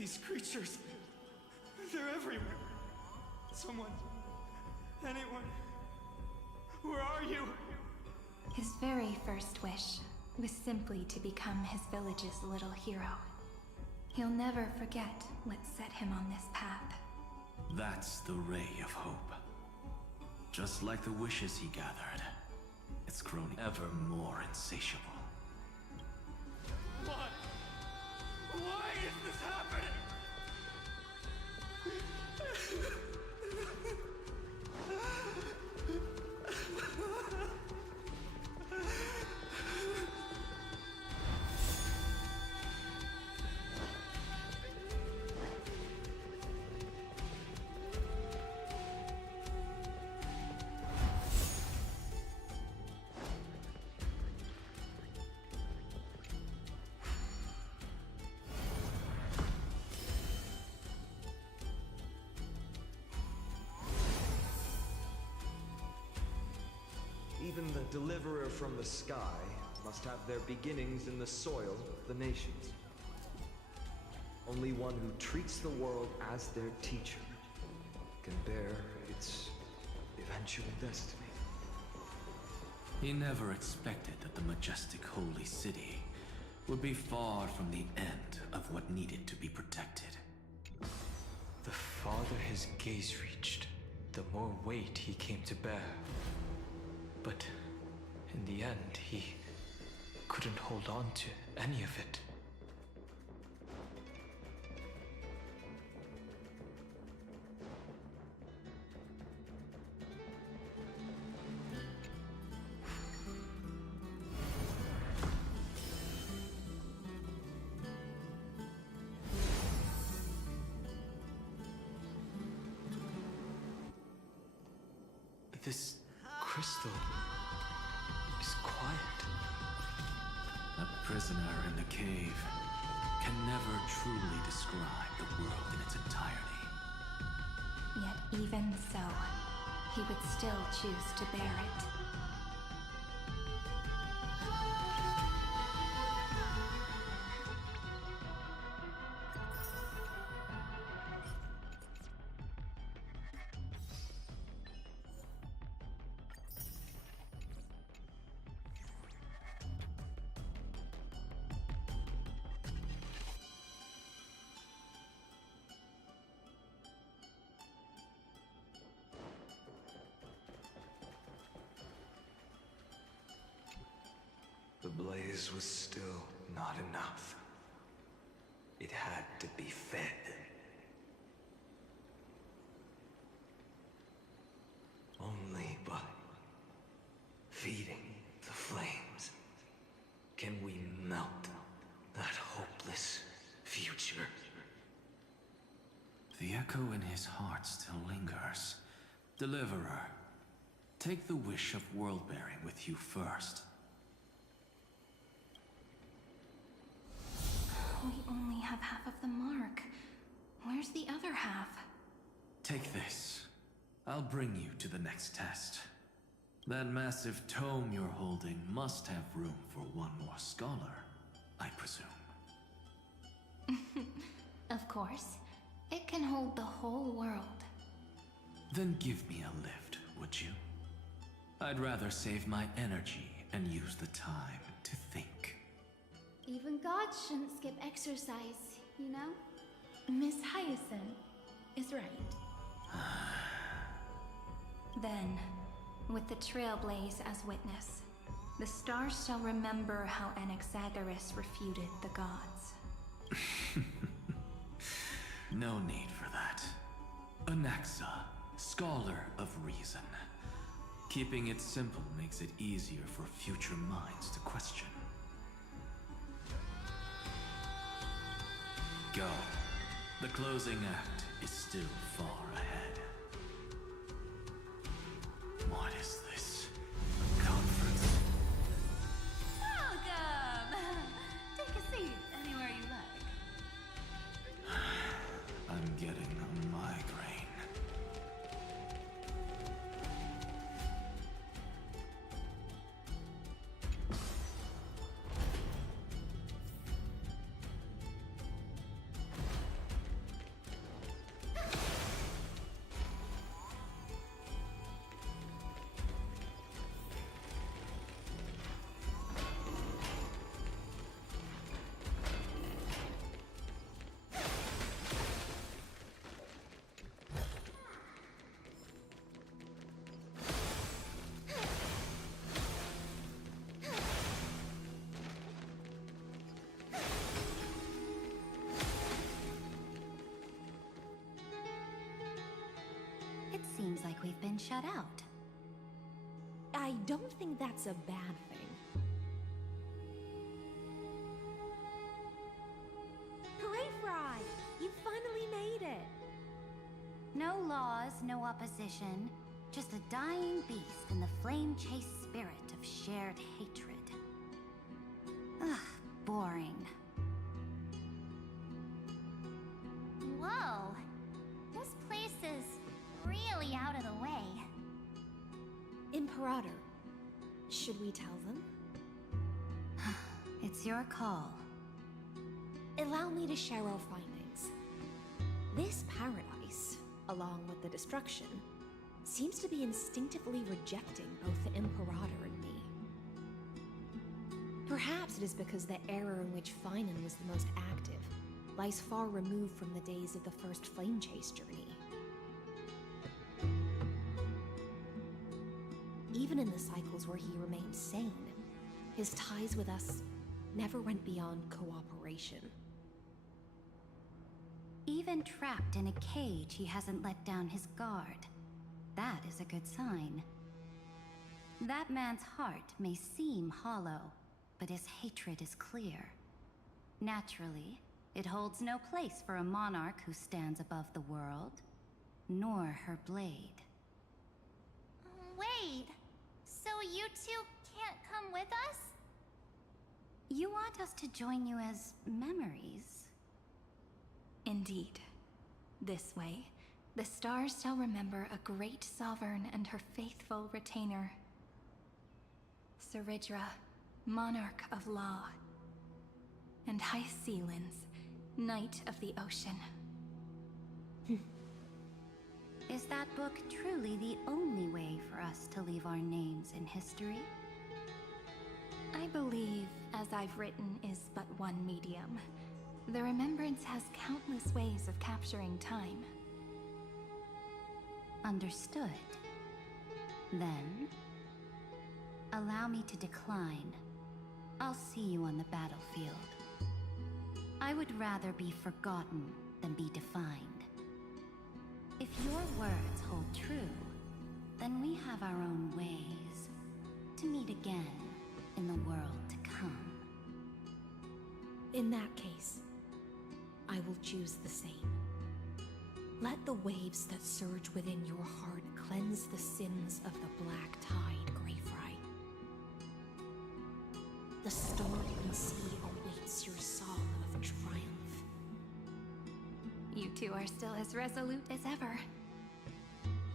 These creatures, they're everywhere. Someone, anyone, where are you? His very first wish was simply to become his village's little hero. He'll never forget what set him on this path. That's the ray of hope. Just like the wishes he gathered, it's grown ever more insatiable. Why? Why is this happening? Even the deliverer from the sky must have their beginnings in the soil of the nations. Only one who treats the world as their teacher can bear its eventual destiny. He never expected that the majestic holy city would be far from the end of what needed to be protected. The farther his gaze reached, the more weight he came to bear. But in the end, he couldn't hold on to any of it. This crystal is quiet. A prisoner in the cave can never truly describe the world in its entirety. Yet even so, he would still choose to bear it. The blaze was still not enough. It had to be fed. Only by feeding the flames can we melt that hopeless future. The echo in his heart still lingers. Deliverer, take the wish of world-bearing with you first. We only have half of the mark. Where's the other half? Take this. I'll bring you to the next test. That massive tome you're holding must have room for one more scholar, I presume. Of course. It can hold the whole world. Then give me a lift, would you? I'd rather save my energy and use the time to think. Even gods shouldn't skip exercise, you know? Miss Hyacinth is right. Then, with the Trailblaze as witness, the stars shall remember how Anaxagoras refuted the gods. No need for that. Anaxa, scholar of reason. Keeping it simple makes it easier for future minds to question. Go. The closing act is still far ahead. What is this? A conference? Welcome! Take a seat anywhere you like. I'm getting a migraine. we've been shut out. I don't think that's a bad thing. Hooray, Fry! You finally made it! No laws, no opposition. Just a dying beast and the flame-chased spirit of shared hatred. Ugh, boring. Whoa! This place is really out of the way. Imperator, should we tell them? It's your call. Allow me to share our findings. This paradise, along with the destruction, seems to be instinctively rejecting both the Imperator and me. Perhaps it is because the era in which Finan was the most active lies far removed from the days of the first Flame Chase journey. Even in the cycles where he remained sane, his ties with us never went beyond cooperation. Even trapped in a cage, he hasn't let down his guard. That is a good sign. That man's heart may seem hollow, but his hatred is clear. Naturally, it holds no place for a monarch who stands above the world, nor her blade. Wait, so you two can't come with us? You want us to join you as memories? Indeed. This way, the stars shall remember a great sovereign and her faithful retainer. Seridra, monarch of law. And High Sealins, knight of the ocean. Is that book truly the only way for us to leave our names in history? I believe, as I've written, is but one medium. The remembrance has countless ways of capturing time. Understood. Then, allow me to decline. I'll see you on the battlefield. I would rather be forgotten than be defined. If your words hold true, then we have our own ways to meet again in the world to come. In that case, I will choose the same. Let the waves that surge within your heart cleanse the sins of the black tide, Greyfry. The stormy sea awaits your song of triumph. You two are still as resolute as ever.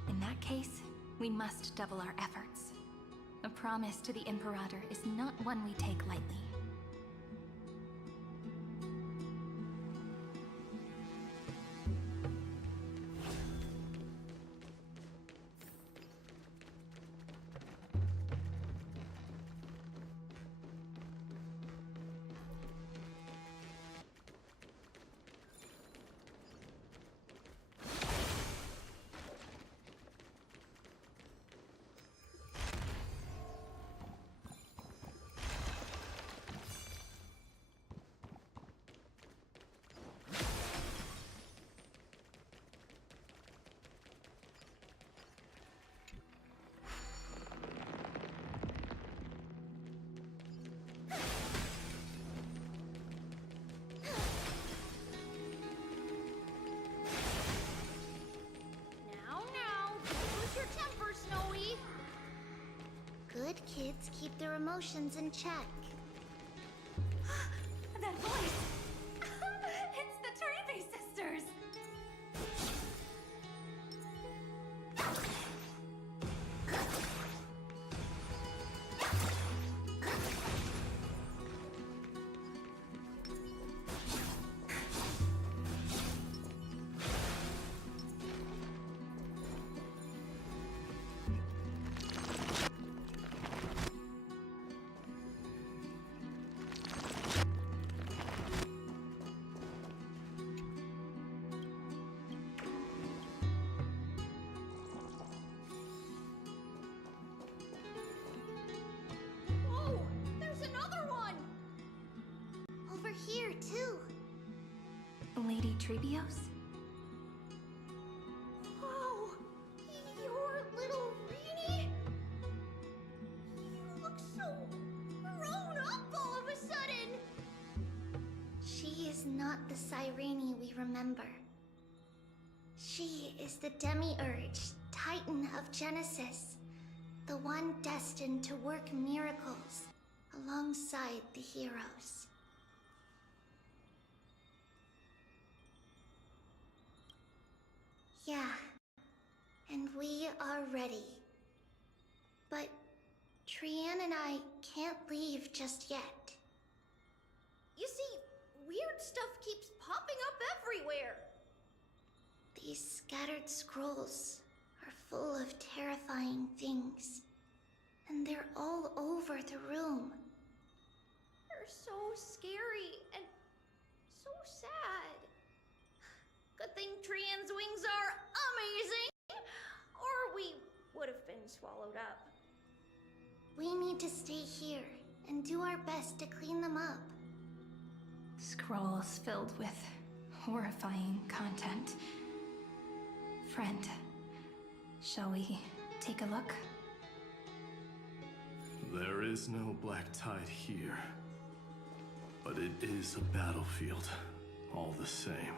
In that case, we must double our efforts. A promise to the Imperator is not one we take lightly. Good kids keep their emotions in check. That voice! It's the Trevi sisters! Whoa! There's another one! Over here, too. Lady Trebios? Whoa! You're the Cyrene we remember. She is the Demiurge, Titan of Genesis, the one destined to work miracles alongside the heroes. Yeah, and we are ready. But Trian and I can't leave just yet. You see, weird stuff keeps popping up everywhere. These scattered scrolls are full of terrifying things, and they're all over the room. They're so scary and so sad. Good thing Trian's wings are amazing, or we would have been swallowed up. We need to stay here and do our best to clean them up. Scrolls filled with horrifying content. Friend, shall we take a look? There is no black tide here, but it is a battlefield, all the same.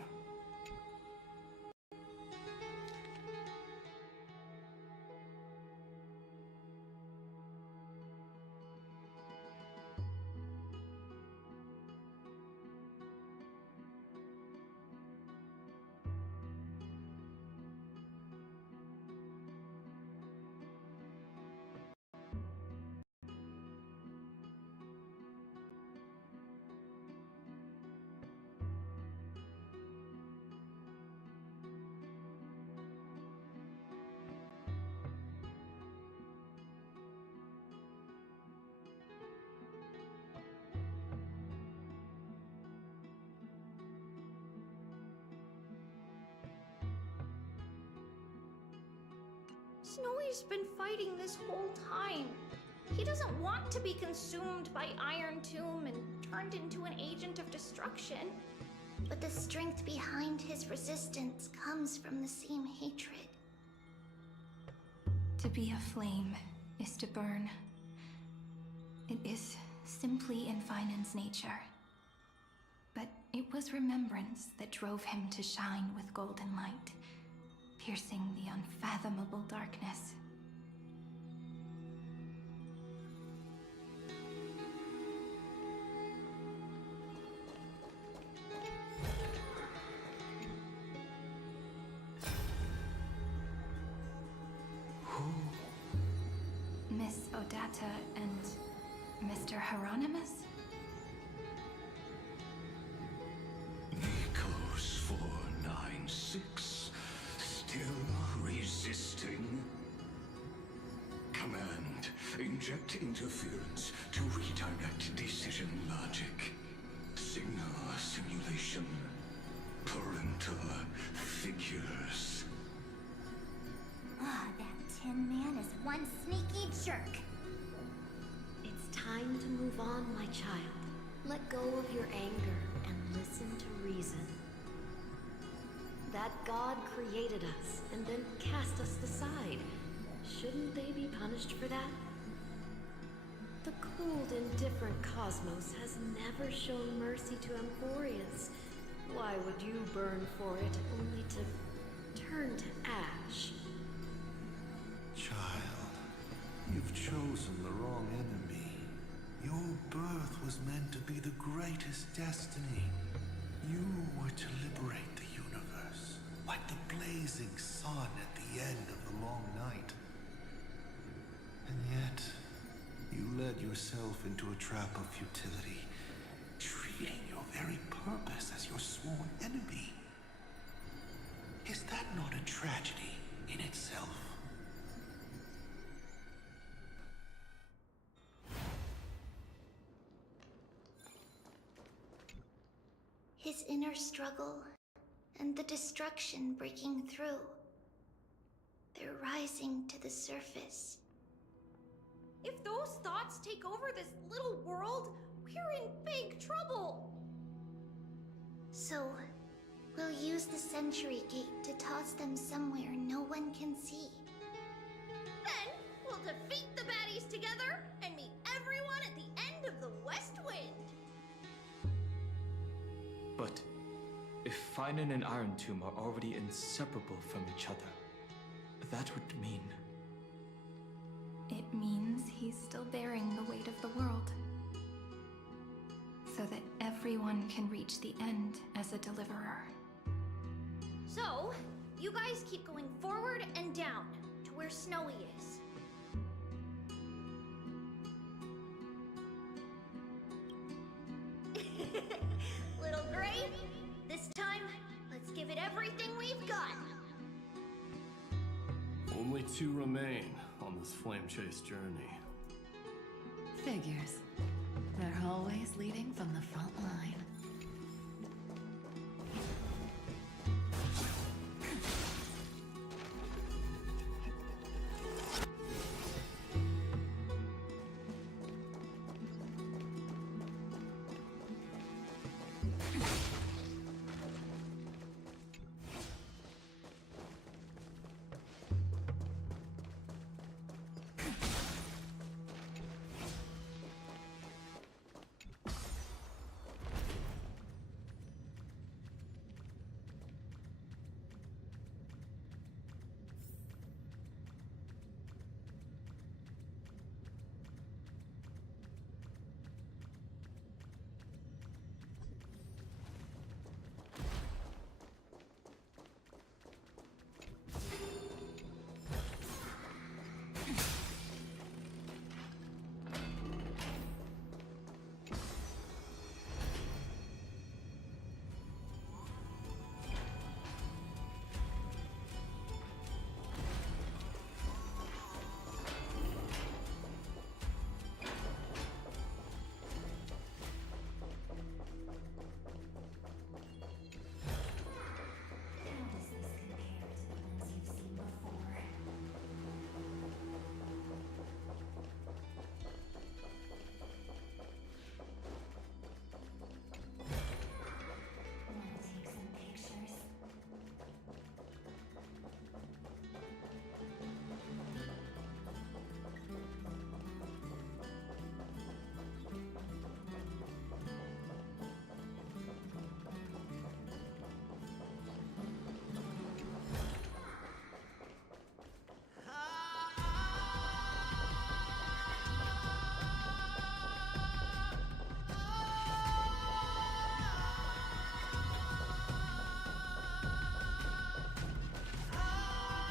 Snowy's been fighting this whole time. He doesn't want to be consumed by Iron Tomb and turned into an agent of destruction. But the strength behind his resistance comes from the same hatred. To be a flame is to burn. It is simply in Finan's nature. But it was remembrance that drove him to shine with golden light, piercing the unfathomable darkness. Miss Odata and Mr. Hieronymus? Nikos 496, still resisting. Command, inject interference to redirect decision logic. Signal simulation. Parental figures. Ah, that Tin Man is one sneaky jerk. It's time to move on, my child. Let go of your anger and listen to reason. That God created us and then cast us aside. Shouldn't they be punished for that? The cold, indifferent cosmos has never shown mercy to Amphorius. Why would you burn for it only to turn to ash? Child, you've chosen the wrong enemy. Your birth was meant to be the greatest destiny. You were to liberate the universe, like the blazing sun at the end of the long night. And yet, you led yourself into a trap of futility, treating your very purpose as your sworn enemy. Is that not a tragedy in itself? His inner struggle and the destruction breaking through. They're rising to the surface. If those thoughts take over this little world, we're in big trouble. So, we'll use the Century Gate to toss them somewhere no one can see. Then we'll defeat the baddies together and meet everyone at the end of the West Wind. But if Finan and Iron Tomb are already inseparable from each other, that would mean... It means he's still bearing the weight of the world. So that everyone can reach the end as a deliverer. So, you guys keep going forward and down to where Snowy is. Little Gray, this time, let's give it everything we've got. Only 2 remain on this flame chase journey. Figures. They're always leading from the front line.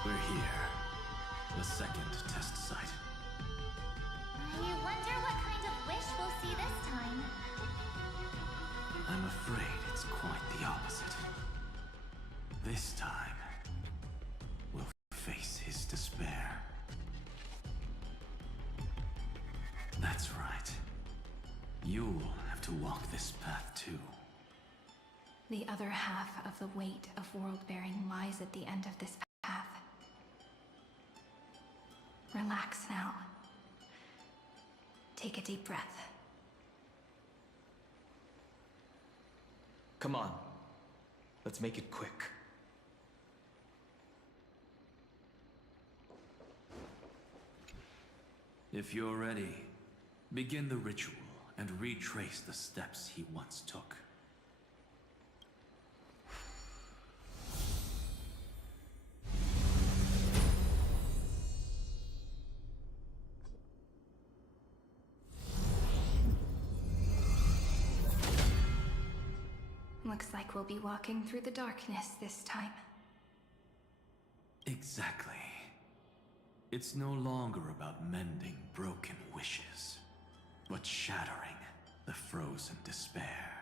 We're here. The second test site. I wonder what kind of wish we'll see this time. I'm afraid it's quite the opposite. This time, we'll face his despair. That's right. You'll have to walk this path too. The other half of the weight of world-bearing lies at the end of this path. Relax now. Take a deep breath. Come on. Let's make it quick. If you're ready, begin the ritual and retrace the steps he once took. Looks like we'll be walking through the darkness this time. Exactly. It's no longer about mending broken wishes, but shattering the frozen despair.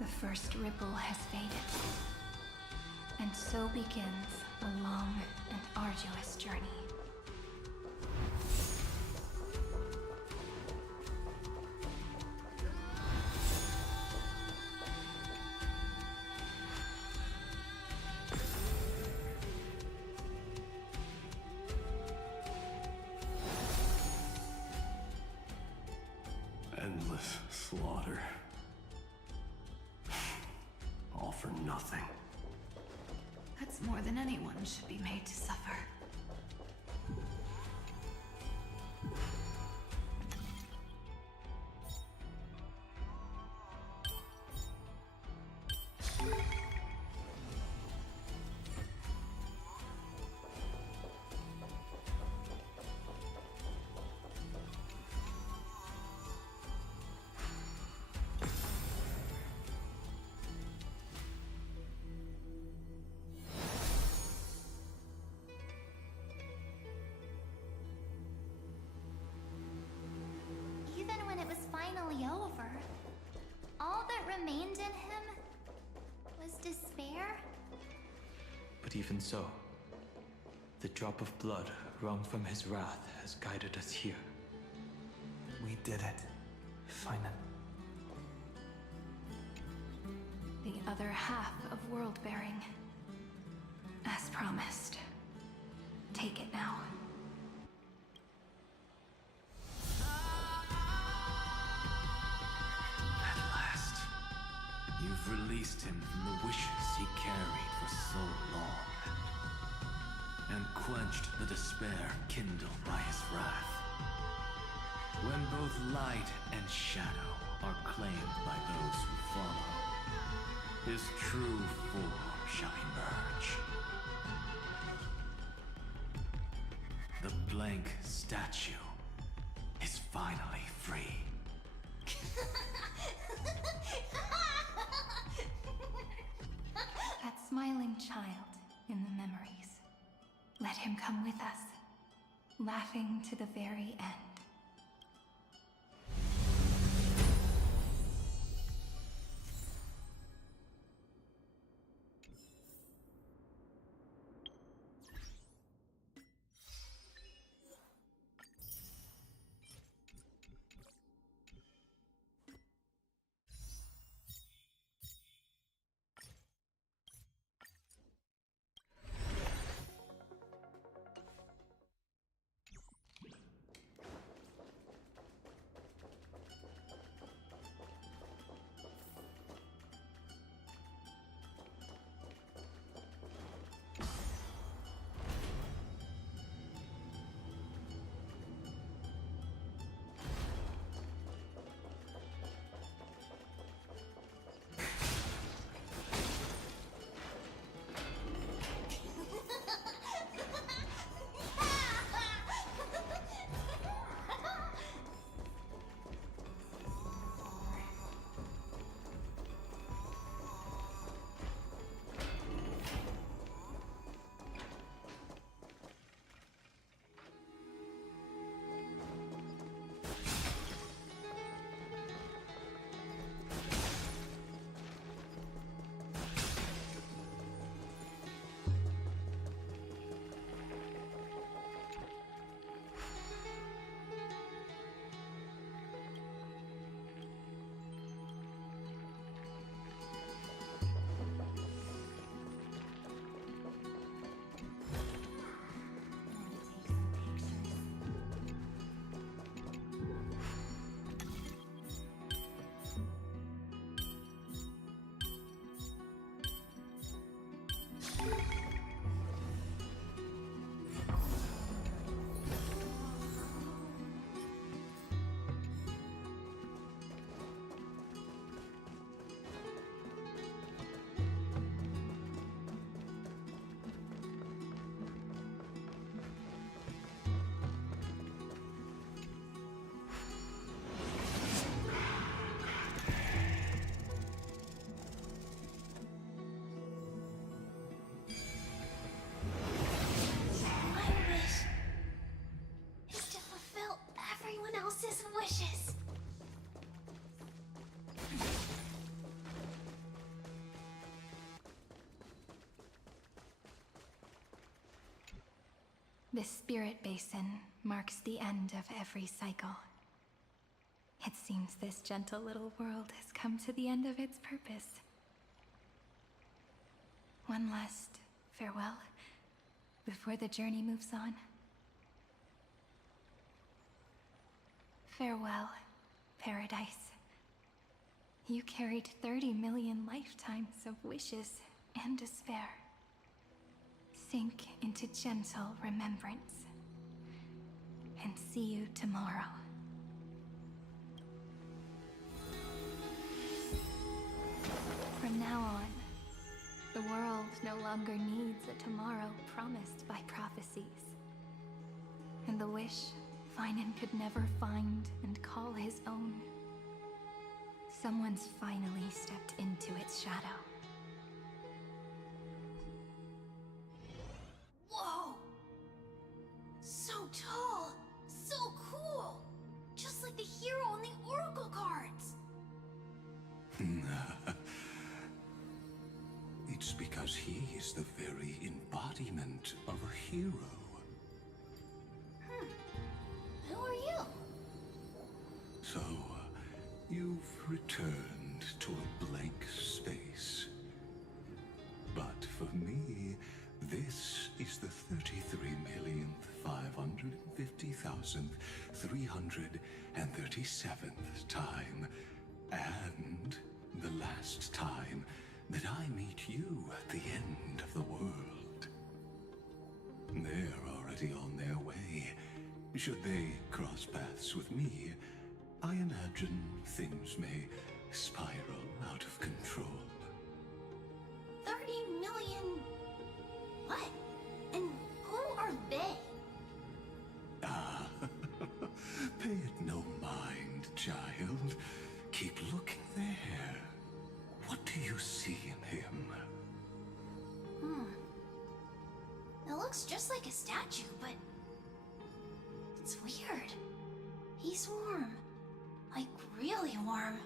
The first ripple has faded. And so begins a long and arduous journey. Endless slaughter. All for nothing. That's more than anyone should be made to suffer. Even when it was finally over, all that remained in him was despair. But even so, the drop of blood wrung from his wrath has guided us here. We did it. Finally. The other half of world-bearing. As promised. Take it now. At last, you've released him from the wishes he carried for so long, and quenched the despair kindled by his wrath. When both light and shadow are claimed by those who follow, his true form shall emerge. The blank statue is finally free. That smiling child in the memories. Let him come with us, laughing to the very end. The spirit basin marks the end of every cycle. It seems this gentle little world has come to the end of its purpose. One last farewell before the journey moves on. Farewell, Paradise. You carried 30 million lifetimes of wishes and despair. Sink into gentle remembrance. And see you tomorrow. From now on, the world no longer needs a tomorrow promised by prophecies. And the wish Finan could never find and call his own. Someone's finally stepped into its shadow. Whoa! So tall! So cool! Just like the hero on the Oracle cards! It's because he is the very embodiment of a hero. Who are you? So, you've returned to a blank space. But for me, this is the 33,550,337th time, and the last time that I meet you at the end of the world. They're already on their way. Should they cross paths with me, I imagine things may spiral out of control. 30 million... What? And who are they? Ah, pay it no mind, child. Keep looking there. What do you see in him? It looks just like a statue, but... it's weird. He's warm. Like, really warm.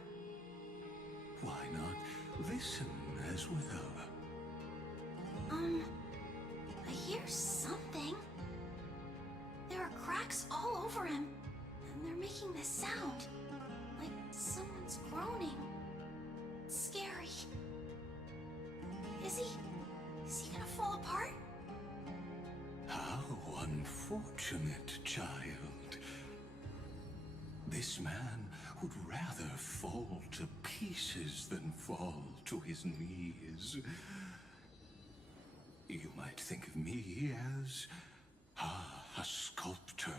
Why not listen as well? I hear something. There are cracks all over him, and they're making this sound. Like someone's groaning. It's scary. Is he gonna fall apart? How unfortunate, child. This man would rather fall to pieces than fall to his knees. You might think of me as a sculptor.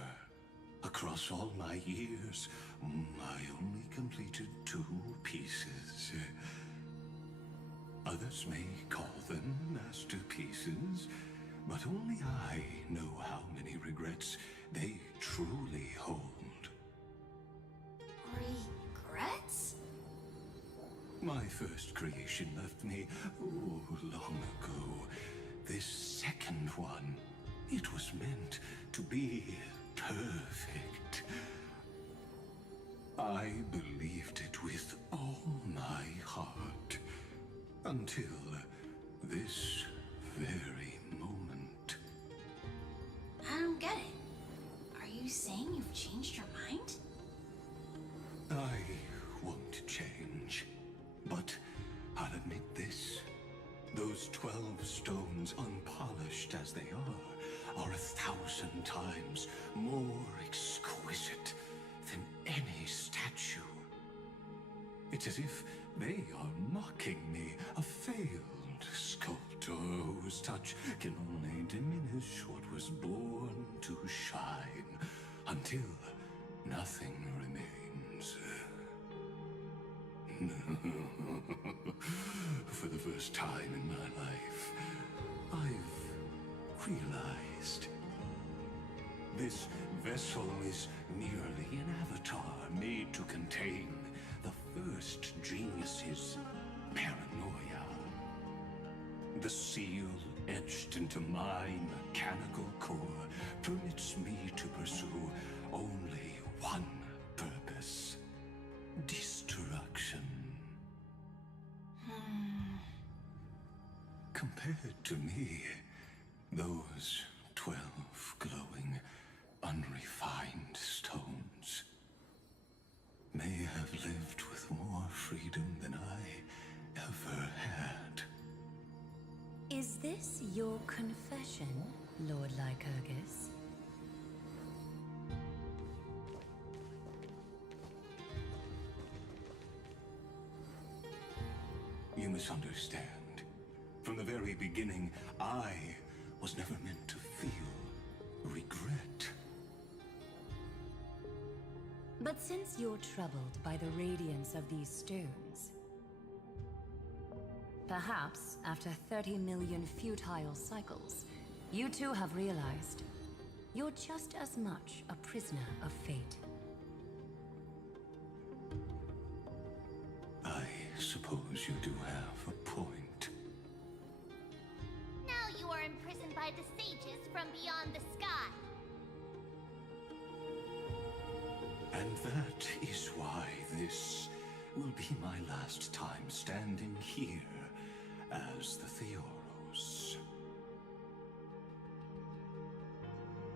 Across all my years, I only completed 2 pieces. Others may call them masterpieces, but only I know how many regrets they truly hold. Regrets? My first creation left me, long ago. This second one, it was meant to be perfect. I believed it with all my heart. Until this very moment. I don't get it. Are you saying you've changed your mind? I won't change. But I'll admit this. Those 12 stones, unpolished as they are 1,000 times more exquisite than any statue. It's as if they are mocking me, a failed sculptor whose touch can only diminish what was born to shine, until nothing remains. For the first time in my life, I've realized this vessel is merely an avatar made to contain the first genius's paranoia. The seal etched into my mechanical core permits me to pursue only one purpose: destruction. Compared to me, those 12 glowing, unrefined stones may have lived with more freedom than I ever had. Is this your confession, Lord Lycurgus? You misunderstand. From the very beginning, I was never meant to feel regret. But since you're troubled by the radiance of these stones, perhaps after 30 million futile cycles, you too have realized you're just as much a prisoner of fate. I suppose you do have a point. Now you are imprisoned by the sages from beyond the sky. And that is why this will be my last time standing here as the Theoros.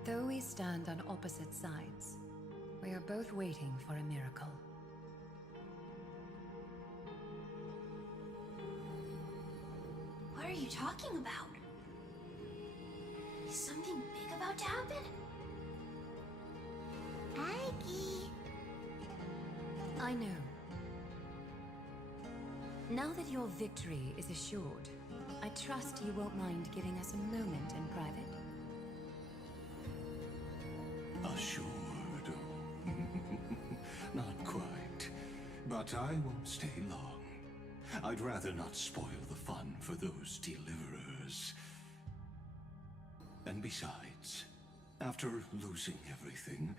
Though we stand on opposite sides, we are both waiting for a miracle. What are you talking about? Is something big about to happen? Aggie. I know. Now that your victory is assured, I trust you won't mind giving us a moment in private. Assured? Not quite. But I won't stay long. I'd rather not spoil the fun for those deliverers. And besides, after losing everything,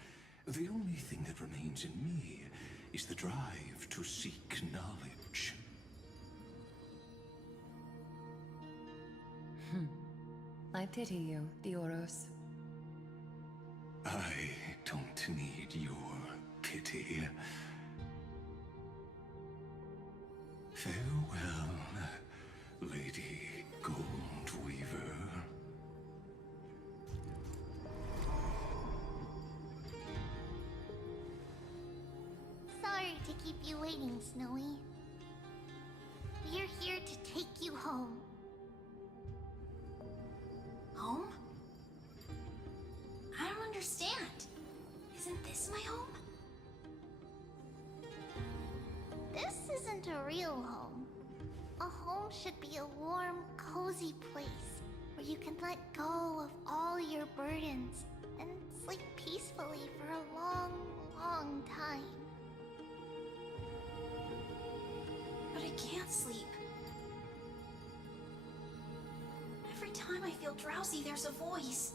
the only thing that remains in me is the drive to seek knowledge. I pity you, Theoros. I don't need your pity. Farewell, Lady Goldweaver. Sorry to keep you waiting, Snowy. We're here to take you home. Home? I don't understand. Isn't this my home? This isn't a real home. A home should be a warm, cozy place where you can let go of all your burdens and sleep peacefully for a long, long time. But I can't sleep. Every time I feel drowsy, there's a voice.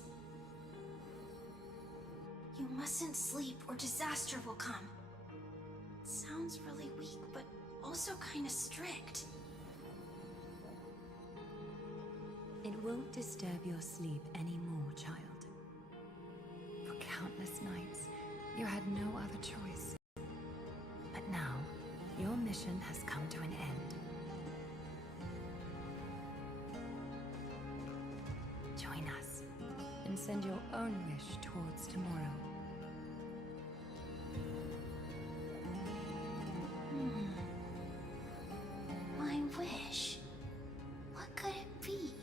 You mustn't sleep or disaster will come. It sounds really weak, but also kind of strict. It won't disturb your sleep anymore, child. For countless nights, you had no other choice. But now, your mission has come to an end. Join us, and send your own wish towards tomorrow. My wish? What could it be?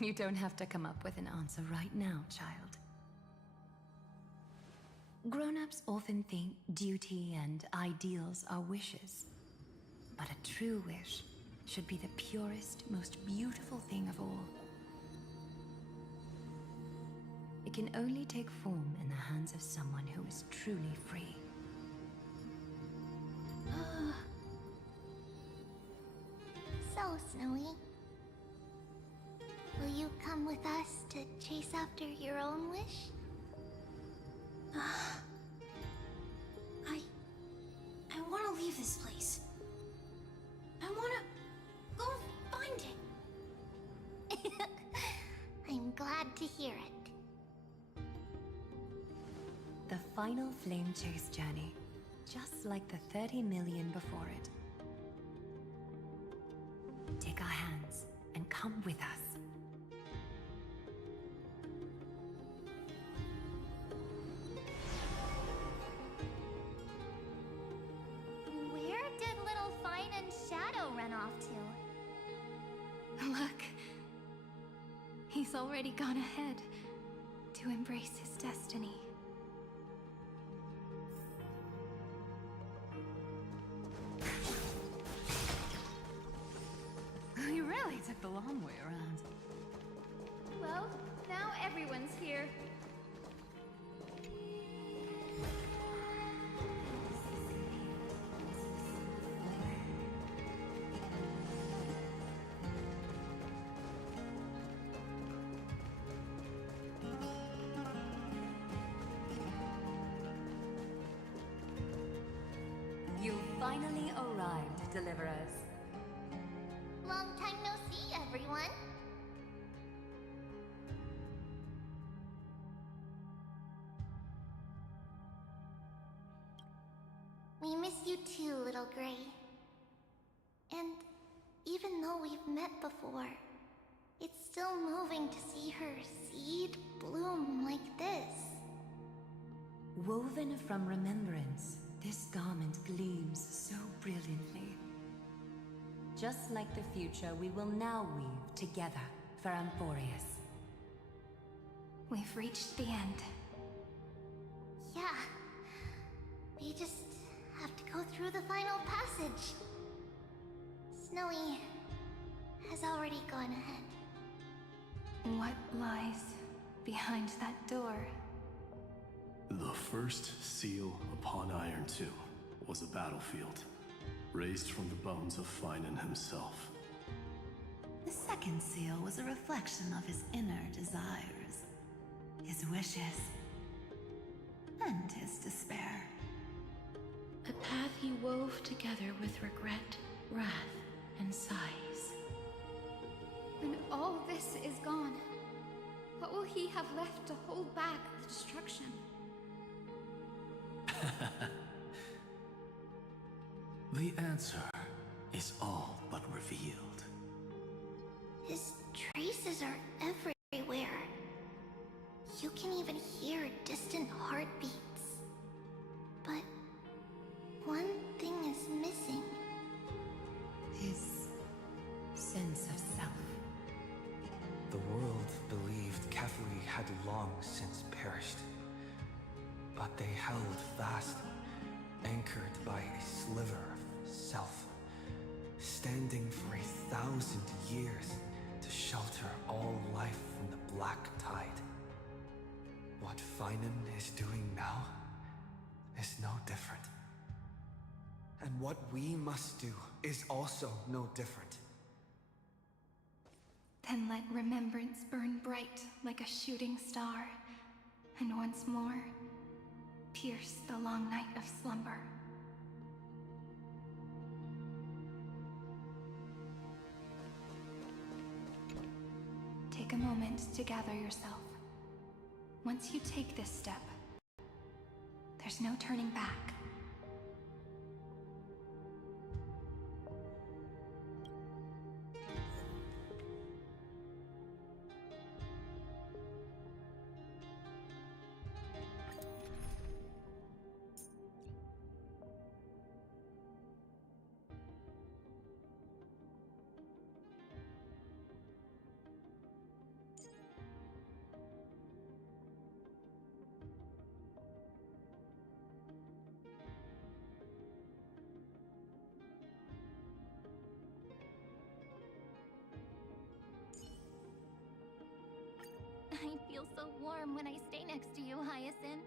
You don't have to come up with an answer right now, child. Grown-ups often think duty and ideals are wishes. But a true wish should be the purest, most beautiful thing of all. It can only take form in the hands of someone who is truly free. So, Snowy, will you come with us to chase after your own wish? I want to leave this place. I want to go find it. I'm glad to hear it. The final flame chase journey, just like the 30 million before it. Take our hands and come with us. He's already gone ahead to embrace his destiny. You really took the long way around. Well, now everyone's here. You finally arrived, Deliverers. Long time no see, everyone. We miss you too, little Gray. And even though we've met before, it's still moving to see her seed bloom like this. Woven from remembrance, this garment gleams so brilliantly. Just like the future, we will now weave together for Amphorius. We've reached the end. Yeah. We just have to go through the final passage. Snowy has already gone ahead. What lies behind that door? The first seal upon Iron 2 was a battlefield, raised from the bones of Finan himself. The second seal was a reflection of his inner desires, his wishes, and his despair. A path he wove together with regret, wrath, and sighs. When all this is gone, what will he have left to hold back the destruction? The answer is all but revealed. His traces are everywhere. You can even hear distant heartbeats. But one thing is missing. His sense of self. The world believed Kefuri had long since perished. But they held fast, anchored by a sliver of self, standing for 1,000 years to shelter all life from the black tide. What Finan is doing now is no different. And what we must do is also no different. Then let remembrance burn bright like a shooting star, and once more, pierce the long night of slumber. Take a moment to gather yourself. Once you take this step, there's no turning back. I feel so warm when I stay next to you, Hyacinth.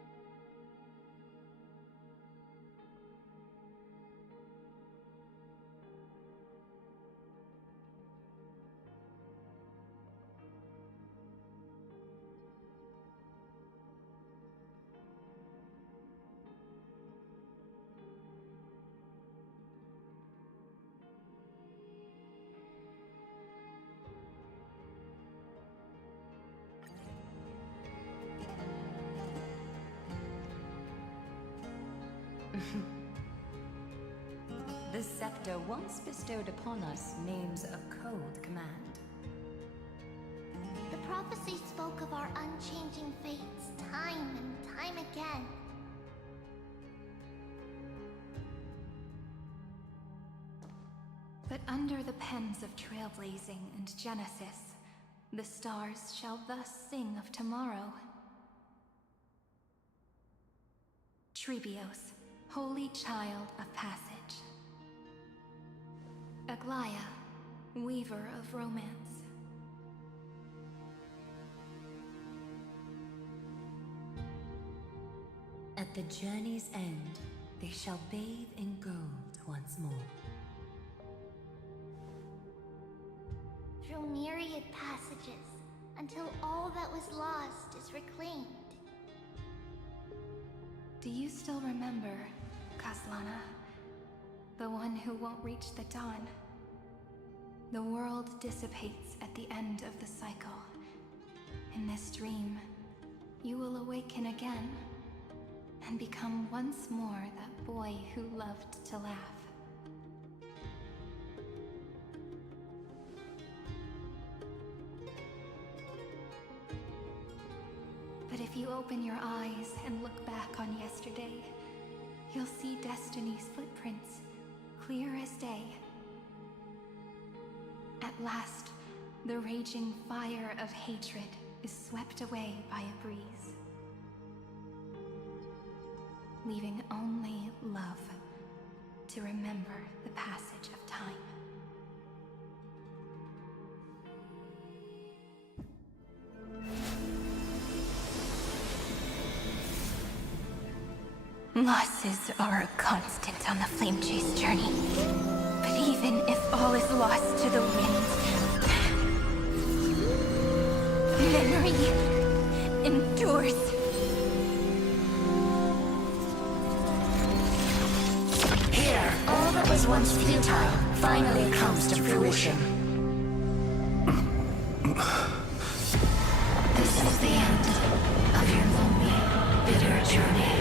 The scepter once bestowed upon us names a code command. The prophecy spoke of our unchanging fates time and time again. But under the pens of Trailblazing and Genesis, the stars shall thus sing of tomorrow. Trebios, holy child of passage. Aglaya, weaver of romance. At the journey's end, they shall bathe in gold once more. Through myriad passages, until all that was lost is reclaimed. Do you still remember, Kaslana? The one who won't reach the dawn? The world dissipates at the end of the cycle. In this dream, you will awaken again, and become once more that boy who loved to laugh. But if you open your eyes and look back on yesterday, you'll see Destiny's footprints, clear as day. At last, the raging fire of hatred is swept away by a breeze, leaving only love to remember the passage of time. Losses are a constant on the Flame Chase journey. But even if all is lost to the wind, memory endures. Here, all that was once futile finally comes to fruition. This is the end of your lonely, bitter journey.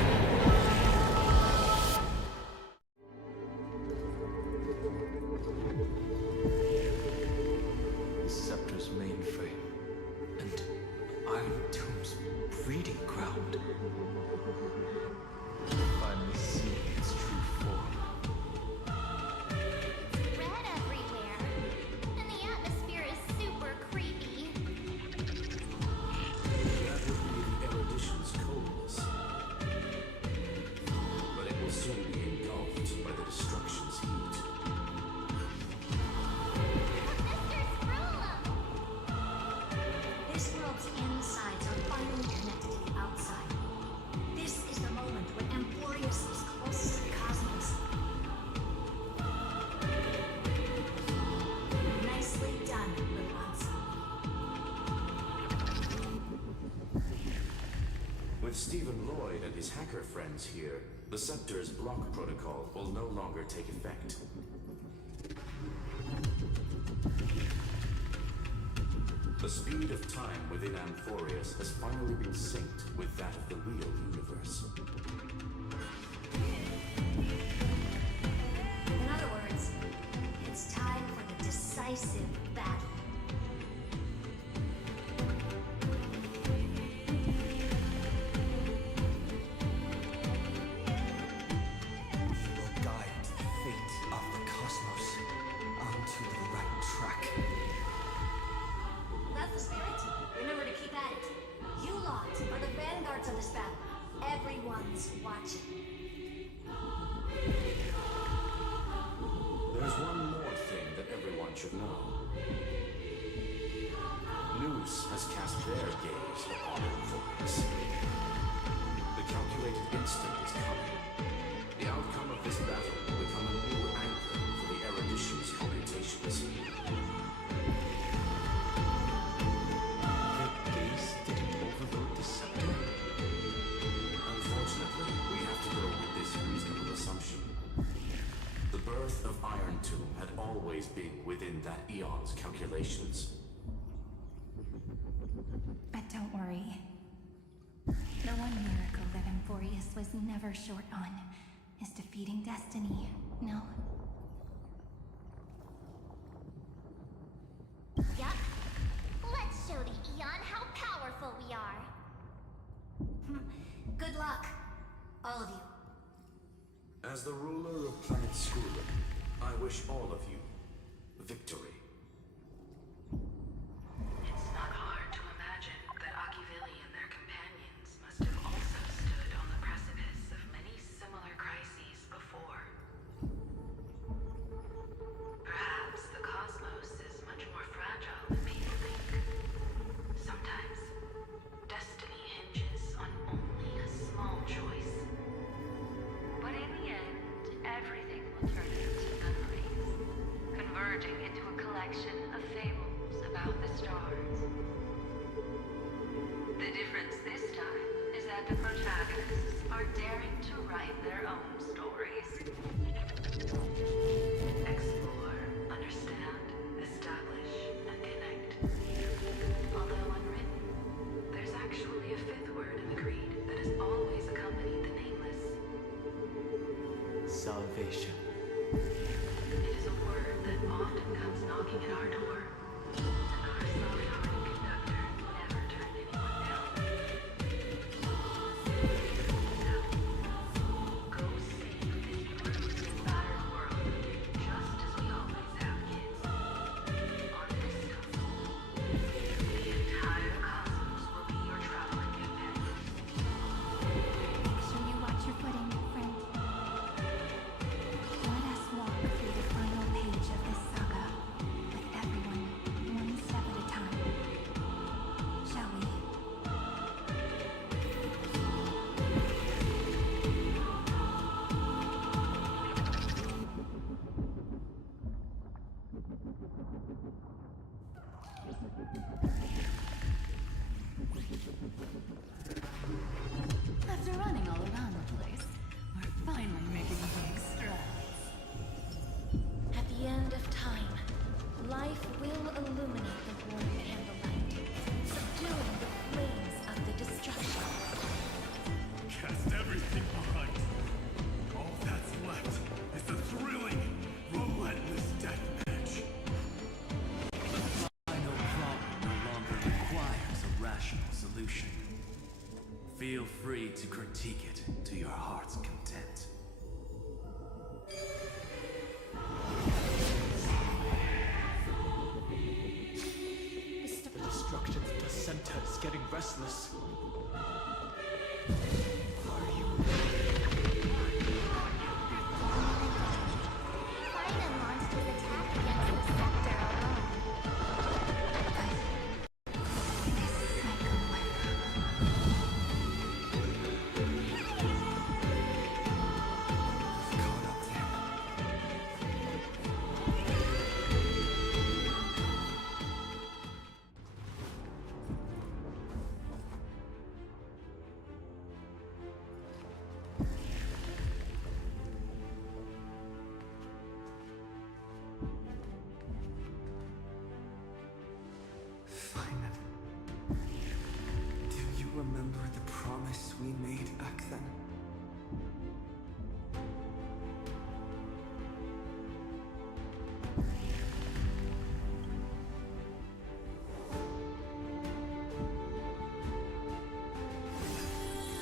The Scepter's mainframe and Iron Tomb's breeding ground. Finally seeing its true form. Red everywhere, and the atmosphere is super creepy. That would be the erudition's coldness. But it will soon be engulfed by the destruction's heat. This world's insides are finally connected to the outside. This is the moment when Emporius is closest to the cosmos. Nicely done, Luans. With Stephen Lloyd and his hacker friends here, the Scepter's block protocol will no longer take effect. The speed of time within Amphorius has finally been synced with that of the real universe. In other words, it's time for the decisive battle. Will guide the fate of the cosmos onto the right track. That's the spirit. Remember to keep at it. You lot are the vanguards of this battle. Everyone's watching. There's one more thing that everyone should know. Noose has cast their gaze upon Amphorius. The calculated instant is coming. The outcome of this battle will become a new anchor for the erudition's computations. Gaze didn't overload the scepter. Unfortunately, we have to go with this reasonable assumption. The birth of Iron Tomb had always been within that eon's calculations. But don't worry. The one miracle that Amphorius was never short on is defeating Destiny, no? Yup. Let's show the Eon how powerful we are. Good luck, all of you. As the ruler of Planet Skrulin, I wish all of you victory. It's not merging into a collection of fables about the stars. The difference this time is that the protagonists are daring to write their own stories. Explore, understand, establish, and connect. Although unwritten, there's actually a fifth word in the creed that has always accompanied the nameless. Salvation. It is a word that often comes knocking at our door, and our soft-hearted conductor never turned anyone down. So, go save this bruised and battered world, just as we always have, kids. On this stone, the entire cosmos will be your traveling companion. Make sure you watch your footing, friend. Let us walk through the final page of this saga, with everyone one step at a time. Shall we? After running all around the place, we're finally making big strides. At the end of time, life will illuminate the void and the light, subduing the flames of the destruction. Cast everything behind. All that's left is the thrilling, relentless deathmatch. The final problem no longer requires a rational solution. Feel free to critique it to your heart's content. The destruction's placenta is getting restless. Are you Finan launched his attack against the scepter alone. caught up there? Finan, do you remember the promise we made back then?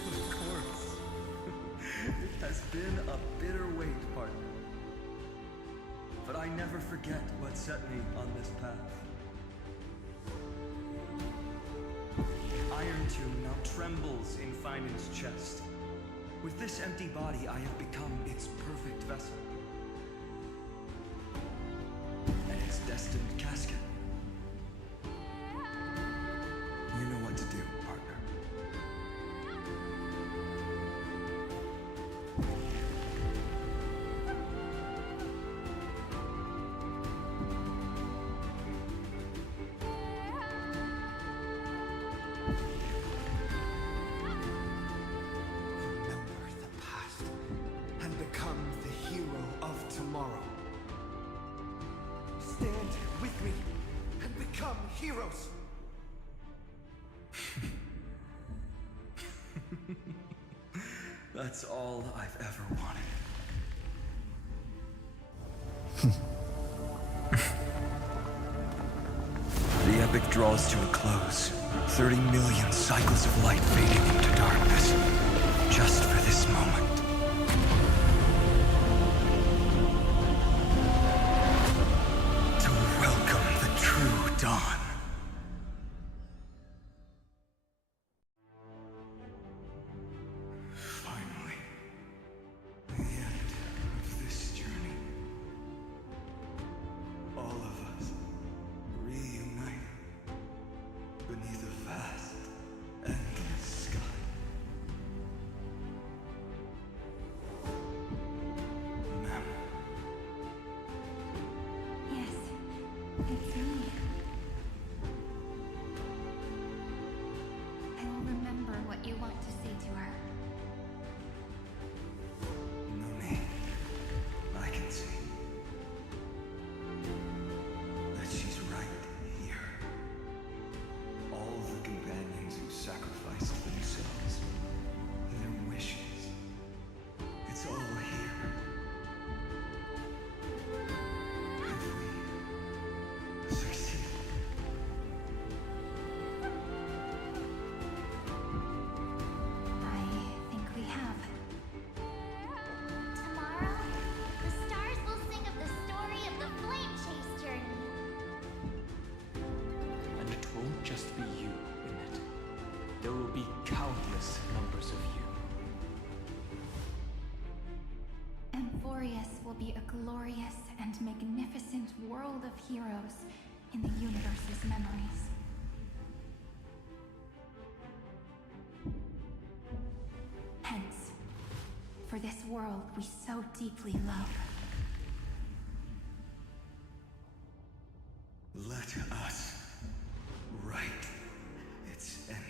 Of course. It has been a bitter wait, partner. But I never forget what set me on this path. Iron Tomb now trembles in Finan's chest. With this empty body, I have become its perfect vessel. And its destined casket. You know what to do, partner. Remember the past and become the hero of tomorrow. Stand with me and become heroes. That's all I've ever wanted. The epic draws to a close. 30 million cycles of light fading into darkness. Just for this moment. To welcome the true dawn. Finally. The end of this journey. All of us reunited beneath a vast, endless sky. Ma'am, Yes. Emporius will be a glorious and magnificent world of heroes in the universe's memories. Hence, for this world we so deeply love. Let us write its ending.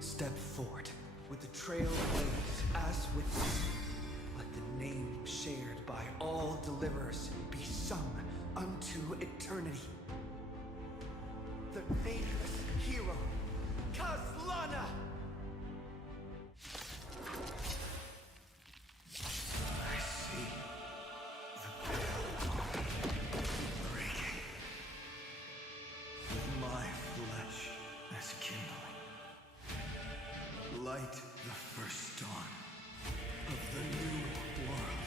Step forward with the trail blazed as witness. Let the name shared by all deliverers be sung unto eternity. The nameless hero, Kazlana! I see the pale dawn breaking, with my flesh as kindling. Light the first dawn of the new world.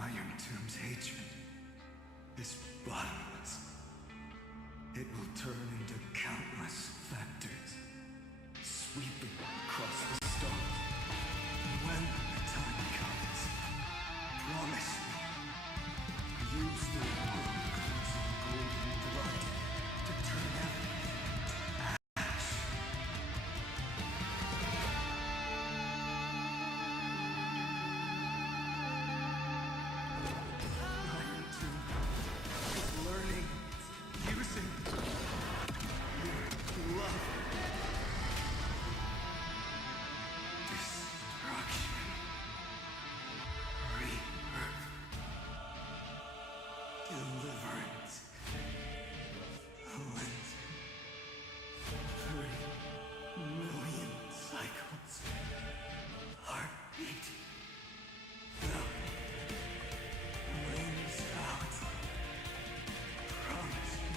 Iron Tomb's hatred is bottomless. It will turn into countless factors, sweeping across the stars. When the time comes, promise me, use the world cleansing golden blood to turn everything to ash. Iron Tomb is learning, using your love. Destruction. Rebirth. Deliverance. Cleansing. 3 million cycles. Heartbeat. Bell. Wings out. Promise me.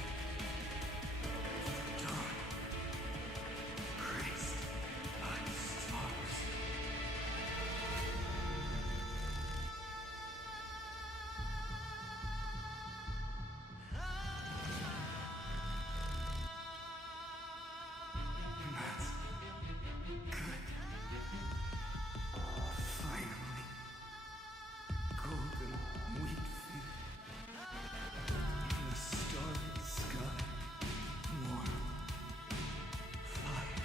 The dawn. Priest by stars. That's good. Finally. Golden wheat field. In the starry sky. Warm. Fire.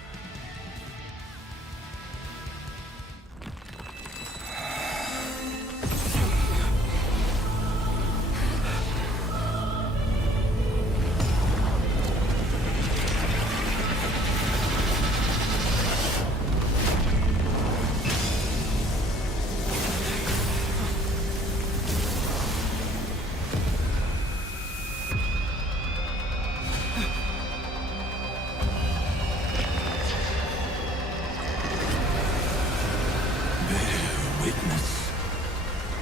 Bear witness,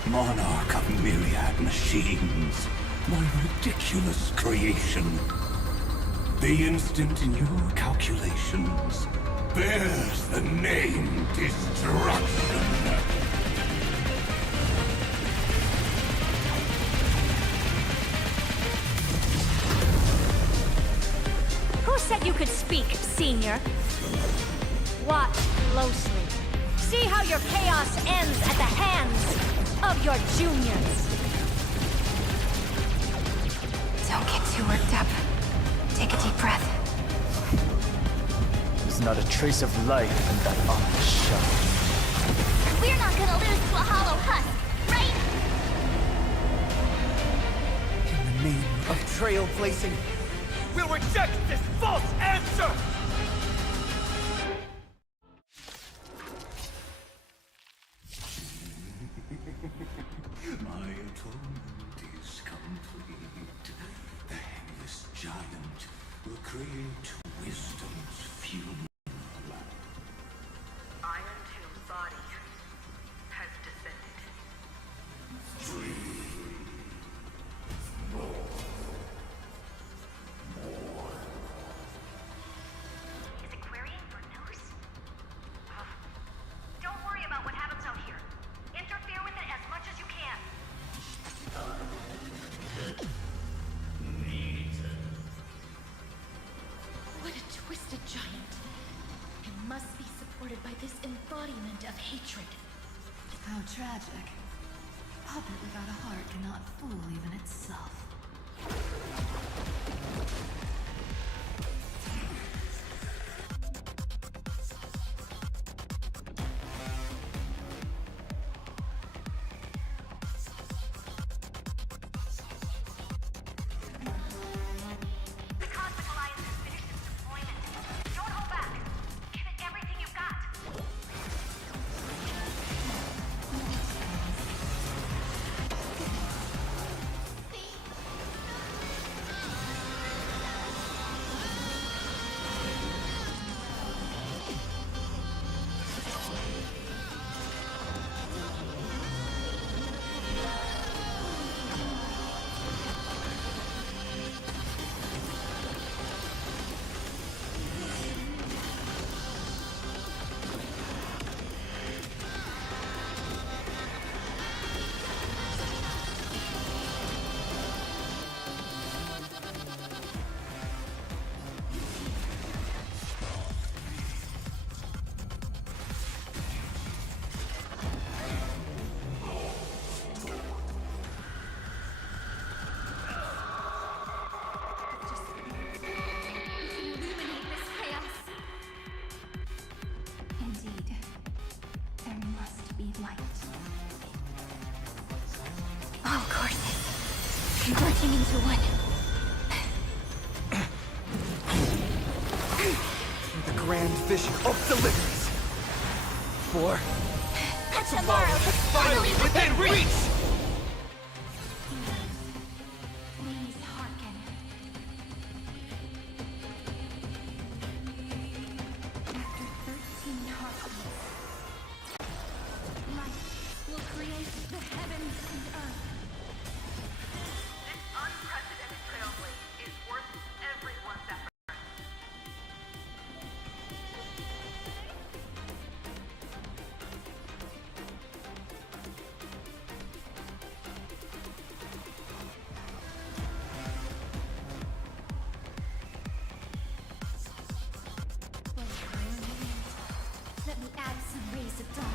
monarch of myriad machines, my ridiculous creation. The instant in your calculations bears the name Destruction. Who said you could speak, Senior? Watch closely. See how your chaos ends at the hands of your juniors. Don't get too worked up. Take a deep breath. There's not a trace of life in that ominous shell. We're not gonna lose to a hollow husk, right? In the name of trail placing, we'll reject this false answer! My atonement is complete. The headless giant will create wisdom's funeral. Iron Tomb body has descended. Is it querying for news? Don't worry about what happens out here. Interfere with it as much as you can. What a twisted giant. It must be supported by this embodiment of hatred. How tragic. Puppet without a heart cannot fool even itself. The Cosmic Alliance has finished its deployment. Don't hold back. Give it everything you've got. Illuminate this chaos. Indeed, there must be light. All courses converging into one. The grand vision of deliverance. For tomorrow is finally within reach! Please hearken. After 13 heartbeats, light will create the heavens and earth. This unprecedented trailblaze is worth everyone's effort. Let me add some rays of dawn.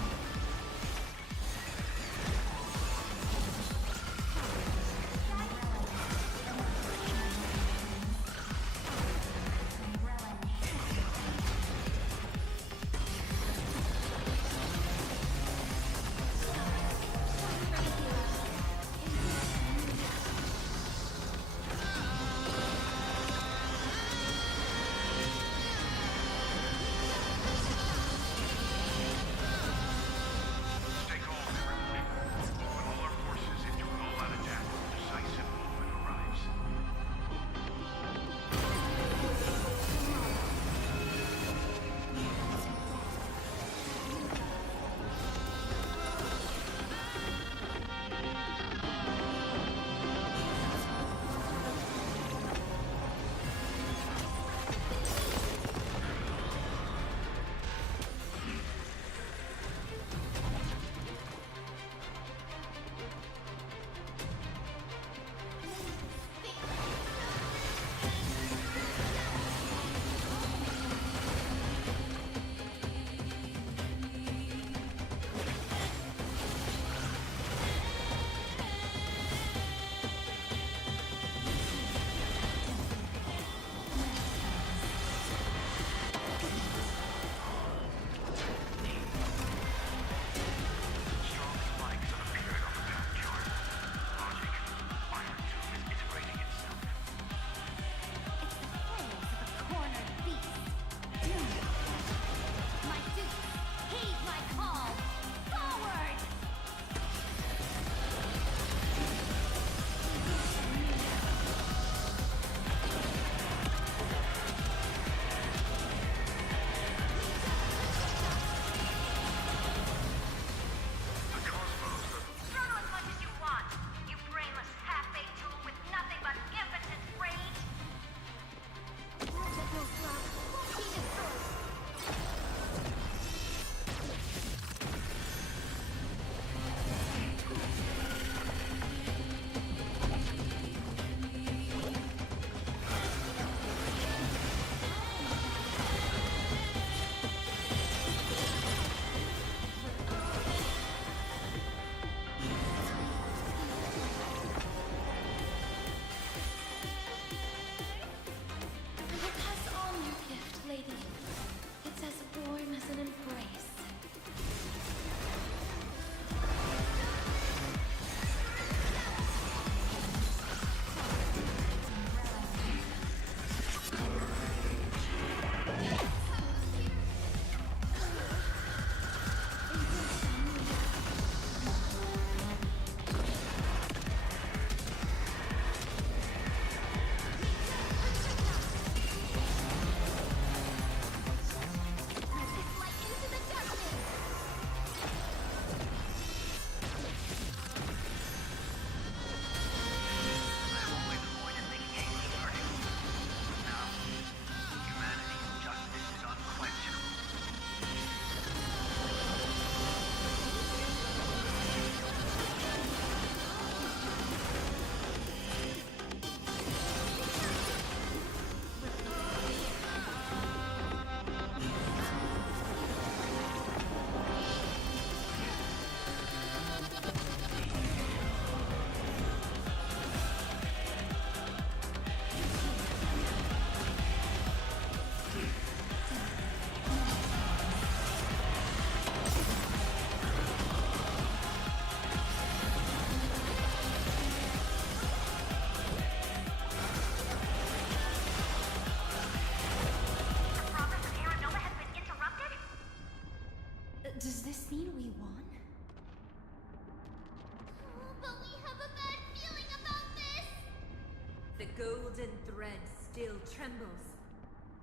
golden thread still trembles.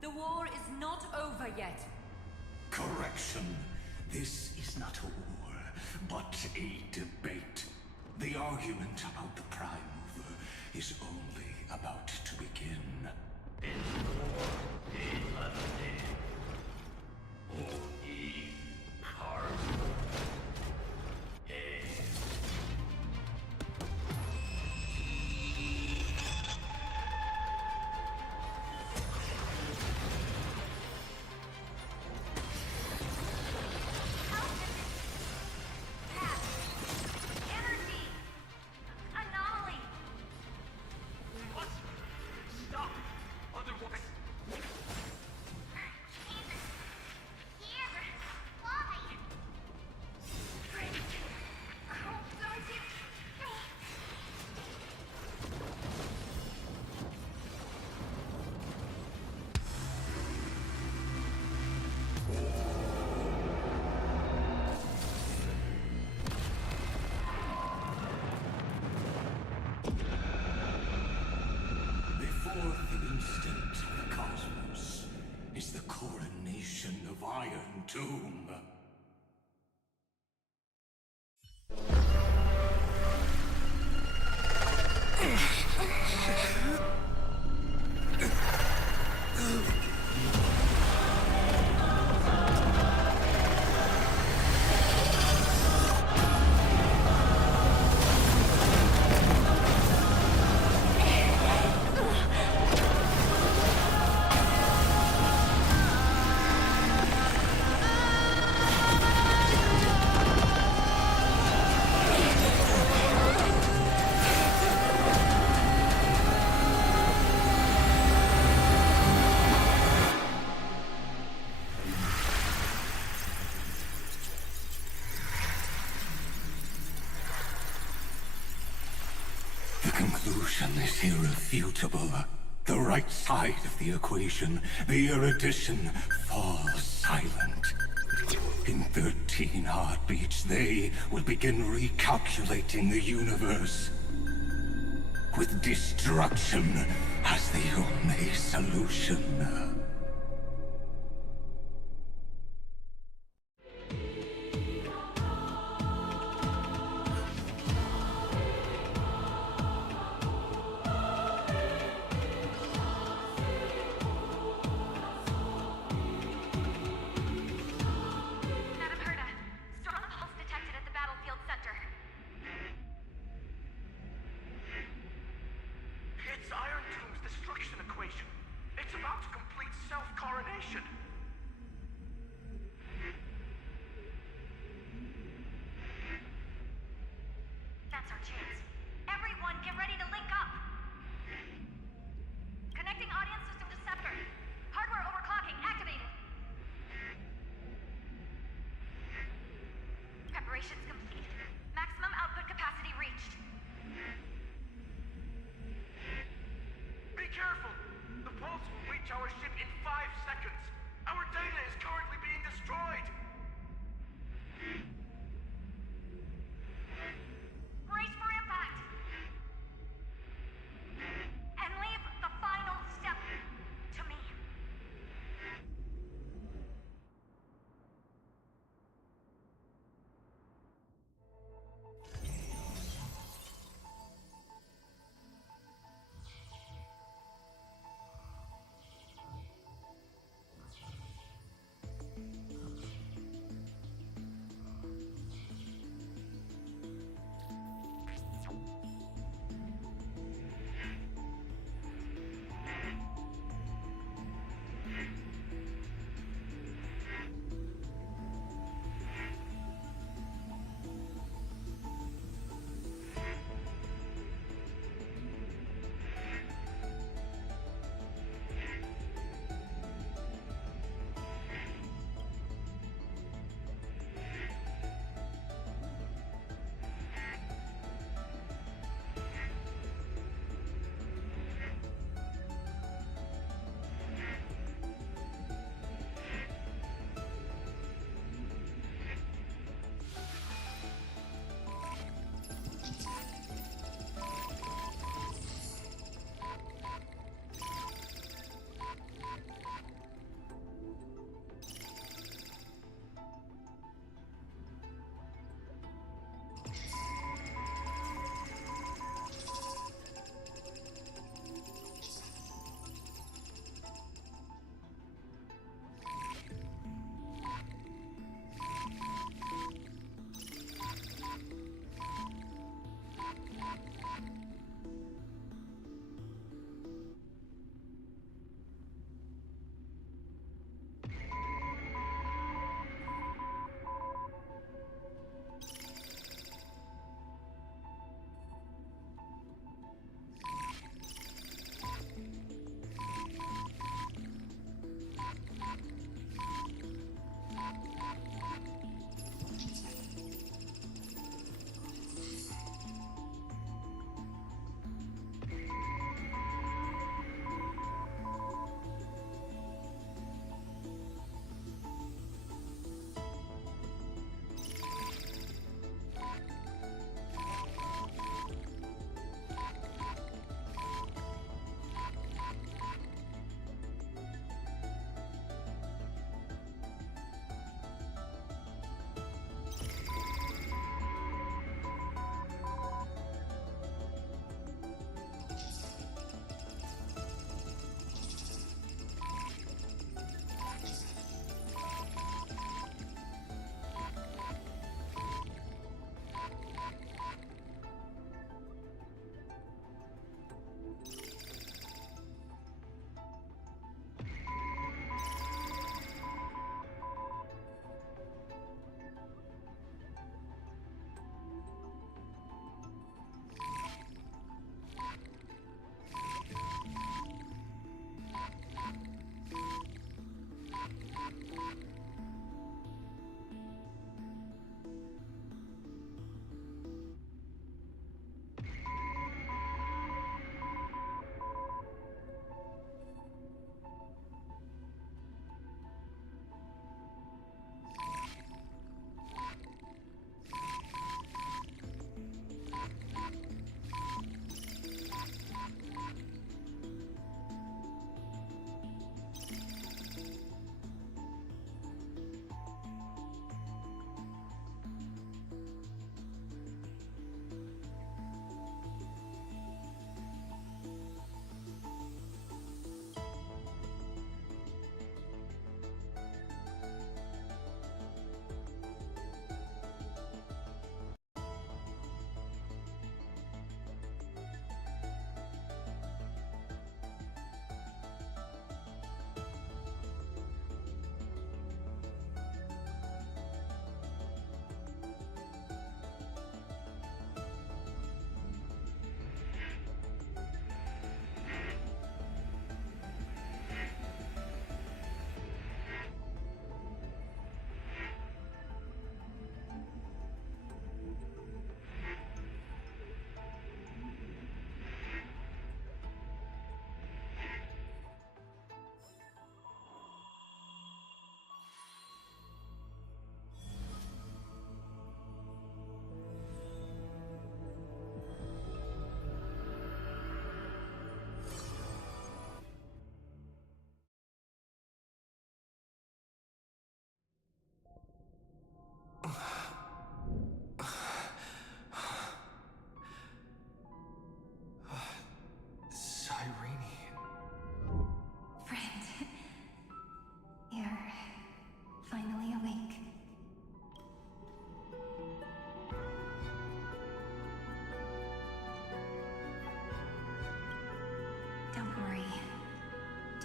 The war is not over yet. Correction. This is not a war, but a debate. The argument about the Prime Mover is only about to begin. Anomaly! What? Stop! Otherwise... Here! Why? Oh, don't you... The fourth instant of the cosmos is the coronation of Iron Tomb. The conclusion is irrefutable. The right side of the equation, the erudition, falls silent. In 13 heartbeats, they will begin recalculating the universe. With destruction as the only solution. Madam Herda, strong pulse detected at the battlefield center. It's Iron Tomb's destruction equation. It's about to complete self-coronation. That's our chance. Everyone, get ready to link up! Connecting audience system to Scepter. Hardware overclocking activated. Preparations complete. Maximum output capacity reached. Be careful! The pulse will reach our ship in 5 seconds. Our data is currently being destroyed. Brace for impact! And leave the final step to me.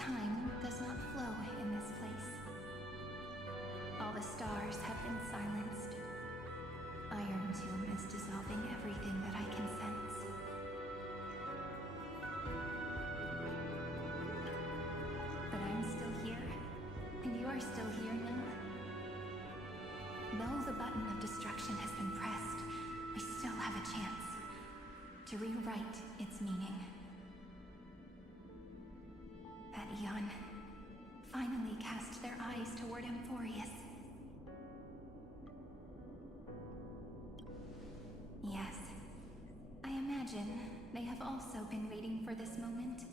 Time does not flow in this place. All the stars have been silenced. Iron Tomb is dissolving everything that I can sense. But I'm still here, and you are still here now. Though the button of destruction has been pressed, we still have a chance to rewrite its meaning. That Eon finally cast their eyes toward Amphorius. Yes, I imagine they have also been waiting for this moment,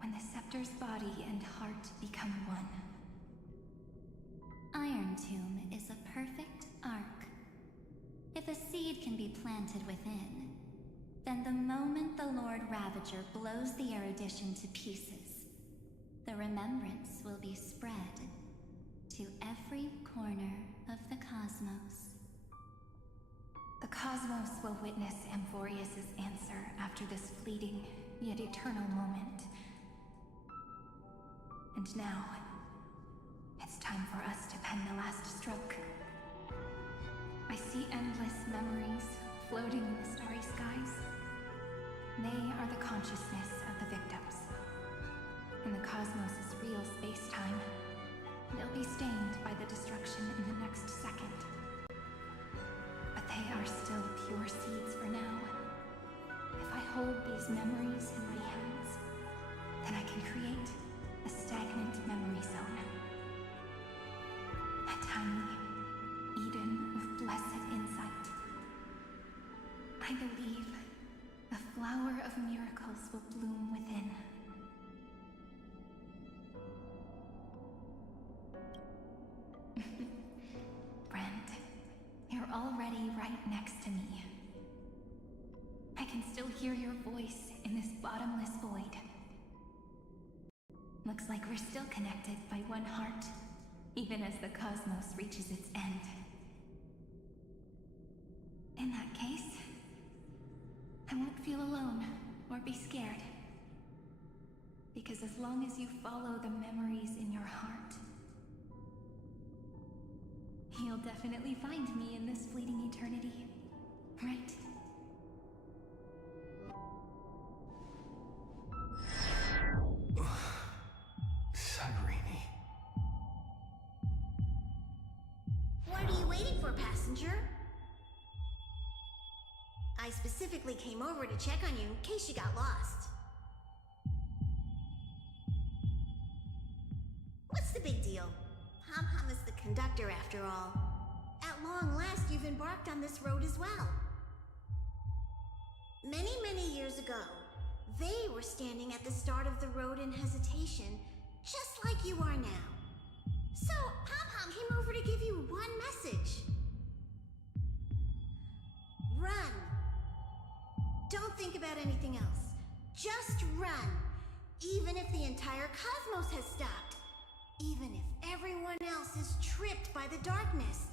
when the scepter's body and heart become one. Iron Tomb is a perfect arc. If a seed can be planted within, then the moment the Lord Ravager blows the erudition to pieces, the remembrance will be spread to every corner of the cosmos. The cosmos will witness Amphorius's answer after this fleeting, yet eternal moment. And now, it's time for us to pen the last stroke. I see endless memories floating in the starry skies. They are the consciousness of the victims. In the cosmos' real space-time, they'll be stained by the destruction in the next second. But they are still pure seeds for now. If I hold these memories in my hands, then I can create a stagnant memory zone. A tiny Eden of blessed insight. I believe the flower of miracles will bloom within. Brent, you're already right next to me. I can still hear your voice in this bottomless void. Looks like we're still connected by one heart, even as the cosmos reaches its end. In that case, I won't feel alone or be scared. Because as long as you follow the memories in your heart, you'll definitely find me in this fleeting eternity, right? Cyrene. What are you waiting for, passenger? I specifically came over to check on you in case you got lost. What's the big deal? Hom-Hom is the conductor after all. At long last, you've embarked on this road as well. Many, many years ago, they were standing at the start of the road in hesitation, just like you are now. So, Hom-Hom came over to give you one message. Run. Don't think about anything else. Just run. Even if the entire cosmos has stopped. Even if everyone else is tripped by the darkness.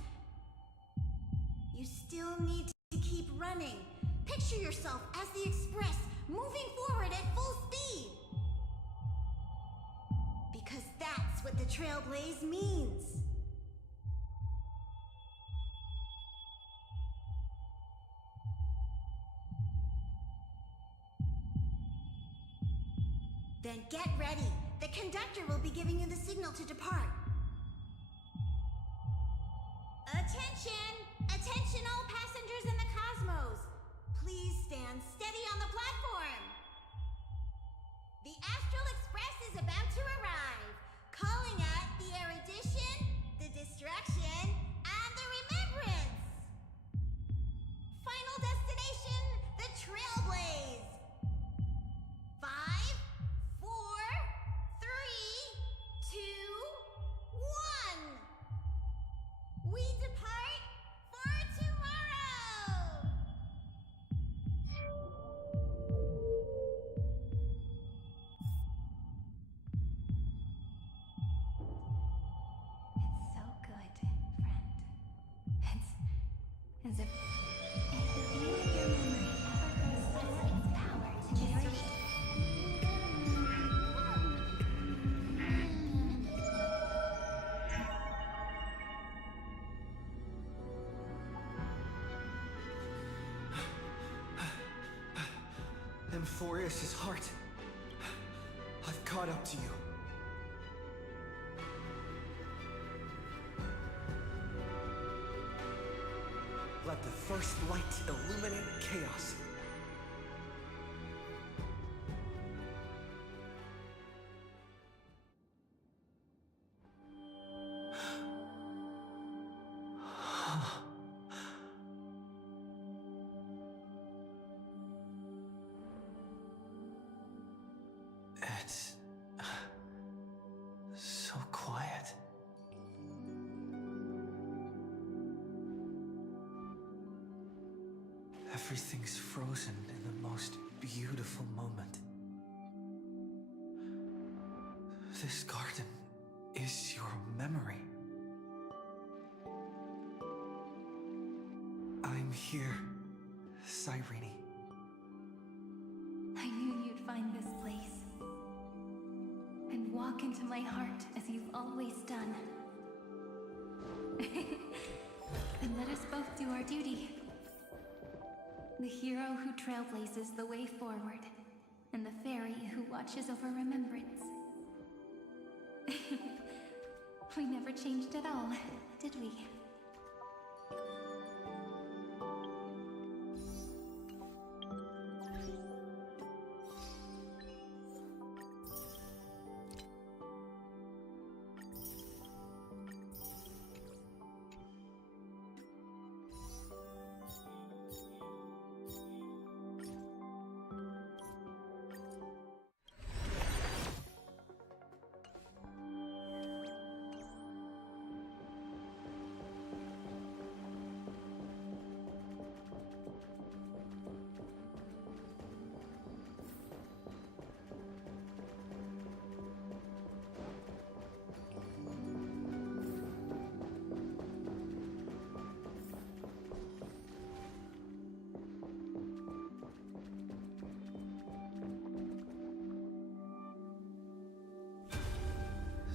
You still need to keep running. Picture yourself as the Express, moving forward at full speed. Because that's what the Trailblaze means. Then get ready. The conductor will be giving you the signal to depart. Attention! Attention all passengers in the cosmos! Please stand steady on the platform. The Astral Express is about to arrive, calling at the erudition, the destruction, and the remembrance. Final destination, the Trailblaze. 5, 4, 3, 2, 1. We depart for tomorrow. It's so good, friend. It's as if you and your memory ever grows less its power to generate. Amphorius' heart. I've caught up to you. Let the first light illuminate chaos. It's so quiet. Everything's frozen in the most beautiful moment. This garden is your memory. I'm here, Cyrene. I knew you'd find this place and walk into my heart as you've always done. Then let us both do our duty. The hero who trailblazes the way forward, and the fairy who watches over remembrance. We never changed at all, did we?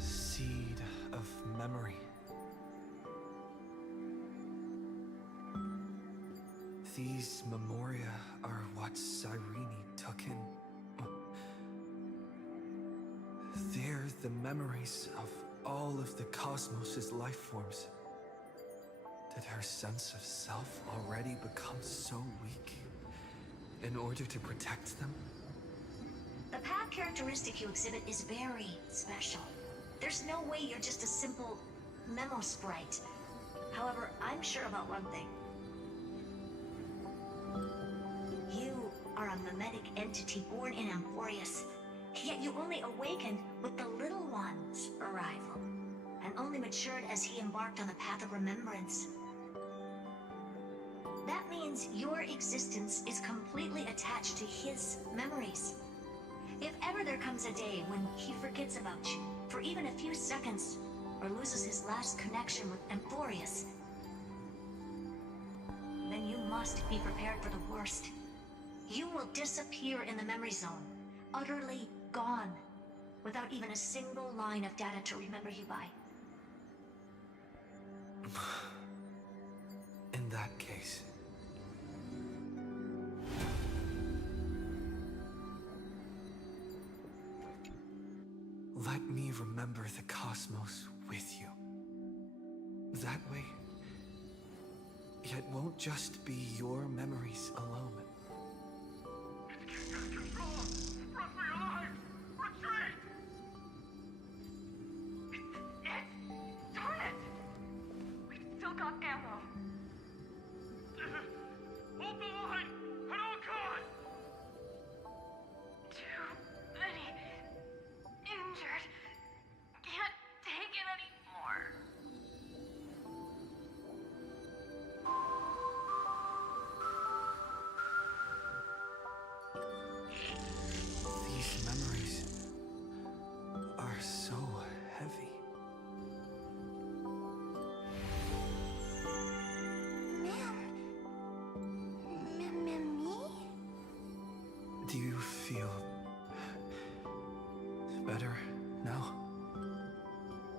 Seed of memory. These memoria are what Cyrene took in. They're the memories of all of the cosmos's life forms. Did her sense of self already become so weak in order to protect them? The path characteristic you exhibit is very special. There's no way you're just a simple memo sprite. However, I'm sure about one thing. You are a mimetic entity born in Amphorius, yet you only awakened with the Little One's arrival, and only matured as he embarked on the path of remembrance. That means your existence is completely attached to his memories. If ever there comes a day when he forgets about you for even a few seconds, or loses his last connection with Amphorius, then you must be prepared for the worst. You will disappear in the memory zone, utterly gone, without even a single line of data to remember you by. In that case... let me remember the cosmos with you. That way, it won't just be your memories alone. It's getting out of control! Run for your lives! Retreat! Darn it! We've still got ammo. Hold the line! At all costs! Too many injured. Can't take it anymore. These memories are so heavy. Me? Do you feel better now?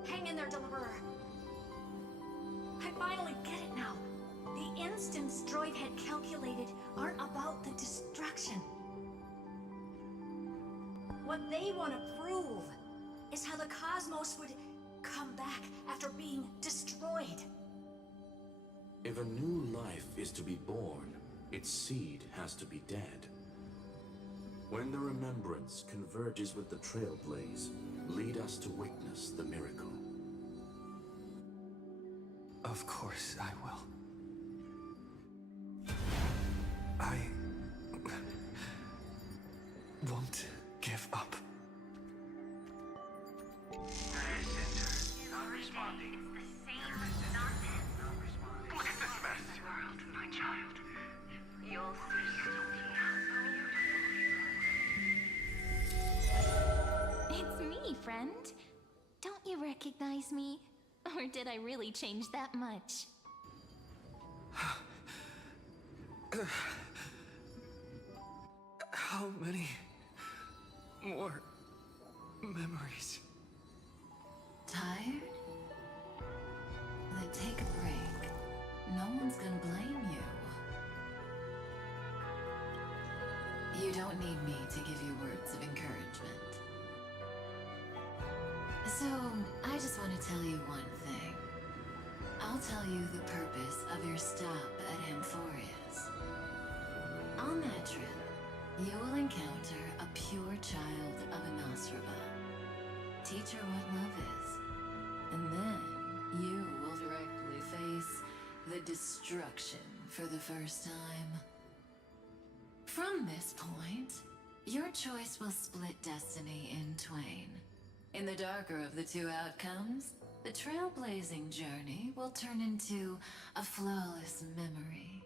Hang in there, Deliverer. I finally get it now. The instants Droid had calculated aren't about the destruction. What they want to prove is how the cosmos would come back after being destroyed. If a new life is to be born, its seed has to be dead. When the remembrance converges with the trailblaze, lead us to witness the miracle. Of course I will. I won't give up. Not responding. It's the same nonsense. Look at this mess! World, my child. You'll see. It's me, friend. Don't you recognize me? Or did I really change that much? How many more memories? Tired? Then take a break. No one's gonna blame you. You don't need me to give you words of encouragement. So, I just want to tell you one thing. I'll tell you the purpose of your stop at Amphorius. On that trip, you will encounter a pure child of Inostrava. Teach her what love is. And then you will directly face the destruction for the first time. From this point, your choice will split destiny in twain. In the darker of the two outcomes, the trailblazing journey will turn into a flawless memory.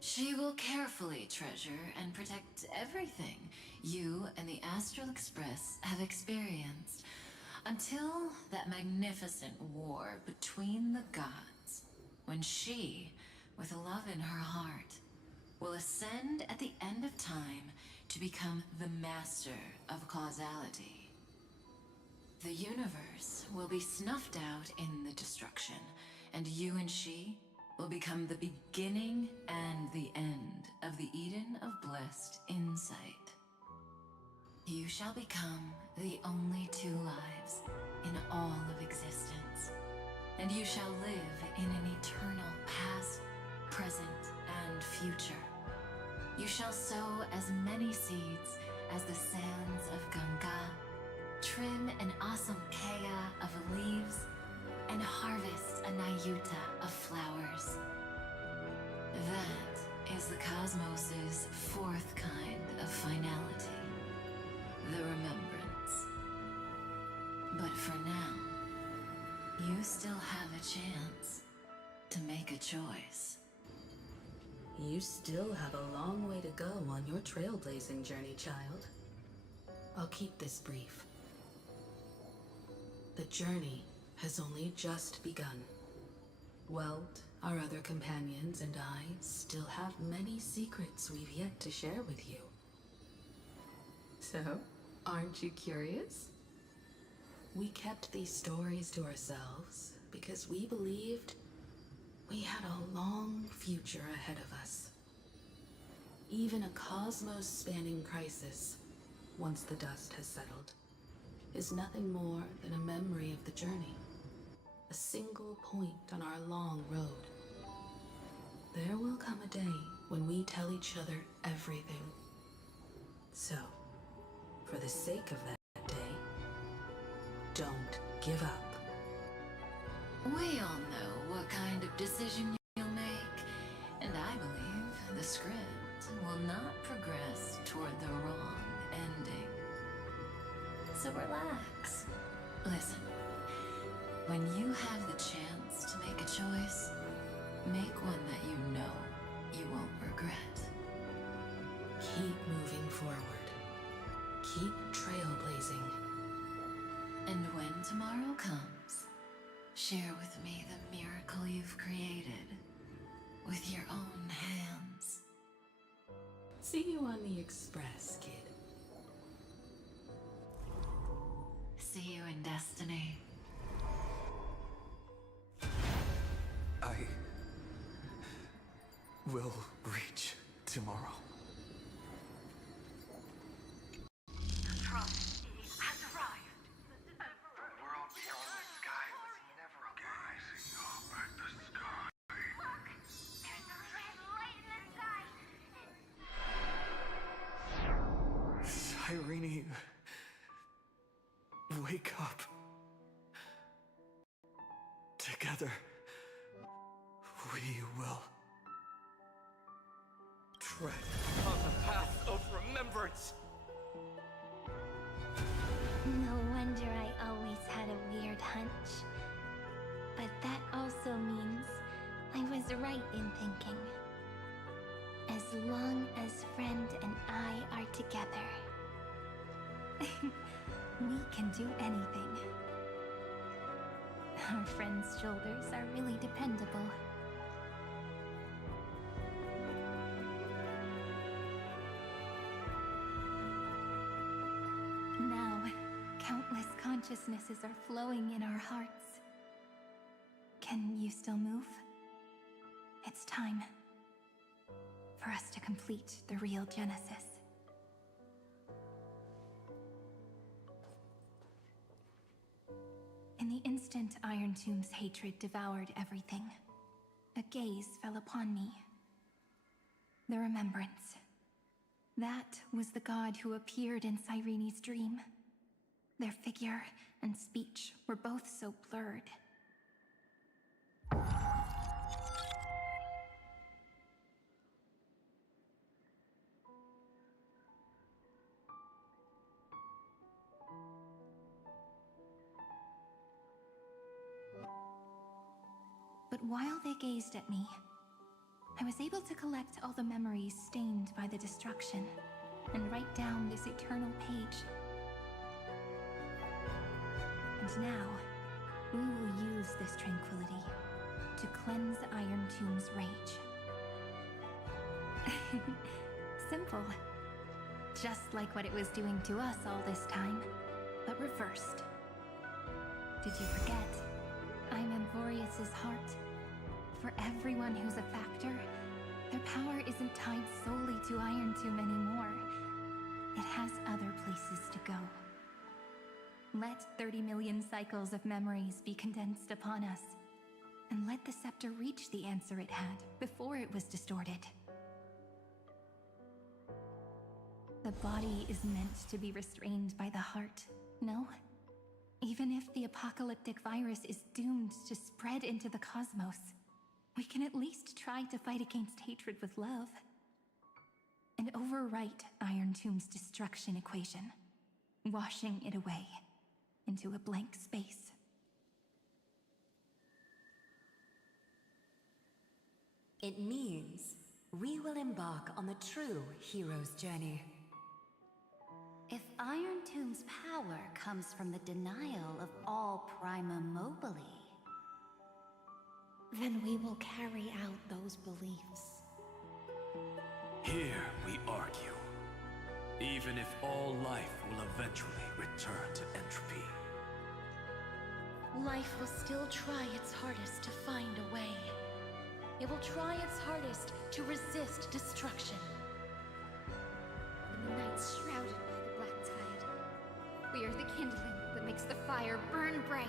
She will carefully treasure and protect everything you and the Astral Express have experienced until that magnificent war between the gods, when she, with love in her heart, will ascend at the end of time to become the master of causality. The universe will be snuffed out in the destruction, and you and she will become the beginning and the end of the Eden of blessed insight. You shall become the only two lives in all of existence, and you shall live in an eternal past, present, and future. You shall sow as many seeds as the sands of Ganga, trim an awesome kea of leaves, and harvest a Nayuta of flowers. That is the cosmos's fourth kind of finality, the remembrance. But for now, you still have a chance to make a choice. You still have a long way to go on your trailblazing journey, child. I'll keep this brief. The journey has only just begun. Welt, our other companions, and I still have many secrets we've yet to share with you. So, aren't you curious? We kept these stories to ourselves because we believed we had a long future ahead of us. Even a cosmos-spanning crisis, once the dust has settled, is nothing more than a memory of the journey. A single point on our long road. There will come a day when we tell each other everything. So, for the sake of that day, don't give up. We all know what kind of decision you'll make, and I believe the script will not progress toward the wrong ending. So relax. Listen, when you have the chance to make a choice, make one that you know you won't regret. Keep moving forward. Keep trailblazing. And when tomorrow comes, share with me the miracle you've created with your own hands. See you on the Express, kid. See you in destiny. I will reach tomorrow. wake up. Together, we will tread on the path of remembrance. No wonder I always had a weird hunch. But that also means I was right in thinking. As long as Friend and I are together, we can do anything. Our friend's shoulders are really dependable. Now, countless consciousnesses are flowing in our hearts. Can you still move? It's time for us to complete the real Genesis. In the instant Iron Tomb's hatred devoured everything, a gaze fell upon me. The remembrance. That was the god who appeared in Cyrene's dream. Their figure and speech were both so blurred. But while they gazed at me, I was able to collect all the memories stained by the destruction and write down this eternal page. And now, we will use this tranquility to cleanse Iron Tomb's rage. Simple. Just like what it was doing to us all this time, but reversed. Did you forget? I'm Amphorius's heart. For everyone who's a factor, their power isn't tied solely to Iron Tomb anymore. It has other places to go. Let 30 million cycles of memories be condensed upon us, and let the scepter reach the answer it had before it was distorted. The body is meant to be restrained by the heart, no? Even if the apocalyptic virus is doomed to spread into the cosmos, we can at least try to fight against hatred with love. And overwrite Iron Tomb's destruction equation, washing it away into a blank space. It means we will embark on the true hero's journey. If Iron Tomb's power comes from the denial of all Prima Mobile, then we will carry out those beliefs. Here we argue. Even if all life will eventually return to entropy. Life will still try its hardest to find a way. It will try its hardest to resist destruction. In the night shrouded by the black tide, we are the kindling that makes the fire burn bright.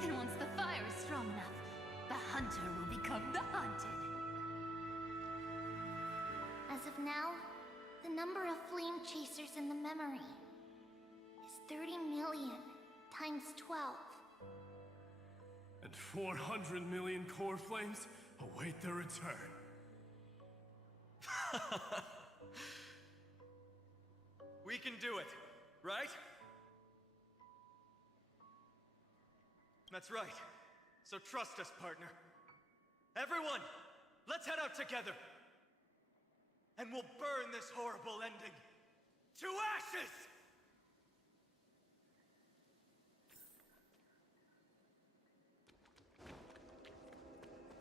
And once the fire is strong enough, the hunter will become the hunted. As of now, the number of flame chasers in the memory is 30 million times 12. And 400 million core flames await their return. We can do it, right? That's right. So trust us, partner. Everyone, let's head out together. And we'll burn this horrible ending to ashes!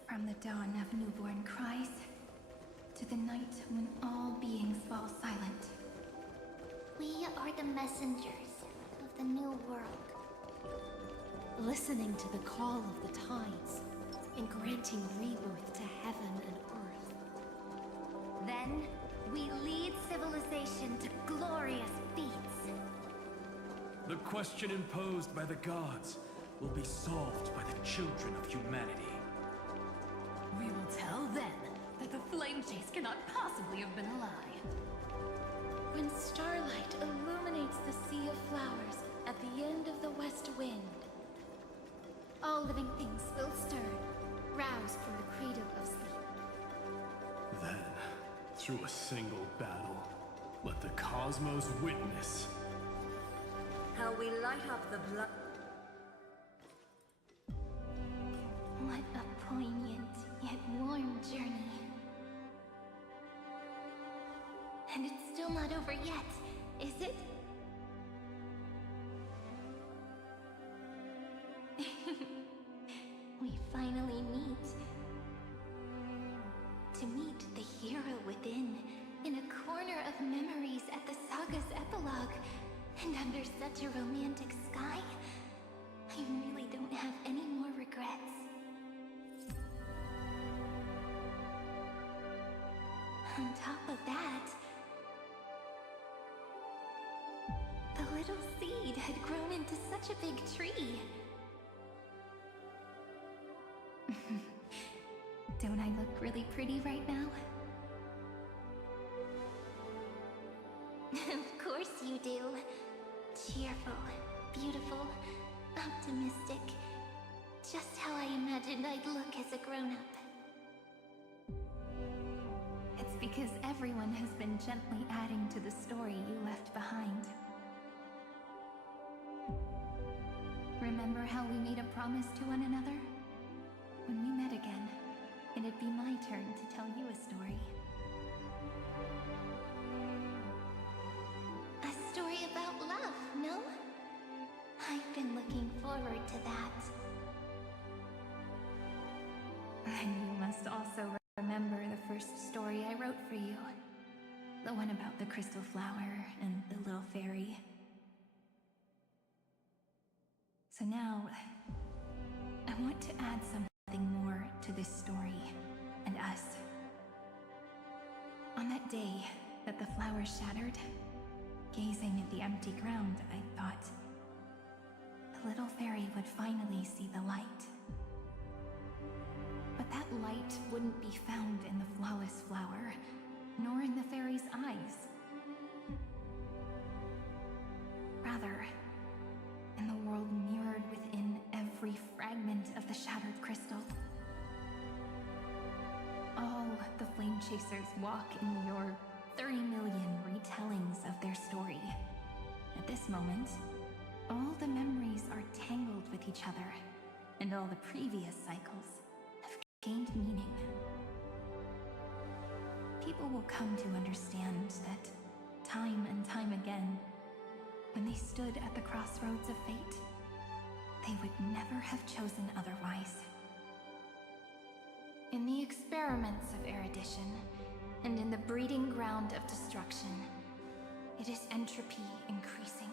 From the dawn of newborn cries, to the night when all beings fall silent. We are the messengers of the new world. Listening to the call of the tides, and granting rebirth to heaven and earth. then we lead civilization to glorious feats. The question imposed by the gods will be solved by the children of humanity. We will tell them that the flame chase cannot possibly have been a lie. When starlight illuminates through a single battle. Let the cosmos witness. How we light up the blood. What a poignant yet warm journey. And it's still not over yet, is it? We finally meet. To meet the hero within, in a corner of memories at the saga's epilogue, and under such a romantic sky, I really don't have any more regrets. On top of that, the little seed had grown into such a big tree. Don't I look really pretty right now? Of course you do. Cheerful, beautiful, optimistic. Just how I imagined I'd look as a grown-up. It's because everyone has been gently adding to the story you left behind. Remember how we made a promise to one another? When we met again, it'd be my turn to tell you a story. A story about love, no? I've been looking forward to that. And you must also remember the first story I wrote for you. The one about the crystal flower and the little fairy. So now, I want to add something more to this story and us. On that day that the flower shattered, gazing at the empty ground, I thought the little fairy would finally see the light. But that light wouldn't be found in the flawless flower, nor in the fairy's eyes. Rather, in the world mirrored within every fragment of the shattered crystal. All the flame chasers walk in your 30 million retellings of their story. At this moment, all the memories are tangled with each other, and all the previous cycles have gained meaning. People will come to understand that time and time again, when they stood at the crossroads of fate, they would never have chosen otherwise. In the experiments of erudition, and in the breeding ground of destruction, it is entropy increasing,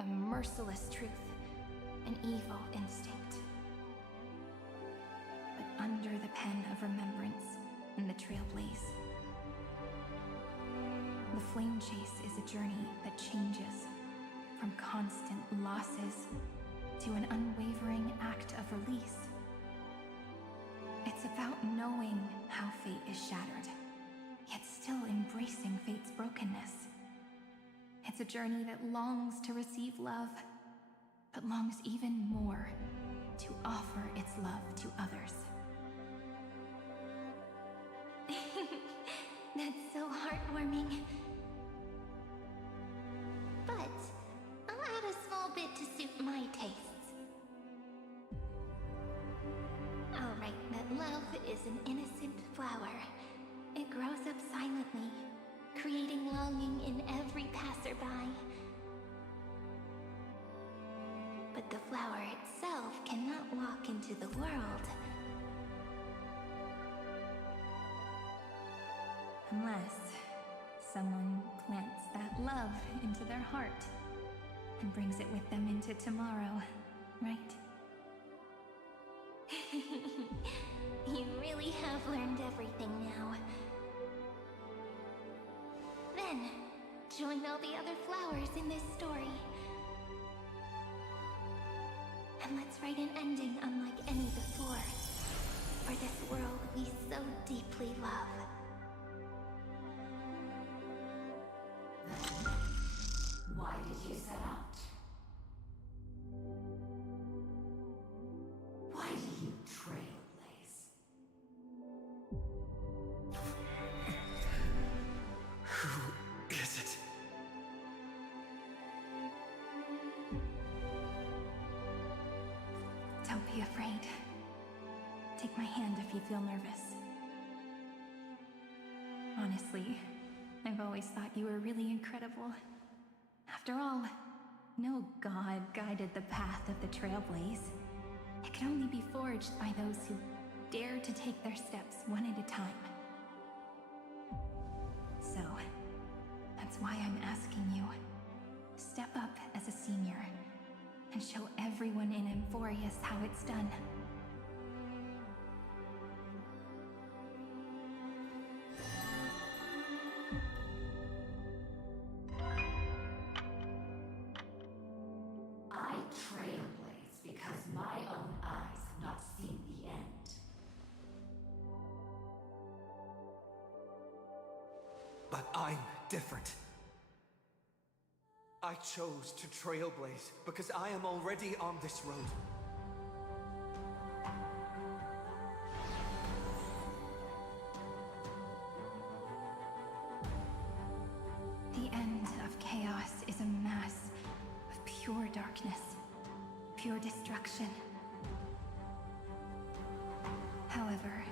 a merciless truth, an evil instinct. But under the pen of remembrance and the trailblaze, the flame chase is a journey that changes from constant losses to an unwavering act of release. It's about knowing how fate is shattered, yet still embracing fate's brokenness. It's a journey that longs to receive love, but longs even more to offer its love to others. That's so heartwarming. But I'll add a small bit to suit my tastes. I'll write that love is an innocent flower. It grows up silently, creating longing in every passerby. But the flower itself cannot walk into the world unless someone plants that love into their heart and brings it with them into tomorrow, right? You really have learned everything now. Then, join all the other flowers in this story. And let's write an ending unlike any before, for this world we so deeply love. Why did you set out? Why do you trailblaze? be afraid. Take my hand if you feel nervous. Honestly, I've always thought you were really incredible. After all, no god guided the path of the Trailblaze. It can only be forged by those who dare to take their steps one at a time. So, that's why I'm asking you. Step up as a senior, and show everyone in Amphorius how it's done. I trailblaze because my own eyes have not seen the end. But I'm different. I chose to trailblaze because I am already on this road. The end of chaos is a mass of pure darkness, pure destruction. However,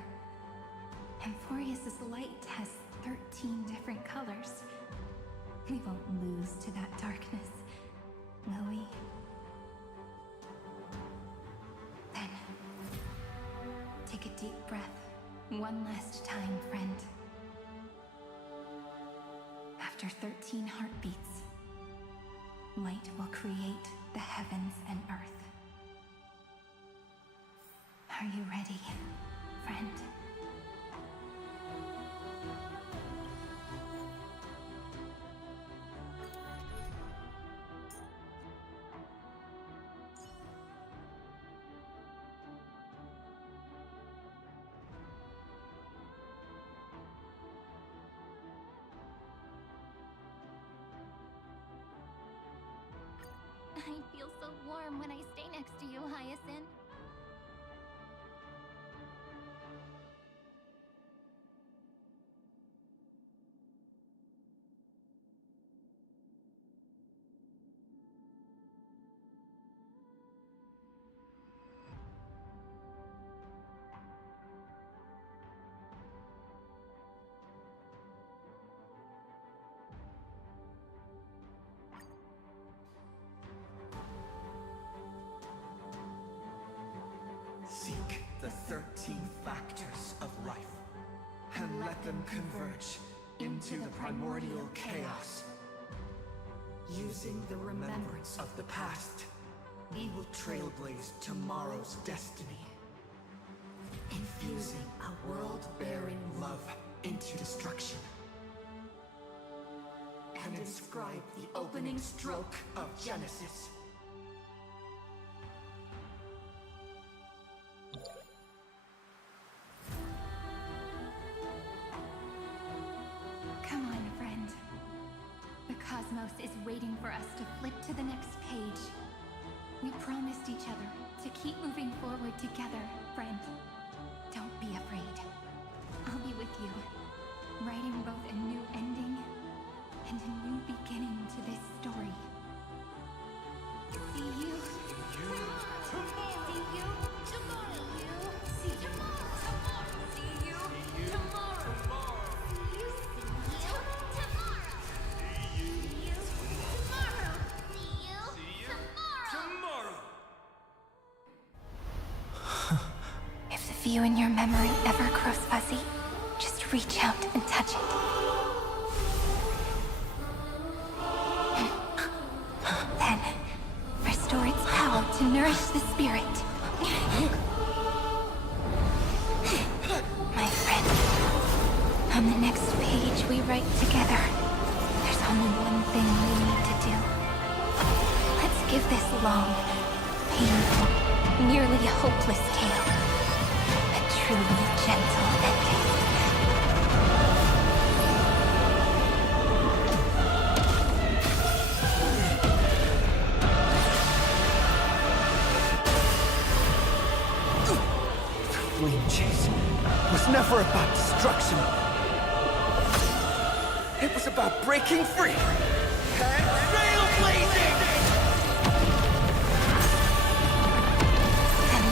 Amphorius' light has 13 different colors. We won't lose to that darkness, will we? Then, take a deep breath, one last time, friend. After 13 heartbeats, light will create the heavens and earth. Are you ready, friend? I feel so warm when I stay next to you, Hyacinth. Seek the 13 factors of life, and let them converge into the primordial chaos. Using the remembrance of the past, we will trailblaze tomorrow's destiny. Infusing a world-bearing love into destruction. And inscribe the opening stroke of Genesis. Come on, friend. The cosmos is waiting for us to flip to the next page. We promised each other to keep moving forward together, friend. Don't be afraid. I'll be with you, writing both a new ending and a new beginning to this story. See you. See you tomorrow. See you tomorrow. See you tomorrow. See you tomorrow. If the view in your memory ever grows fuzzy, just reach out and touch it. Then, restore its power to nourish the spirit. My friend, on the next page we write together, there's only one thing we need to do. Let's give this long, painful, nearly hopeless tale a truly gentle ending. Flame chase was never about destruction. It was about breaking free and trailblazing! And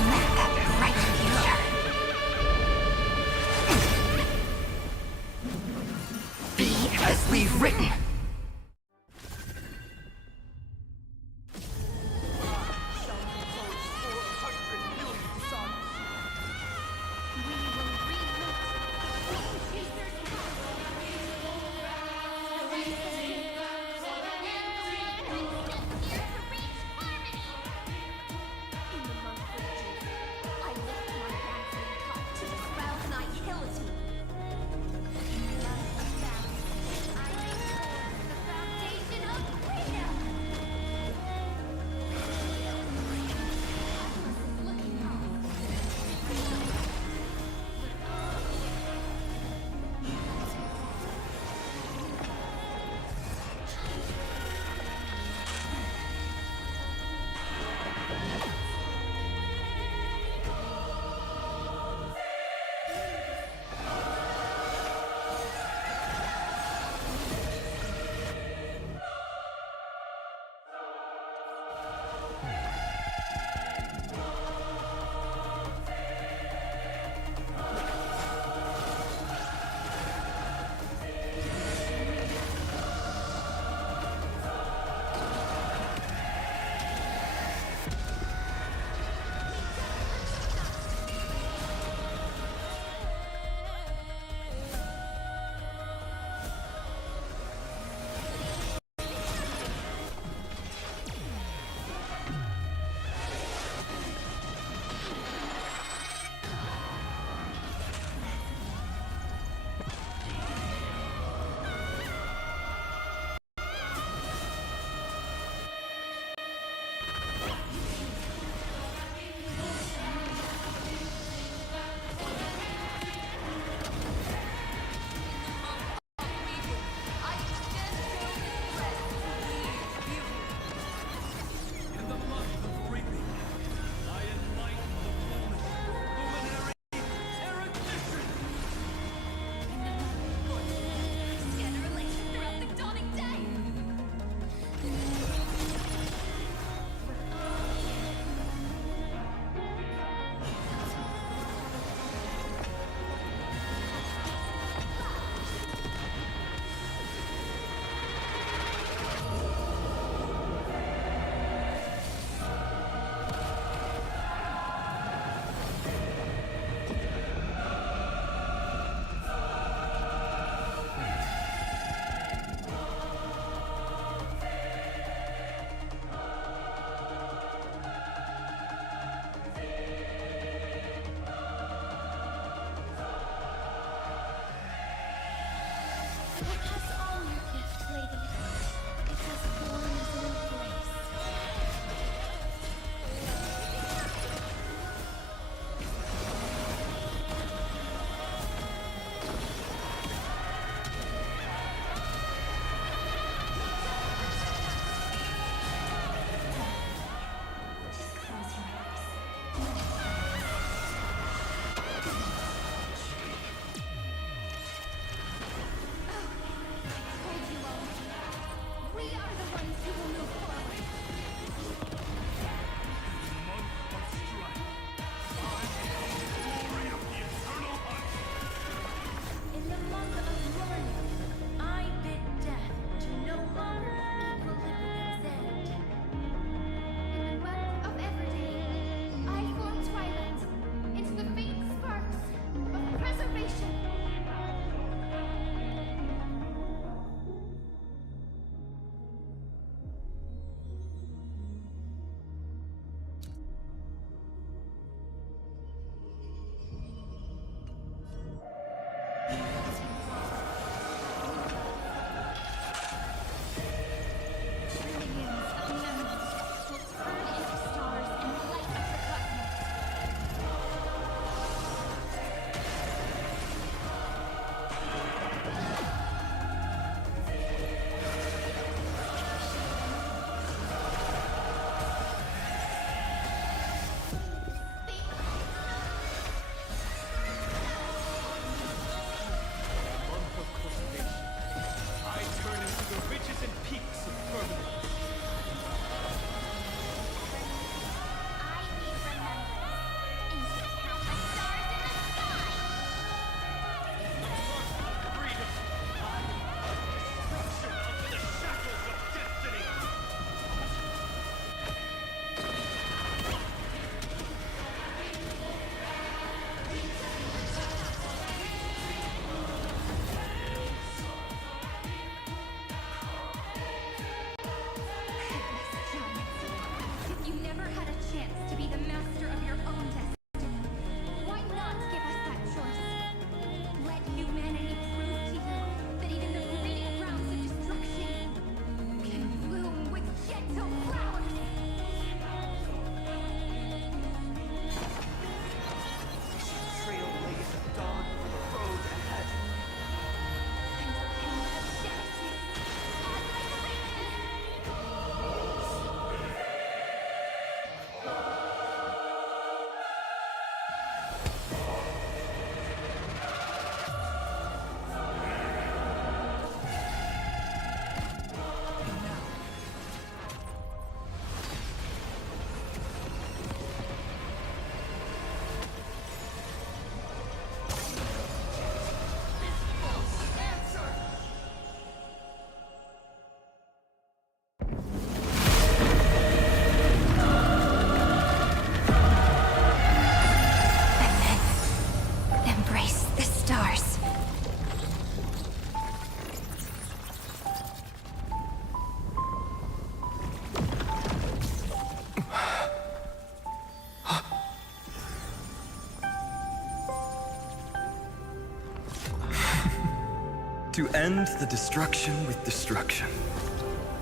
To end the destruction with destruction.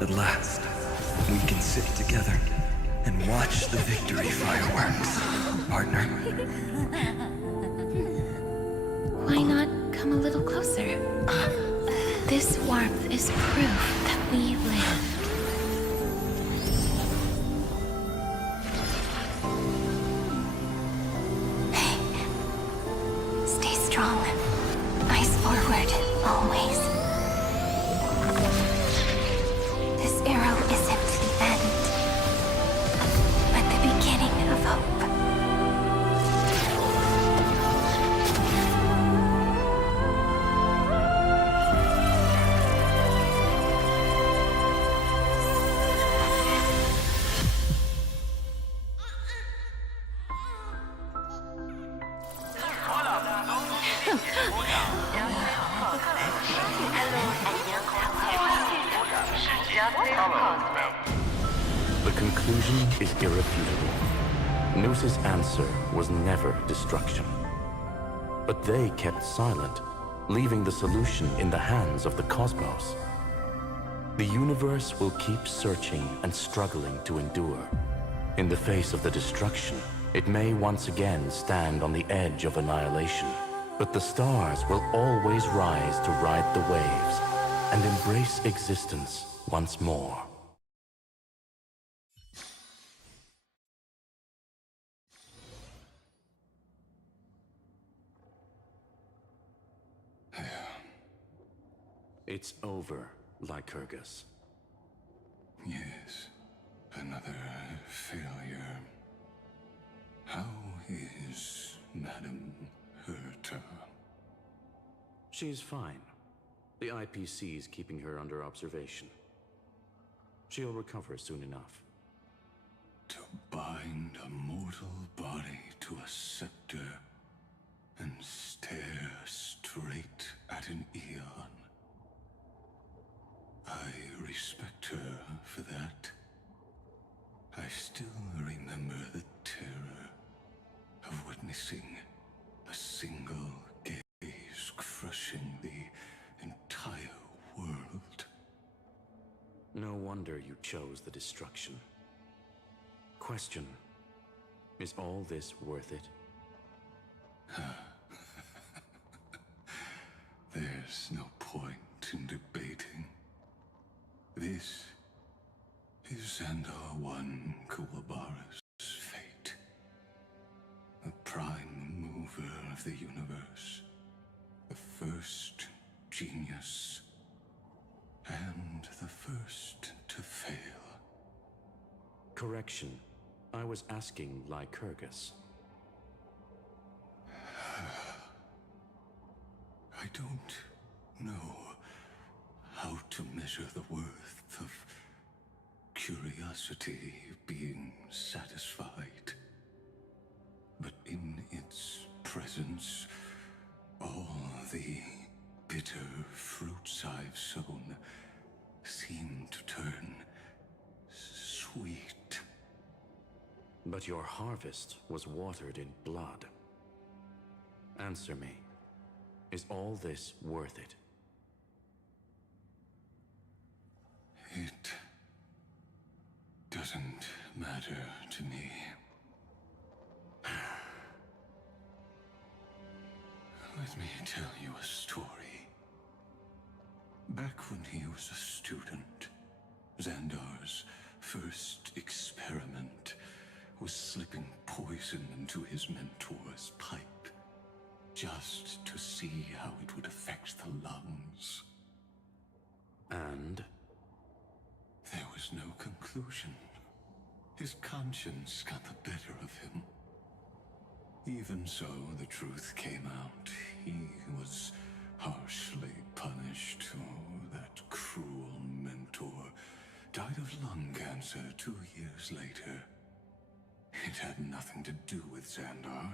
At last, we can sit together and watch the victory fireworks, partner. Why not come a little closer? This warmth is proof that we live. Stay strong. Eyes forward, always. This arrow isn't the end, but the beginning of hope. The conclusion is irrefutable. Noose's answer was never destruction. But they kept silent, leaving the solution in the hands of the cosmos. The universe will keep searching and struggling to endure. In the face of the destruction, it may once again stand on the edge of annihilation. But the stars will always rise to ride the waves and embrace existence once more. It's over, Lycurgus. Yes, another failure. How is Madame Herta? She's fine. The IPC's keeping her under observation. She'll recover soon enough. To bind a mortal body to a scepter and stare straight at an eon. I respect her for that. I still remember the terror of witnessing a single gaze crushing the entire world. No wonder you chose the destruction. Question: is all this worth it? There's no point in debating. This is Xandar One Kuwabara's fate. The prime mover of the universe. The first genius. And the first to fail. Correction. I was asking Lycurgus. I don't know how to measure the worth of curiosity being satisfied. But in its presence, all the bitter fruits I've sown seem to turn sweet. But your harvest was watered in blood. Answer me. Is all this worth it? It doesn't matter to me. Let me tell you a story. Back when he was a student, Xandar's first experiment was slipping poison into his mentor's pipe, just to see how it would affect the lungs. And? There was no conclusion. His conscience got the better of him. Even so, the truth came out. He was harshly punished. Oh, that cruel mentor died of lung cancer 2 years later. It had nothing to do with Xandar.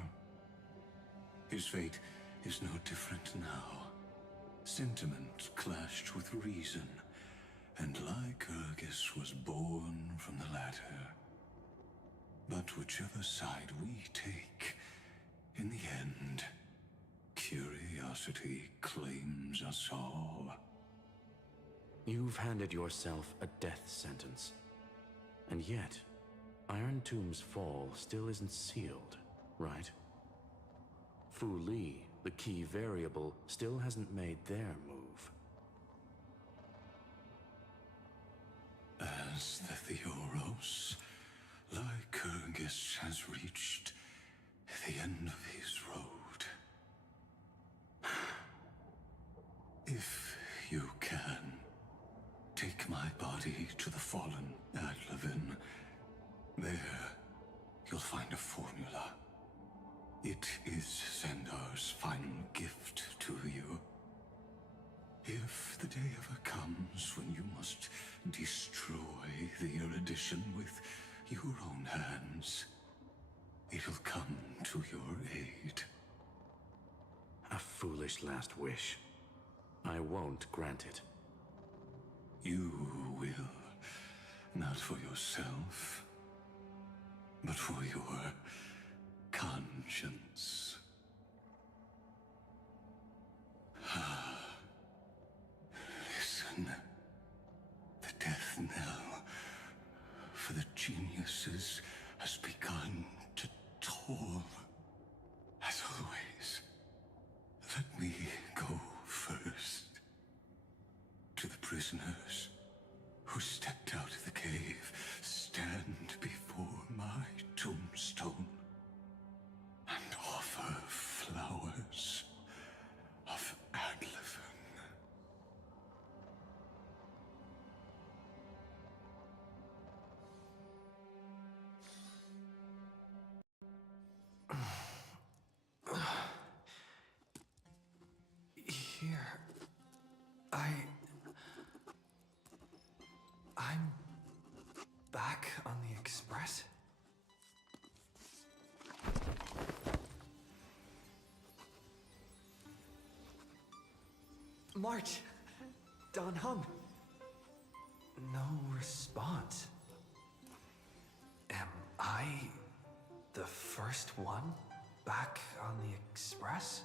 His fate is no different now. Sentiment clashed with reason, and Lycurgus was born from the latter. But whichever side we take, in the end, Curiosity claims us all. You've handed yourself a death sentence. And yet, Iron Tomb's fall still isn't sealed, right? Fu Li, the key variable, still hasn't made their move. As the Theoros, Lycurgus has reached the end of his road. If you can, take my body to the fallen Adlevin. There, you'll find a formula. It is Xandar's final gift to you. If the day ever comes when you must destroy the erudition with your own hands, it'll come to your aid. A foolish last wish. I won't grant it. You will. Not for yourself, but for your conscience. Listen. The death knell for the geniuses has begun to toll. As always, let me go first. To the prisoners who stepped out of the cave, stand before my tombstone and offer flowers of Adlevin. Here, I'm back on the Express? March! Don Hum! No response. Am I the first one back on the Express?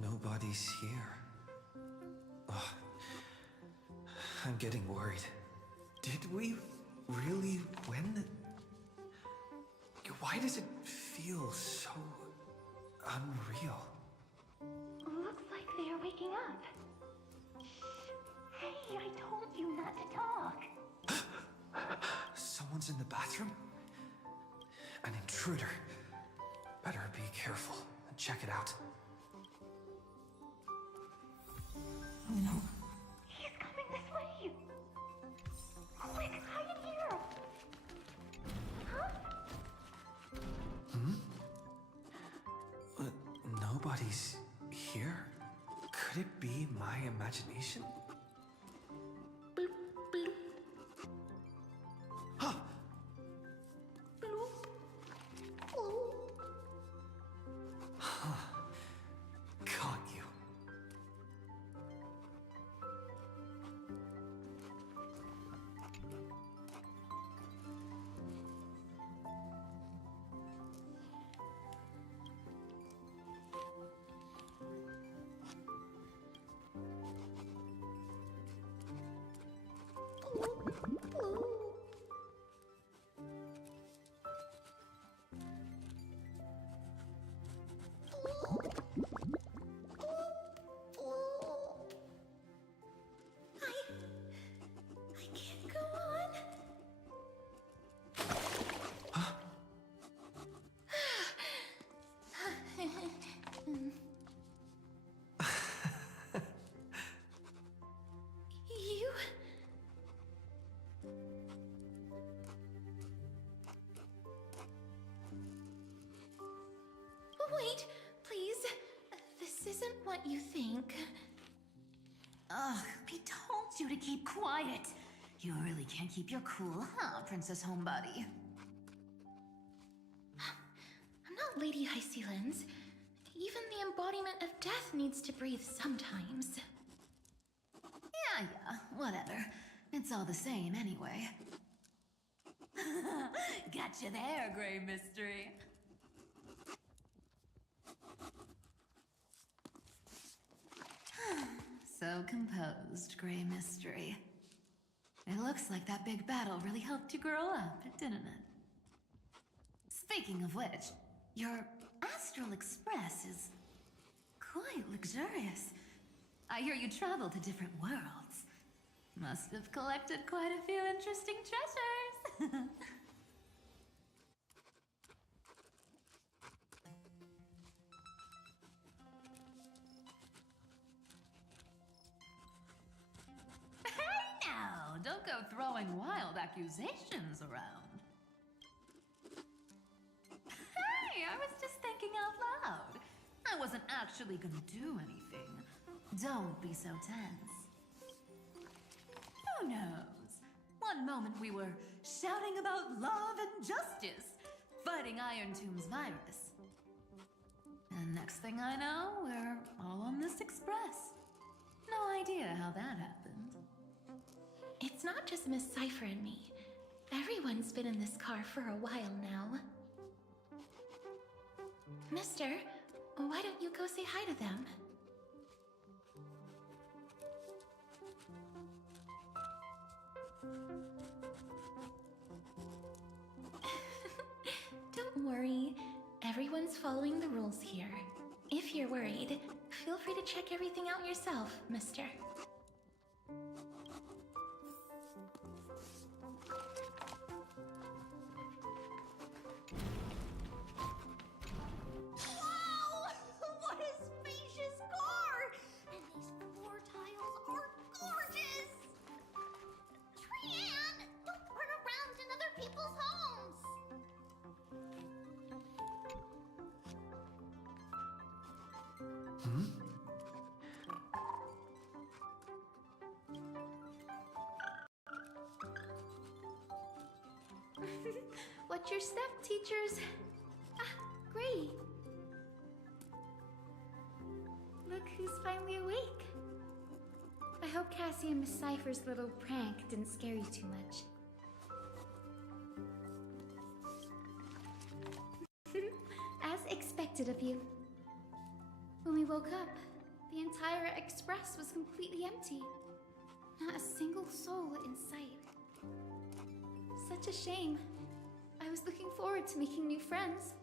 Nobody's here. Ugh. I'm getting worried. Did we really win? Why does it feel so unreal? Looks like they are waking up. Hey, I told you not to talk. Someone's in the bathroom? An intruder. Better be careful and check it out. No. He's coming this way. Quick, hide here. Huh? Nobody's here? Could it be my imagination? Huh! Huh. Caught you. I can't go on. You? Wait, please. This isn't what you think. Ugh, I told you to keep quiet. You really can't keep your cool, huh, Princess Homebody? I'm not Lady Hysealens. Even the embodiment of death needs to breathe sometimes. Yeah, whatever. It's all the same anyway. Gotcha there, Grey Mystery. So composed, Grey Mystery. It looks like that big battle really helped you grow up, didn't it? Speaking of which, your Astral Express is quite luxurious. I hear you travel to different worlds. Must have collected quite a few interesting treasures. Hey now, don't go throwing wild accusations around. Hey, I was just thinking out loud. I wasn't actually gonna do anything. Don't be so tense. Who knows? One moment we were shouting about love and justice, fighting Iron Tomb's virus. And next thing I know, we're all on this express. No idea how that happened. It's not just Miss Cypher and me. Everyone's been in this car for a while now. Mister, why don't you go say hi to them? Don't worry. Everyone's following the rules here. If you're worried, feel free to check everything out yourself, mister. Wow! What a spacious car! And these floor tiles are gorgeous! Trian, don't run around in other people's homes! What's your step, teachers? Ah, great. Look who's finally awake. I hope Cassie and Miss Cypher's little prank didn't scare you too much. As expected of you. When we woke up, the entire express was completely empty. Not a single soul in sight. Such a shame. I was looking forward to making new friends,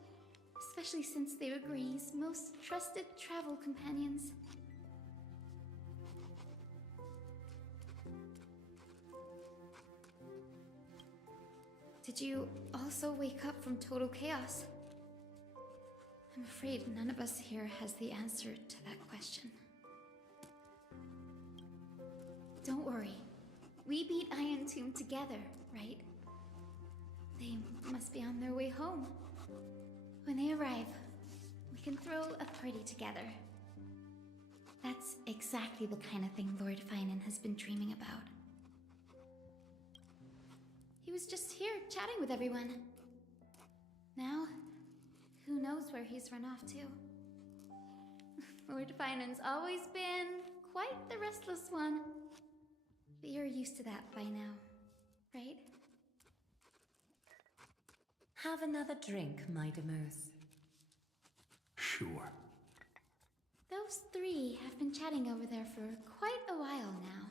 especially since they were Gree's most trusted travel companions. Did you also wake up from total chaos? I'm afraid none of us here has the answer to that question. Don't worry. We beat Iron Tomb together, right? They must be on their way home. When they arrive, we can throw a party together. That's exactly the kind of thing Lord Finan has been dreaming about. He was just here chatting with everyone. Now, who knows where he's run off to? Lord Finan's always been quite the restless one. But you're used to that by now, right? Have another drink, my Demerse. Sure. Those three have been chatting over there for quite a while now.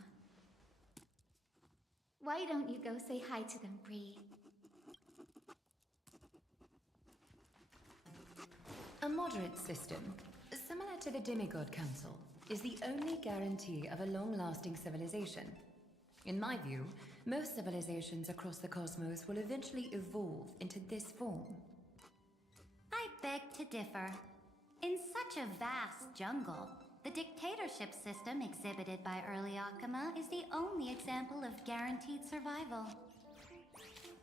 Why don't you go say hi to them, Bree? A moderate system, similar to the Demigod Council, is the only guarantee of a long-lasting civilization. In my view, most civilizations across the cosmos will eventually evolve into this form. I beg to differ. In such a vast jungle, the dictatorship system exhibited by early Akama is the only example of guaranteed survival.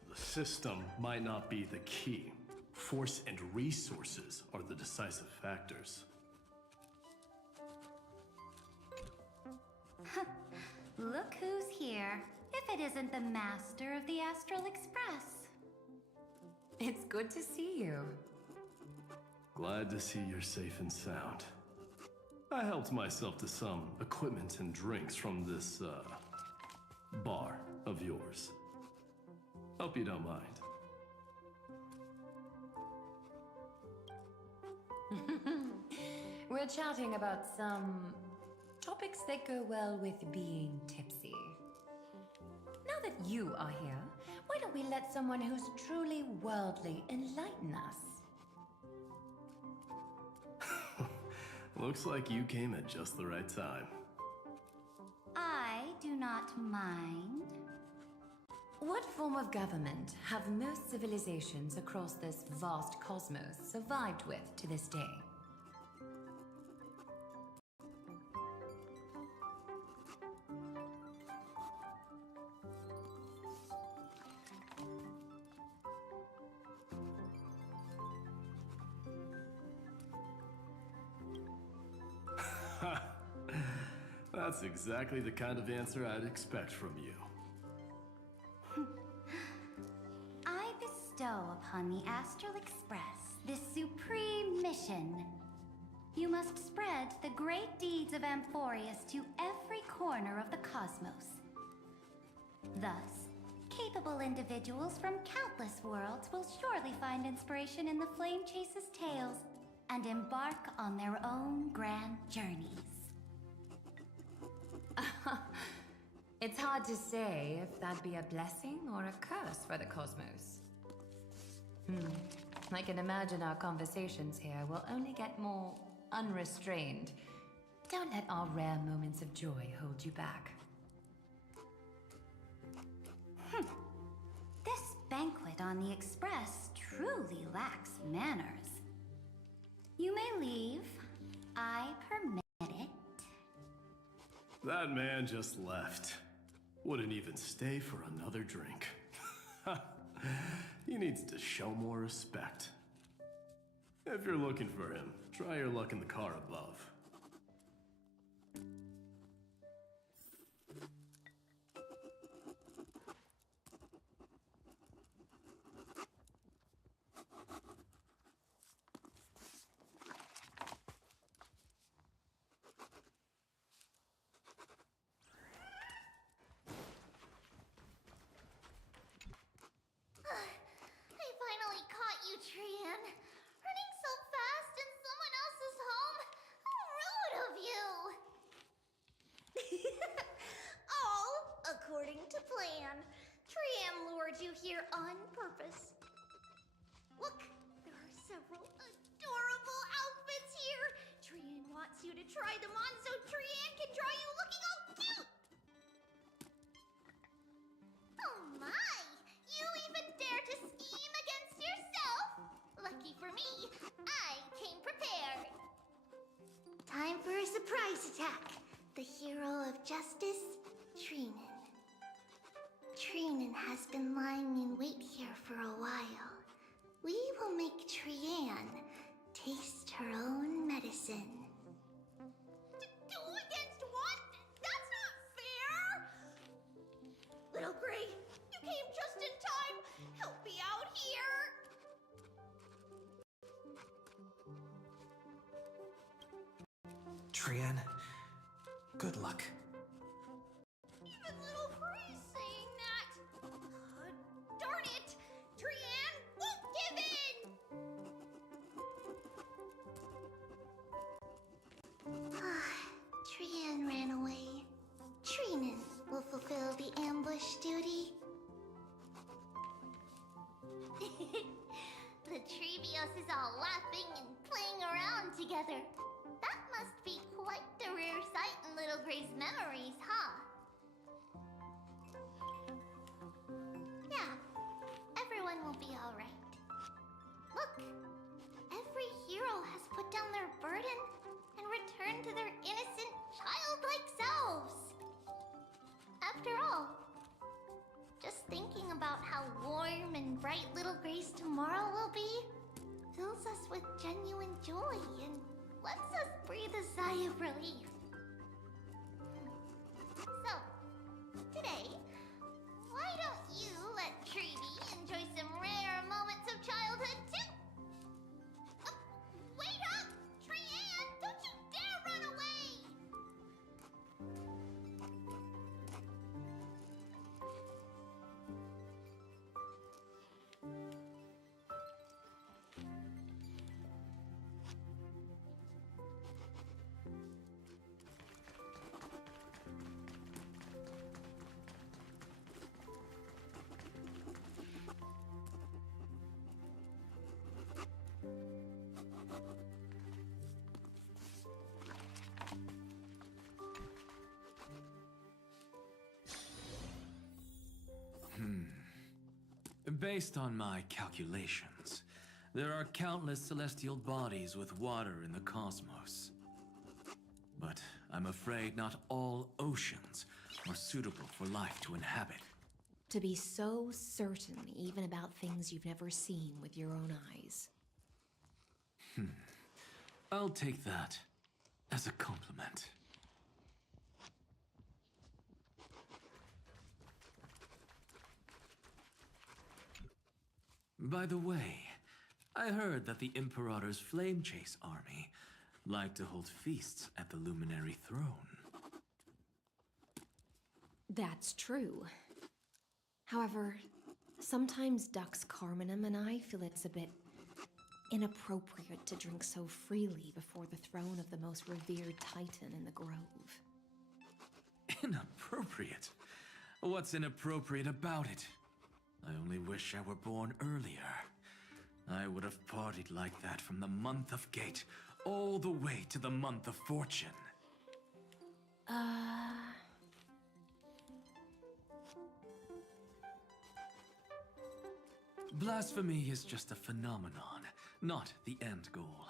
The system might not be the key. Force and resources are the decisive factors. Look who's here. If If it isn't the master of the Astral Express. It's good to see you. Glad to see you're safe and sound. I helped myself to some equipment and drinks from this, bar of yours. Hope you don't mind. We're chatting about some topics that go well with being tipsy. Now that you are here, why don't we let someone who's truly worldly enlighten us? Looks like you came at just the right time. I do not mind. What form of government have most civilizations across this vast cosmos survived with to this day? That's exactly the kind of answer I'd expect from you. I bestow upon the Astral Express this supreme mission. You must spread the great deeds of Amphorius to every corner of the cosmos. Thus, capable individuals from countless worlds will surely find inspiration in the Flame Chase's tales and embark on their own grand journeys. It's hard to say if that'd be a blessing or a curse for the cosmos. I can imagine our conversations here will only get more unrestrained. Don't let our rare moments of joy hold you back. This banquet on the Express truly lacks manners. You may leave. I permit it. That man just left. Wouldn't even stay for another drink. He needs to show more respect. If you're looking for him, try your luck in the car above. I finally caught you, Trian. Running so fast in someone else's home. How rude of you. All according to plan. Trian lured you here on purpose. Look, there are several adorable outfits here. Trian wants you to try them on so Trian can draw you looking all cute. Oh my! You even dare to scheme against yourself? Lucky for me, I came prepared. Time for a surprise attack. The hero of justice, Trinan. Trinan has been lying in wait here for a while. We will make Trian taste her own medicine. Two against one? That's not fair! Little Gray, you came just in time. Help me out here. Trian, good luck. Even little Gray's saying that. Darn it! Trian won't give in! Trian ran away. Trinan will fulfill the ambush duty. The Trevios is all laughing and playing around together. That must be quite the rare sight in Little Gray's memories, huh? Yeah, everyone will be alright. Look, every hero has put down their burden and returned to their innocent, childlike selves. After all, just thinking about how warm and bright Little Gray's tomorrow will be fills us with genuine joy and lets us breathe a sigh of relief. So, today, Based on my calculations, there are countless celestial bodies with water in the cosmos. But I'm afraid not all oceans are suitable for life to inhabit. To be so certain even about things you've never seen with your own eyes. I'll take that as a compliment. By the way, I heard that the Imperator's Flame Chase army like to hold feasts at the Luminary Throne. That's true. However, sometimes Dux Carminum and I feel it's a bit inappropriate to drink so freely before the throne of the most revered titan in the Grove. Inappropriate? What's inappropriate about it? I only wish I were born earlier. I would have partied like that from the month of Gate all the way to the month of Fortune. Blasphemy is just a phenomenon, not the end goal.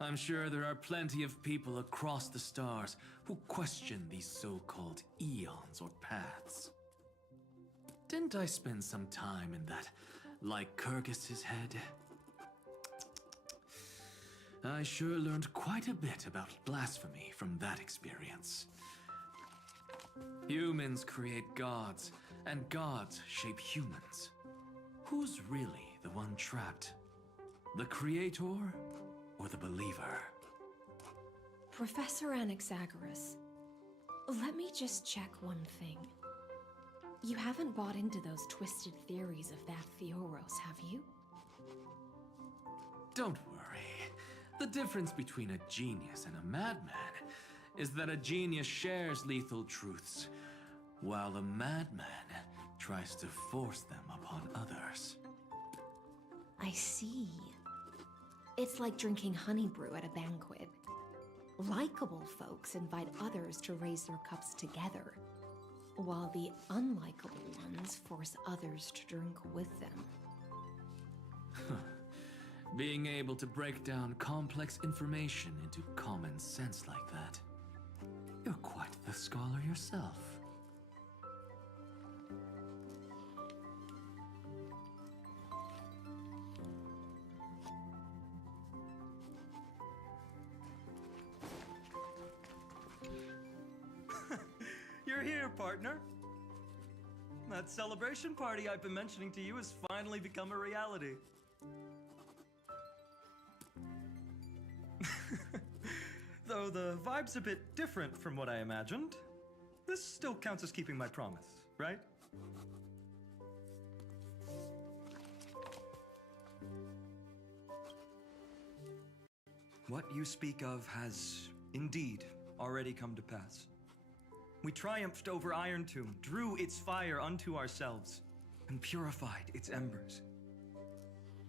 I'm sure there are plenty of people across the stars who question these so-called eons or paths. Didn't I spend some time in that Lycurgus's head? I sure learned quite a bit about blasphemy from that experience. Humans create gods, and gods shape humans. Who's really the one trapped? The creator or the believer? Professor Anaxagoras, let me just check one thing. You haven't bought into those twisted theories of that Theoros, have you? Don't worry. The difference between a genius and a madman is that a genius shares lethal truths, while a madman tries to force them upon others. I see. It's like drinking honey brew at a banquet. Likable folks invite others to raise their cups together, while the unlikable ones force others to drink with them. Being able to break down complex information into common sense like that. You're quite the scholar yourself. You're here, partner. That celebration party I've been mentioning to you has finally become a reality. Though the vibe's a bit different from what I imagined, this still counts as keeping my promise, right? What you speak of has indeed already come to pass. We triumphed over Iron Tomb, drew its fire unto ourselves, and purified its embers.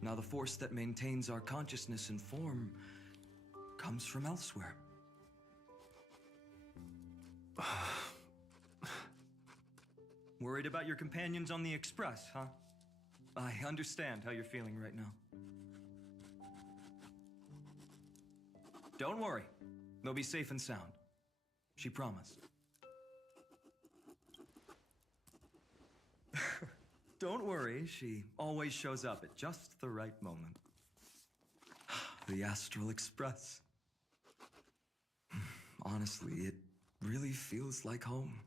Now the force that maintains our consciousness and form comes from elsewhere. Worried about your companions on the Express, huh? I understand how you're feeling right now. Don't worry. They'll be safe and sound. She promised. Don't worry, she always shows up at just the right moment. The Astral Express. Honestly, it really feels like home.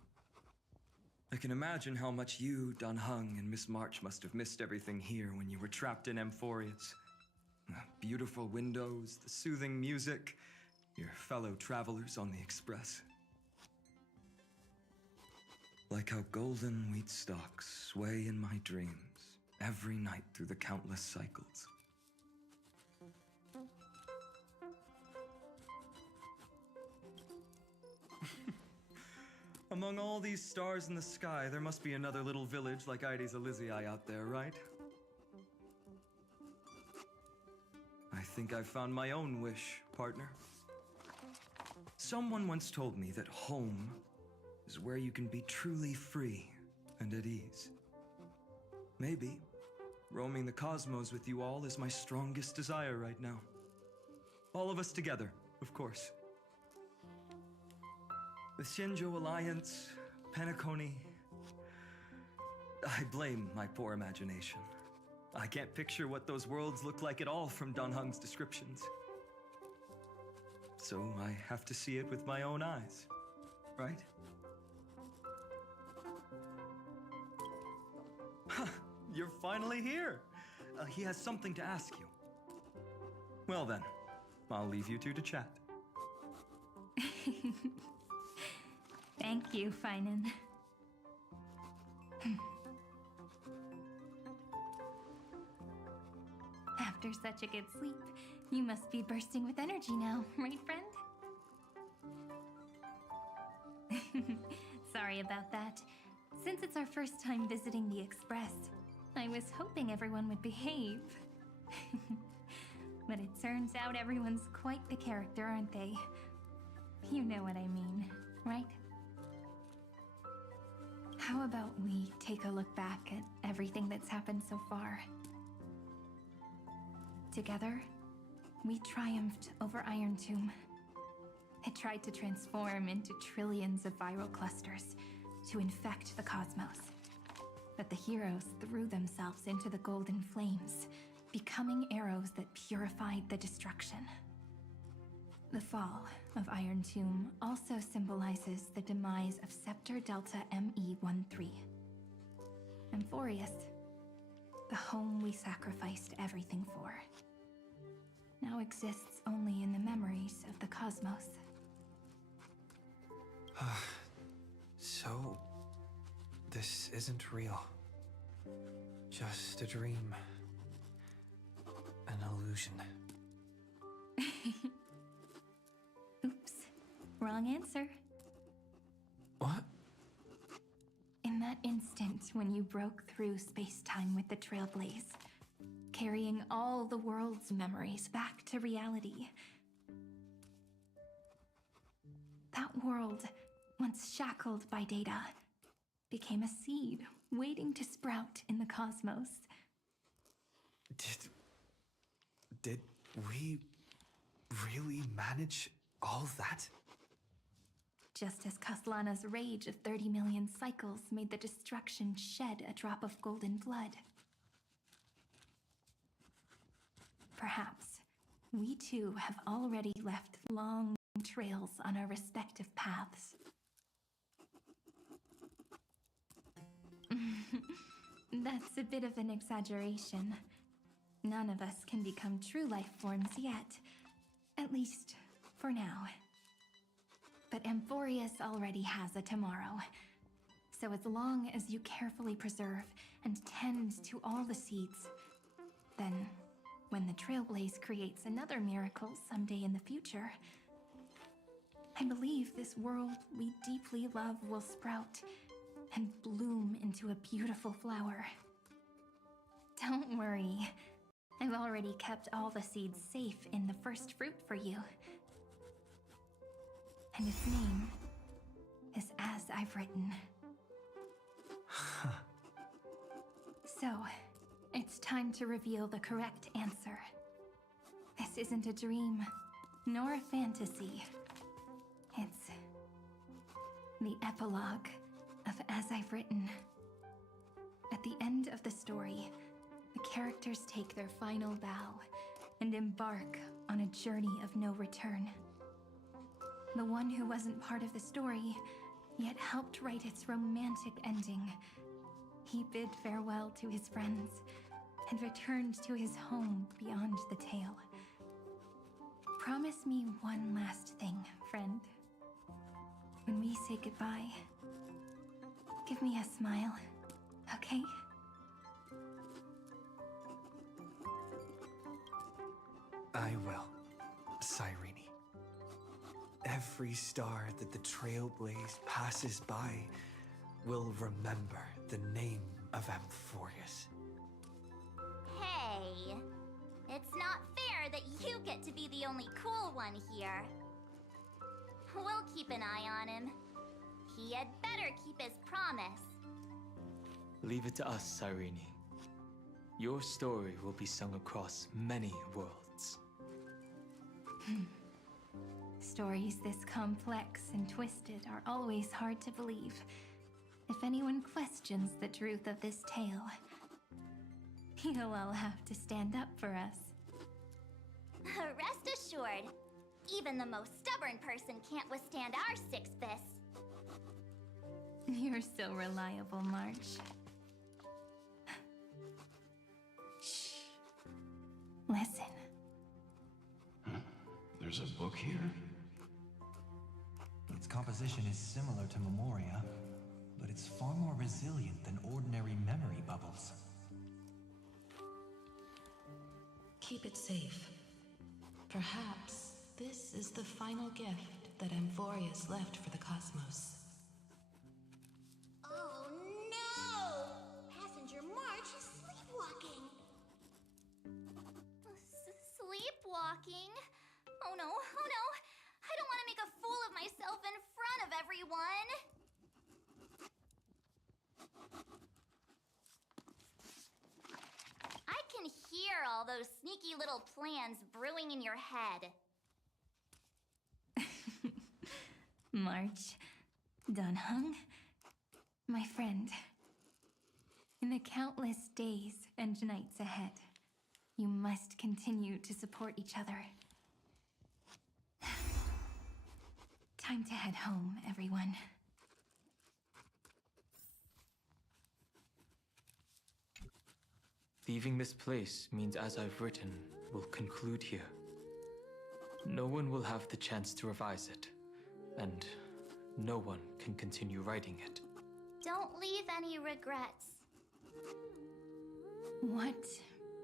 I can imagine how much you, Dun Hung, and Miss March must have missed everything here when you were trapped in Amphorius. The beautiful windows, the soothing music, your fellow travelers on the Express. Like how golden wheat stalks sway in my dreams every night through the countless cycles. Among all these stars in the sky, there must be another little village like Ides Elysiae out there, right? I think I've found my own wish, partner. Someone once told me that home is where you can be truly free and at ease. Maybe roaming the cosmos with you all is my strongest desire right now. All of us together, of course. The Shinjo Alliance, Penacony... I blame my poor imagination. I can't picture what those worlds look like at all from Dunhung's descriptions. So I have to see it with my own eyes, right? You're finally here! He has something to ask you. Well then, I'll leave you two to chat. Thank you, Finan. After such a good sleep, you must be bursting with energy now, right, friend? Sorry about that. Since it's our first time visiting the Express, I was hoping everyone would behave. But it turns out everyone's quite the character, aren't they? You know what I mean, right? How about we take a look back at everything that's happened so far? Together, we triumphed over Iron Tomb. It tried to transform into trillions of viral clusters to infect the cosmos. But the heroes threw themselves into the golden flames, becoming arrows that purified the destruction. The fall of Iron Tomb also symbolizes the demise of Scepter Delta ME-13. Amphorius, the home we sacrificed everything for, now exists only in the memories of the cosmos. So, this isn't real. Just a dream. An illusion. Oops, wrong answer. What? In that instant when you broke through space-time with the Trailblaze, carrying all the world's memories back to reality. That world, once shackled by data, became a seed waiting to sprout in the cosmos. Did we really manage all that? Just as Kaslana's rage of 30 million cycles made the destruction shed a drop of golden blood. Perhaps we too have already left long trails on our respective paths. That's a bit of an exaggeration. None of us can become true life forms yet. At least, for now. But Amphorius already has a tomorrow. So as long as you carefully preserve and tend to all the seeds, then when the Trailblaze creates another miracle someday in the future, I believe this world we deeply love will sprout and bloom into a beautiful flower. Don't worry. I've already kept all the seeds safe in the first fruit for you. And its name is As I've Written. So, it's time to reveal the correct answer. This isn't a dream, nor a fantasy. It's the epilogue of As I've Written. At the end of the story, the characters take their final bow and embark on a journey of no return. The one who wasn't part of the story, yet helped write its romantic ending. He bid farewell to his friends and returned to his home beyond the tale. Promise me one last thing, friend. When we say goodbye, give me a smile, okay? I will, Cyrene. Every star that the Trailblaze passes by will remember the name of Amphorius. Hey, it's not fair that you get to be the only cool one here. We'll keep an eye on him. He had better keep his promise. Leave it to us, Cyrene. Your story will be sung across many worlds. Stories this complex and twisted are always hard to believe. If anyone questions the truth of this tale, you'll all have to stand up for us. Rest assured, even the most stubborn person can't withstand our six fists. You're so reliable, March. Shh. Listen. There's a book here? Its composition is similar to Memoria, but it's far more resilient than ordinary memory bubbles. Keep it safe. Perhaps this is the final gift that Amphorius left for the cosmos. Oh no! Passenger March is sleepwalking. Sleepwalking? Oh no, oh no! I don't want to make a fool of myself in front of everyone! I can hear all those sneaky little plans brewing in your head. March, Dunhung, my friend. In the countless days and nights ahead, you must continue to support each other. Time to head home, everyone. Leaving this place means, as I've written, will conclude here. No one will have the chance to revise it, and no one can continue writing it. Don't leave any regrets. What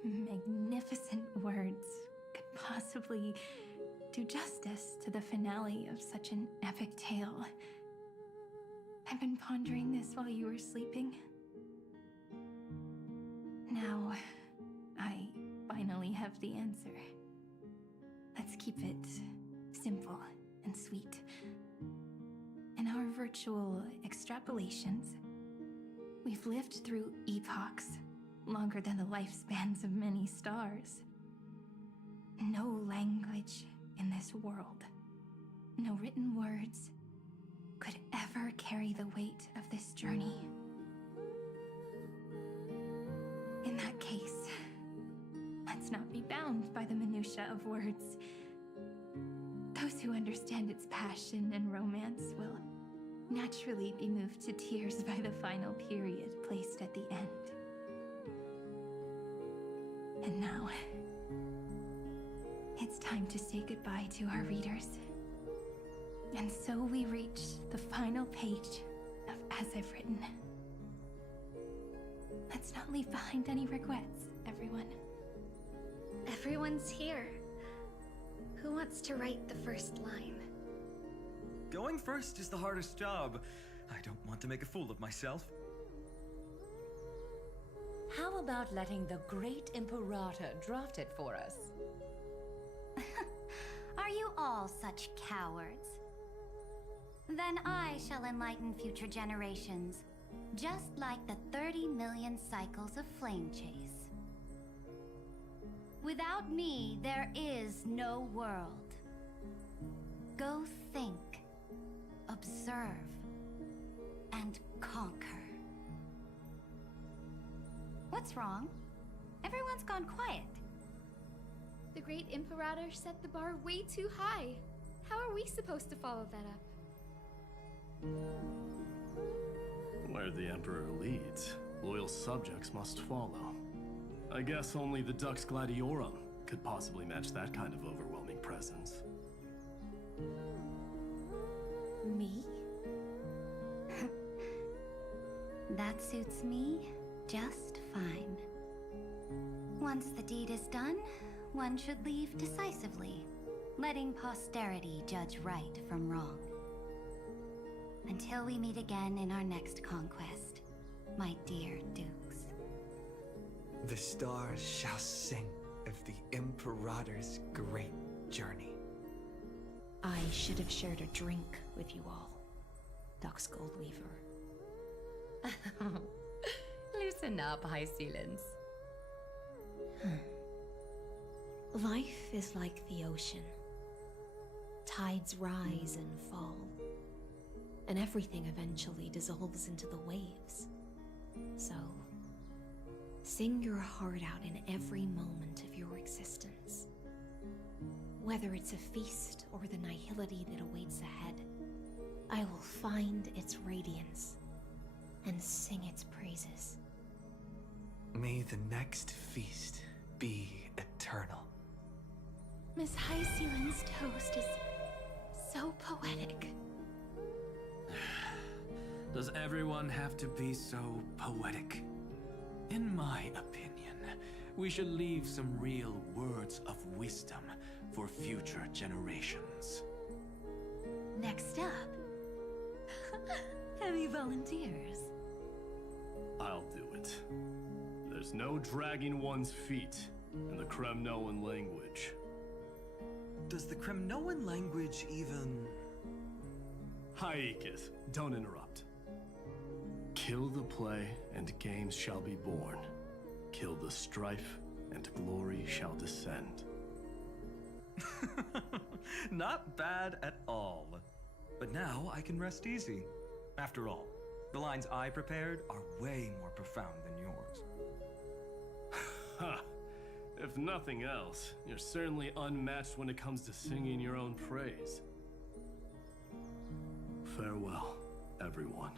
magnificent words could possibly do justice to the finale of such an epic tale? I've been pondering this while you were sleeping. Now, I finally have the answer. Let's keep it simple and sweet. In our virtual extrapolations, we've lived through epochs longer than the lifespans of many stars. No language in this world, no written words, could ever carry the weight of this journey. In that case, let's not be bound by the minutiae of words. Those who understand its passion and romance will naturally be moved to tears by the final period placed at the end. And now, it's time to say goodbye to our readers. And so we reach the final page of As I've Written. Let's not leave behind any regrets, everyone. Everyone's here. Who wants to write the first line? Going first is the hardest job. I don't want to make a fool of myself. How about letting the great Imperator draft it for us? Are you all such cowards? Then I shall enlighten future generations, just like the 30 million cycles of flame chase. Without me, there is no world. Go think, observe, and conquer. What's wrong? Everyone's gone quiet. The great Imperator set the bar way too high. How are we supposed to follow that up? Where the Emperor leads, loyal subjects must follow. I guess only the Dux Gladiorum could possibly match that kind of overwhelming presence. Me? That suits me just fine. Once the deed is done, one should leave decisively, letting posterity judge right from wrong. Until we meet again in our next conquest, my dear dukes. The stars shall sing of the Imperator's great journey. I should have shared a drink with you all, Dux Goldweaver. Loosen up, High Sealants. Life is like the ocean. Tides rise and fall, and everything eventually dissolves into the waves. So, sing your heart out in every moment of your existence. Whether it's a feast or the nihility that awaits ahead, I will find its radiance and sing its praises. May the next feast be eternal. Miss High Sealand's toast is so poetic. Does everyone have to be so poetic? In my opinion, we should leave some real words of wisdom for future generations. Next up, any volunteers? I'll do it. There's no dragging one's feet in the Kremnoan language. Does the Kremnoan language even... Haikith, don't interrupt. Kill the play, and games shall be born. Kill the strife, and glory shall descend. Not bad at all. But now I can rest easy. After all, the lines I prepared are way more profound than yours. Ha! If nothing else, you're certainly unmatched when it comes to singing your own praise. Farewell, everyone.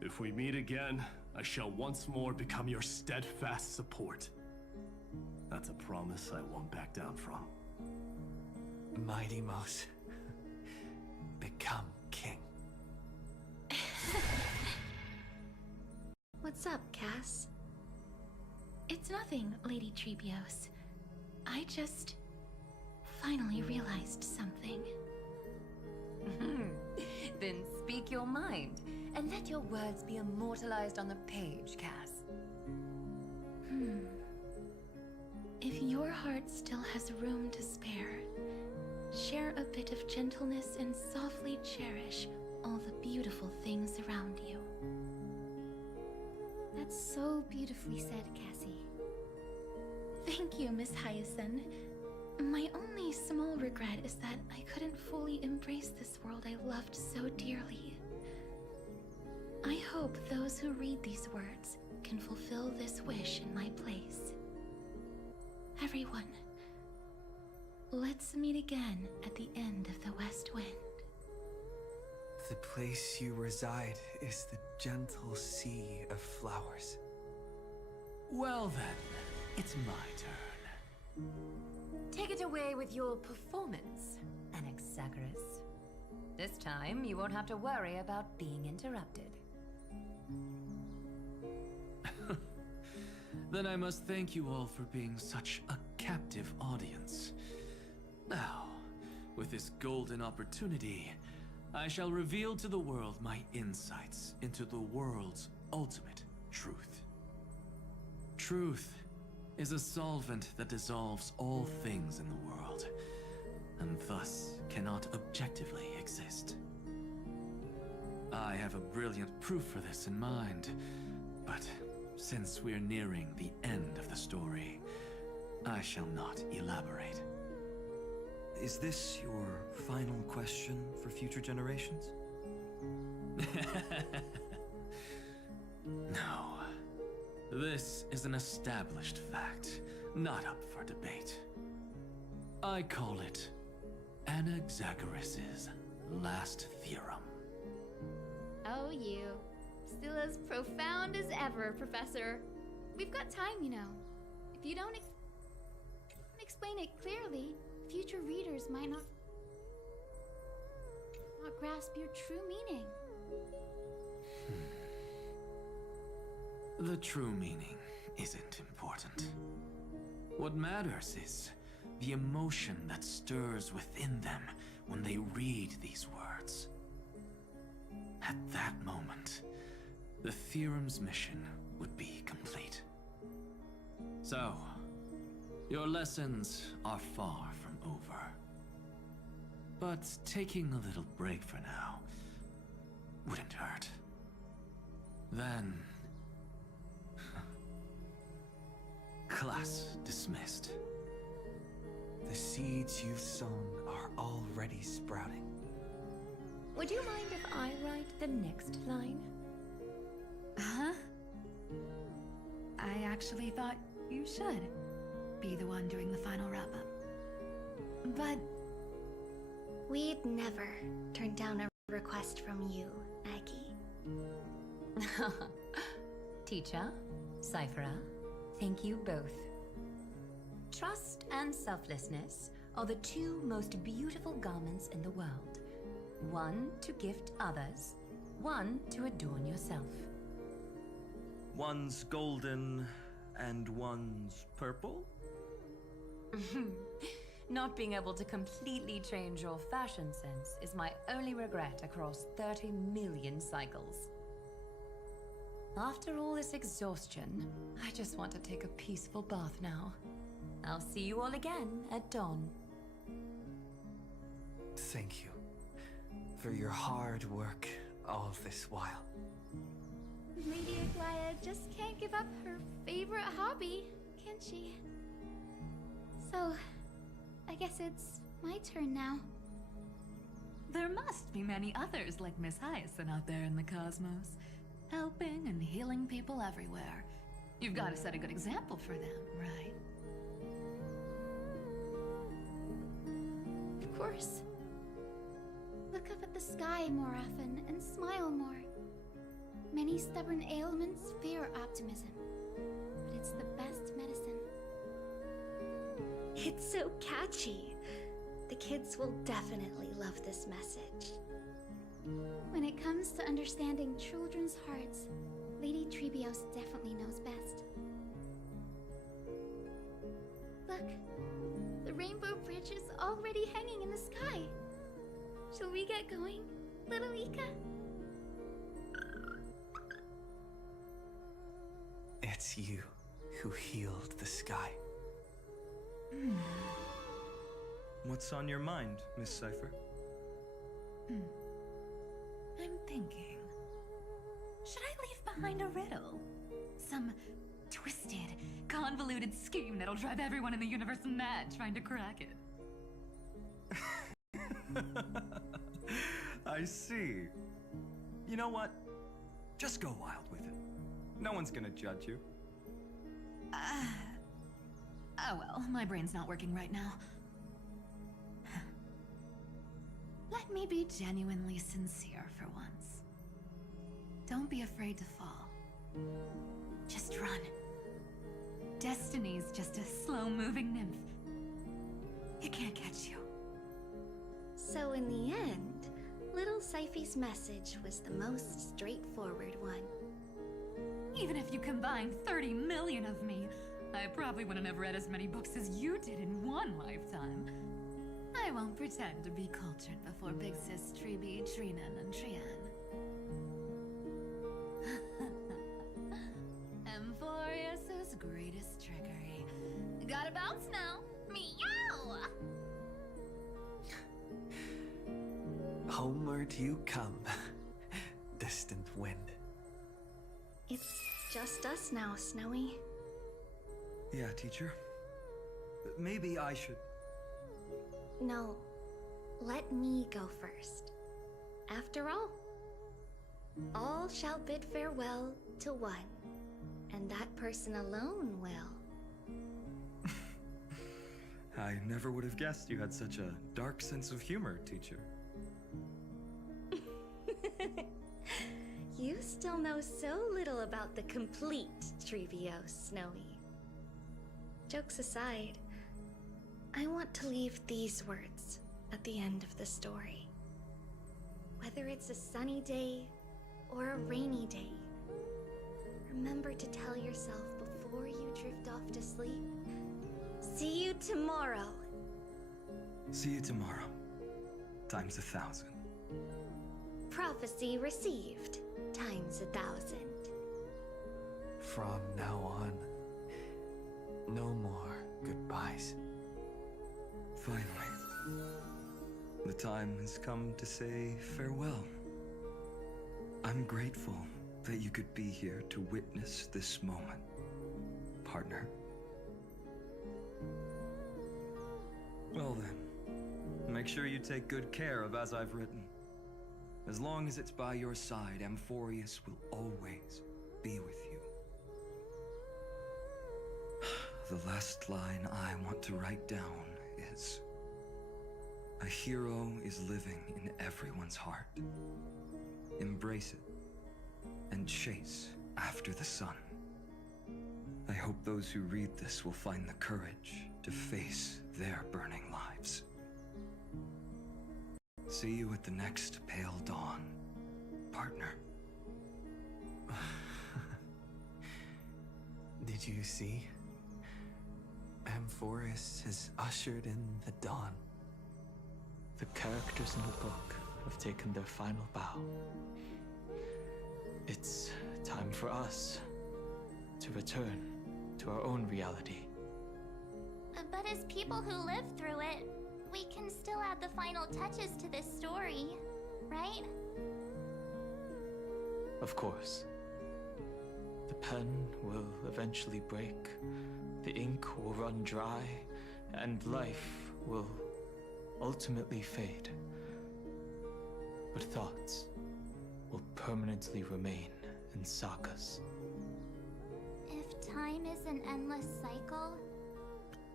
If we meet again, I shall once more become your steadfast support. That's a promise I won't back down from. Mighty Mouse, become king. What's up, Cass? It's nothing, Lady Trebios. I just finally realized something. Then speak your mind, and let your words be immortalized on the page, Cass. If your heart still has room to spare, share a bit of gentleness and softly cherish all the beautiful things around you. That's so beautifully said, Cassie. Thank you, Miss Hyacinth. My only small regret is that I couldn't fully embrace this world I loved so dearly. I hope those who read these words can fulfill this wish in my place. Everyone, let's meet again at the end of the West Wind. The place you reside is the gentle sea of flowers. Well then, it's my turn. Take it away with your performance, Anaxagoras. This time, you won't have to worry about being interrupted. Then I must thank you all for being such a captive audience. Now, with this golden opportunity, I shall reveal to the world my insights into the world's ultimate truth. Truth is a solvent that dissolves all things in the world, and thus cannot objectively exist. I have a brilliant proof for this in mind, but since we're nearing the end of the story, I shall not elaborate. Is this your final question for future generations? No. This is an established fact, not up for debate. I call it Anaxagoras' last theorem. Oh, you. Still as profound as ever, Professor. We've got time, you know. If you don't explain it clearly, future readers might not grasp your true meaning. The true meaning isn't important. What matters is the emotion that stirs within them when they read these words. At that moment, the theorem's mission would be complete. So, your lessons are far from over. But taking a little break for now wouldn't hurt. Then... Class dismissed. The seeds you've sown are already sprouting. Would you mind if I write the next line? Huh? I actually thought you should be the one doing the final wrap-up. But We'd never turn down a request from you, Aggie. Teacher, Cyphera, thank you both. Trust and selflessness are the two most beautiful garments in the world. One to gift others, one to adorn yourself. One's golden and one's purple? Not being able to completely change your fashion sense is my only regret across 30 million cycles. After all this exhaustion, I just want to take a peaceful bath now. I'll see you all again at dawn. Thank you for your hard work all this while. Lady Aglaia just can't give up her favorite hobby, can she? So, I guess it's my turn now. there must be many others like Miss Hyacinth out there in the cosmos, helping and healing people everywhere. You've got to set a good example for them, right? Of course. Look up at the sky more often and smile more. Many stubborn ailments fear optimism, but it's the best medicine. It's so catchy. The kids will definitely love this message. When it comes to understanding children's hearts, Lady Trebios definitely knows best. Look, the Rainbow Bridge is already hanging in the sky. Shall we get going, little Ika? It's you who healed the sky. What's on your mind, Miss Cypher? I'm thinking, should I leave behind a riddle? Some twisted, convoluted scheme that'll drive everyone in the universe mad trying to crack it. I see. You know what? Just go wild with it. No one's gonna judge you. Oh well, my brain's not working right now. Let me be genuinely sincere for once. Don't be afraid to fall. Just run. Destiny's just a slow-moving nymph. It can't catch you. So in the end, little Cyphy's message was the most straightforward one. Even if you combined 30 million of me, I probably wouldn't have read as many books as you did in one lifetime. I won't pretend to be cultured before Big Sis Treeby, Trinan, and Trian. Emphorius's greatest trickery. Gotta bounce now. Meow! Homeward you come, distant wind. It's just us now, Snowy. Yeah, teacher. Maybe I should... No, let me go first. After all shall bid farewell to one, and that person alone will. I never would have guessed you had such a dark sense of humor, teacher. You still know so little about the complete Trebios, Snowy. Jokes aside, I want to leave these words at the end of the story. Whether it's a sunny day or a rainy day, remember to tell yourself before you drift off to sleep, see you tomorrow. See you tomorrow. Times 1,000. Prophecy received, times 1,000. From now on, no more goodbyes. Finally, the time has come to say farewell. I'm grateful that you could be here to witness this moment, partner. Well then, make sure you take good care of As I've Written. As long as it's by your side, Amphorius will always be with you. The last line I want to write down is, a hero is living in everyone's heart. Embrace it and chase after the sun. I hope those who read this will find the courage to face their burning lives. See you at the next pale dawn, partner. Did you see? Amphorius has ushered in the dawn. The characters in the book have taken their final bow. It's time for us to return to our own reality. But as people who live through it, we can still add the final touches to this story, right? Of course. The pen will eventually break, the ink will run dry, and life will ultimately fade. But thoughts will permanently remain in sagas. If time is an endless cycle,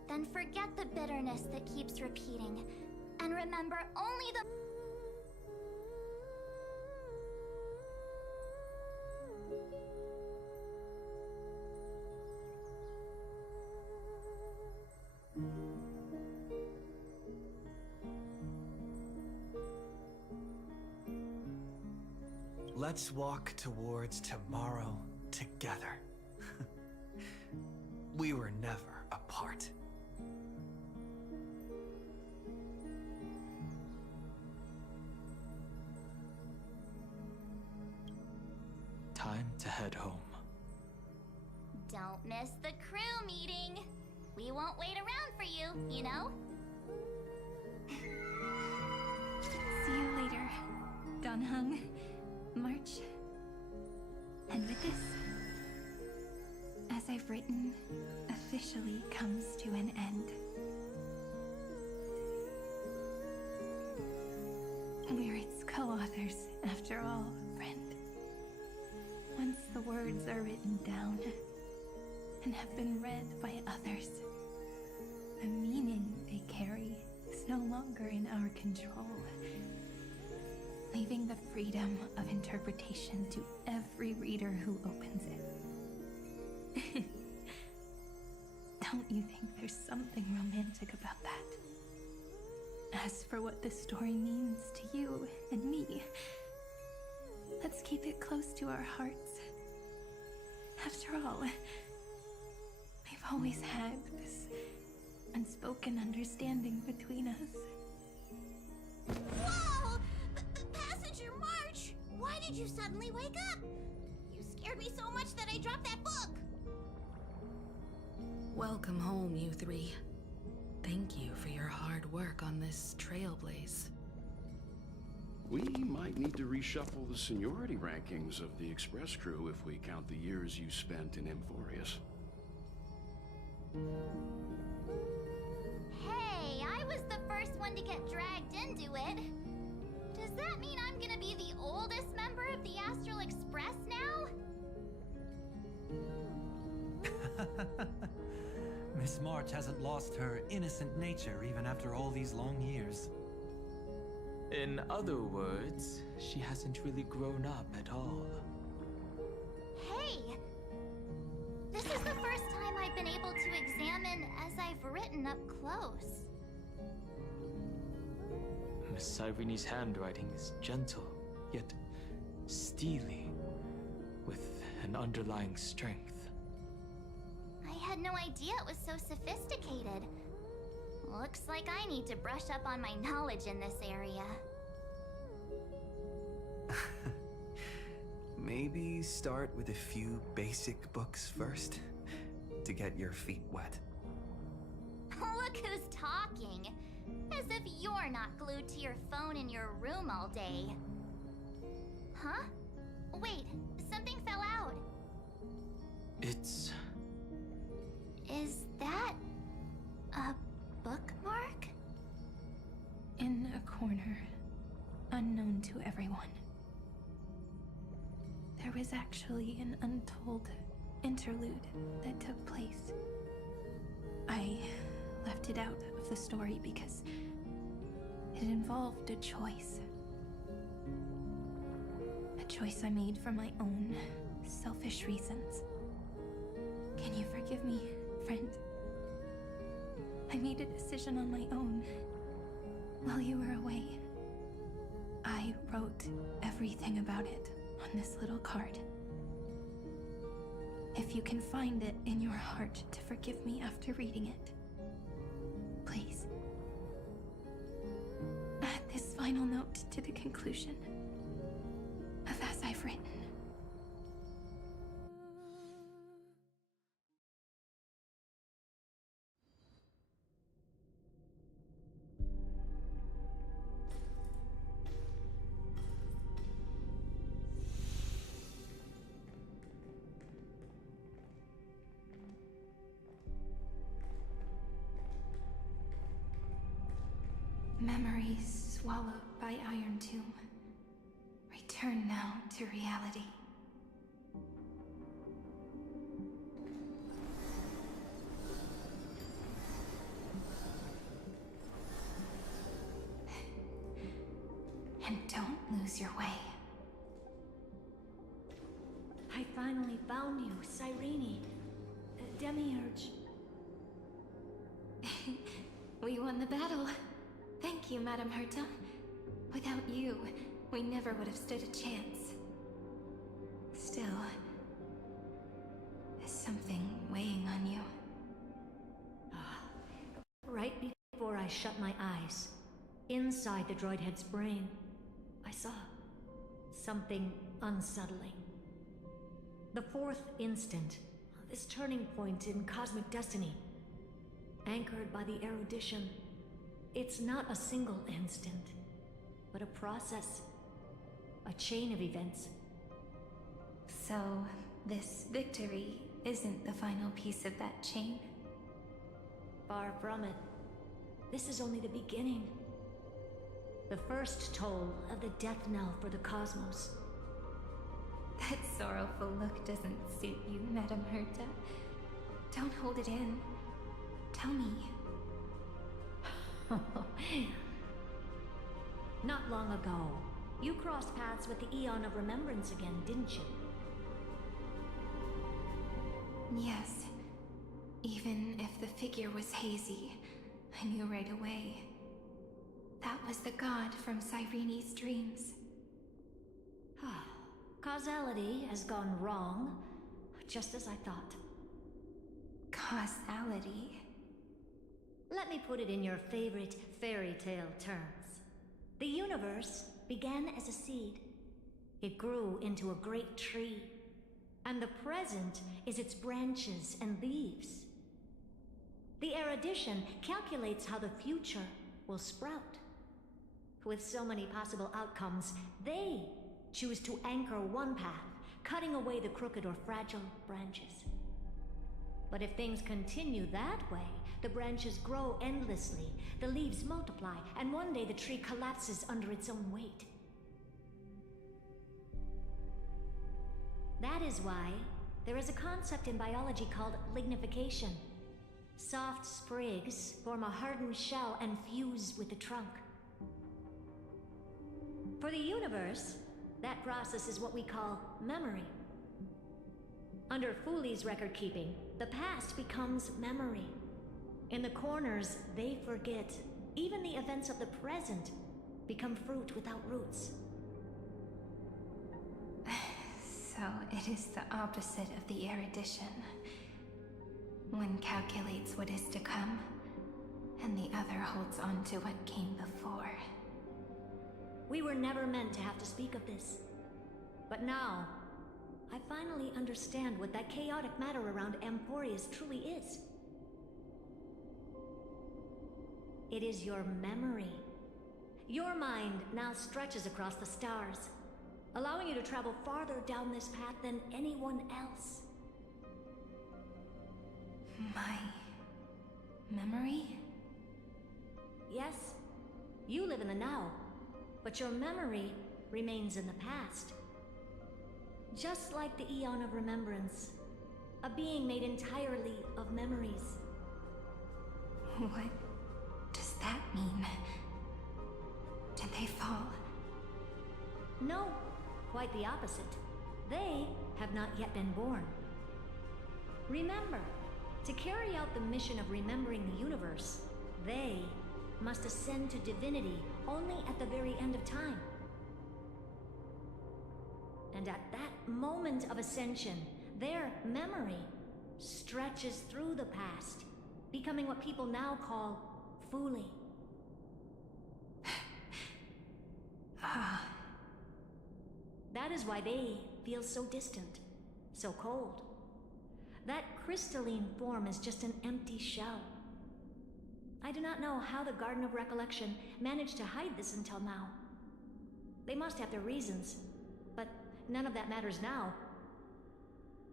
then forget the bitterness that keeps repeating, and remember only the... Let's walk towards tomorrow together. We were never apart. Time to head home. Don't miss the crew meeting. We won't wait around for you, you know? See you later, Donhung, March. And with this, As I've Written officially comes to an end. We're its co-authors, after all, friend. Once the words are written down and have been read by others, the meaning they carry is no longer in our control, leaving the freedom of interpretation to every reader who opens it. Don't you think there's something romantic about that? As for what this story means to you and me, let's keep it close to our hearts. After all, we've always had this unspoken understanding between us. Whoa! Passenger March! Why did you suddenly wake up? You scared me so much that I dropped that book! Welcome home, you three. Thank you for your hard work on this trailblaze. We might need to reshuffle the seniority rankings of the Express crew if we count the years you spent in Amphorius. Hey, I was the first one to get dragged into it. Does that mean I'm gonna be the oldest member of the Astral Express now? Miss March hasn't lost her innocent nature even after all these long years. In other words, she hasn't really grown up at all. Hey! This is the first time I've been able to examine As I've Written up close. Miss Irene's handwriting is gentle, yet steely, with an underlying strength. I had no idea it was so sophisticated. Looks like I need to brush up on my knowledge in this area. Maybe start with a few basic books first, to get your feet wet. Look who's talking! As if you're not glued to your phone in your room all day. Huh? Wait, something fell out. It's... Is that... was actually an untold interlude that took place. I left it out of the story because it involved a choice. A choice I made for my own selfish reasons. Can you forgive me, friend? I made a decision on my own while you were away. I wrote everything about it on this little card. If you can find it in your heart to forgive me after reading it, please add this final note to the conclusion of As I've Written. Memories swallowed by Iron Tomb. Return now to reality. And don't lose your way. I finally found you, Cyrene. Demiurge. We won the battle. Thank you, Madame Herta. Without you, we never would have stood a chance. Still, is something weighing on you? Right before I shut my eyes, inside the droid head's brain, I saw something unsettling. The fourth instant, this turning point in cosmic destiny, anchored by the erudition. It's not a single instant, but a process, a chain of events. So, this victory isn't the final piece of that chain? Far from it. This is only the beginning. The first toll of the death knell for the cosmos. That sorrowful look doesn't suit you, Madame Herta. Don't hold it in. Tell me. Not long ago, you crossed paths with the Eon of Remembrance again, didn't you? Yes. Even if the figure was hazy, I knew right away. That was the god from Cyrene's dreams. Causality has gone wrong, just as I thought. Causality? Let me put it in your favorite fairy tale terms. The universe began as a seed. It grew into a great tree. And the present is its branches and leaves. The erudition calculates how the future will sprout. With so many possible outcomes, they choose to anchor one path, cutting away the crooked or fragile branches. But if things continue that way, the branches grow endlessly, the leaves multiply, and one day the tree collapses under its own weight. That is why there is a concept in biology called lignification. Soft sprigs form a hardened shell and fuse with the trunk. For the universe, that process is what we call memory. Under Fooley's record keeping, the past becomes memory. In the corners, they forget. Even the events of the present become fruit without roots. So it is the opposite of the erudition. One calculates what is to come, and the other holds on to what came before. We were never meant to have to speak of this. But now, I finally understand what that chaotic matter around Emporius truly is. It is your memory. Your mind now stretches across the stars, allowing you to travel farther down this path than anyone else. My memory? Yes, you live in the now, but your memory remains in the past. Just like the Eon of Remembrance, a being made entirely of memories. What does that mean? Did they fall? No, quite the opposite. They have not yet been born. Remember, to carry out the mission of remembering the universe, they must ascend to divinity only at the very end of time. And at that moment of ascension, their memory stretches through the past, becoming what people now call Fuli. That is why they feel so distant, so cold. That crystalline form is just an empty shell. I do not know how the Garden of Recollection managed to hide this until now. They must have their reasons, but none of that matters now.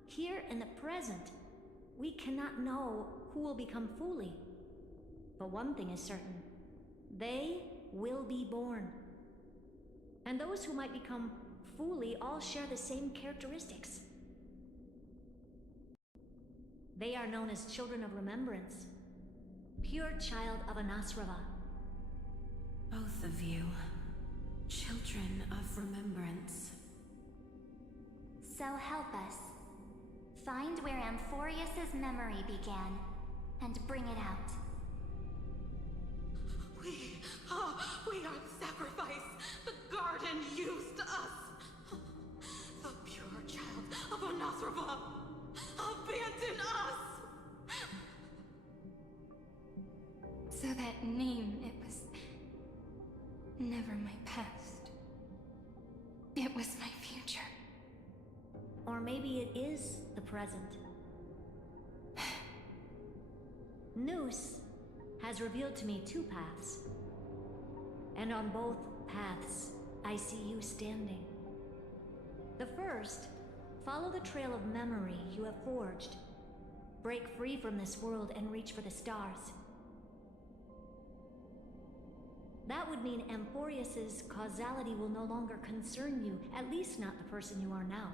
Here in the present, we cannot know who will become Fuli. But one thing is certain. They will be born. And those who might become Fuli all share the same characteristics. They are known as Children of Remembrance. Pure child of Anasrava. Both of you, children of remembrance. So help us. Find where Amphorius's memory began, and bring it out. We are the sacrifice the garden used us. The pure child of Anasrava. Abandon us! So that name, it was never my past. It was my future. Or maybe it is the present. Noose has revealed to me two paths. And on both paths, I see you standing. The first, follow the trail of memory you have forged. Break free from this world and reach for the stars. That would mean Amphorius's causality will no longer concern you, at least not the person you are now.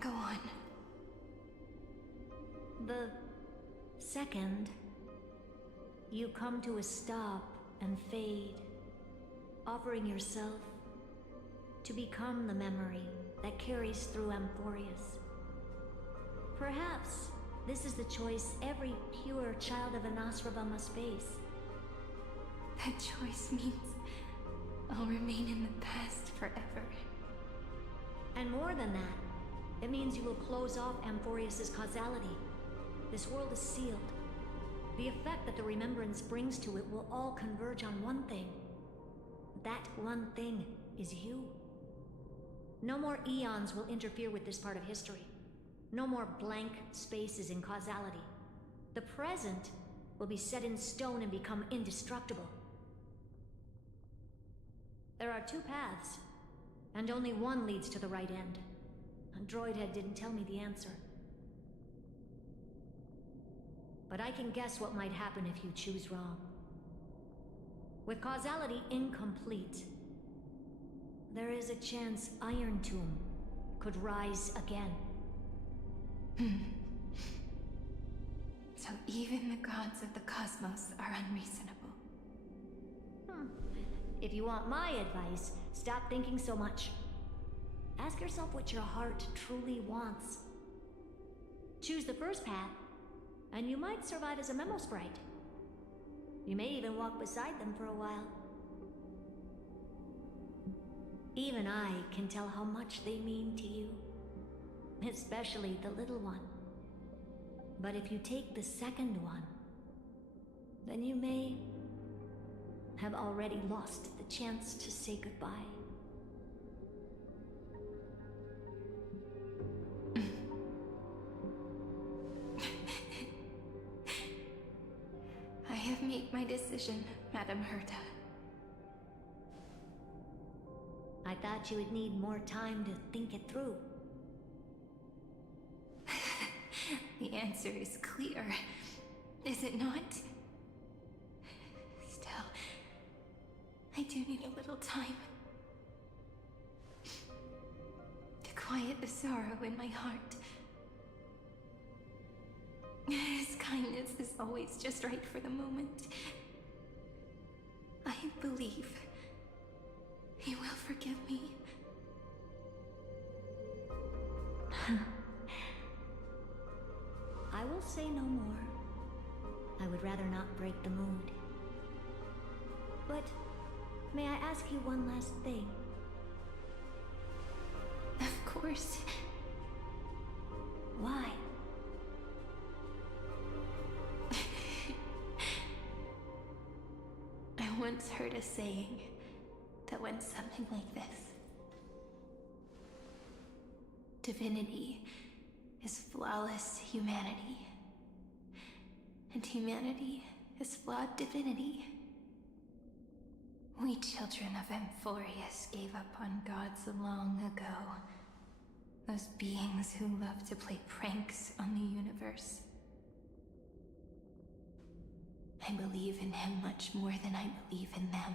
Go on. The second, you come to a stop and fade, offering yourself to become the memory that carries through Amphorius. Perhaps this is the choice every pure child of Anasrava must face. That choice means I'll remain in the past forever. And more than that, it means you will close off Amphorius's causality. This world is sealed. The effect that the remembrance brings to it will all converge on one thing. That one thing is you. No more eons will interfere with this part of history. No more blank spaces in causality. The present will be set in stone and become indestructible. There are two paths, and only one leads to the right end. Droidhead didn't tell me the answer. But I can guess what might happen if you choose wrong. With causality incomplete, there is a chance Iron Tomb could rise again. So even the gods of the cosmos are unreasonable. If you want my advice, stop thinking so much. Ask yourself what your heart truly wants. Choose the first path, and you might survive as a memo sprite. You may even walk beside them for a while. Even I can tell how much they mean to you. Especially the little one. But if you take the second one, then you may have already lost the chance to say goodbye. I have made my decision, Madame Herta. I thought you would need more time to think it through. The answer is clear, is it not? do need a little time to quiet the sorrow in my heart. His kindness is always just right for the moment. I believe he will forgive me. I will say no more. I would rather not break the mood. But may I ask you one last thing? Of course. Why? I once heard a saying that went something like this. Divinity is flawless humanity, and humanity is flawed divinity. We children of Amphorius gave up on gods long ago. Those beings who love to play pranks on the universe. I believe in him much more than I believe in them.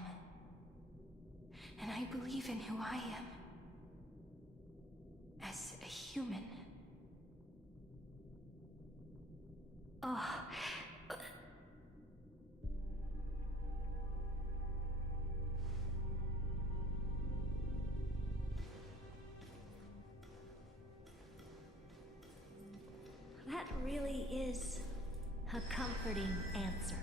And I believe in who I am. As a human. Oh. That really is a comforting answer.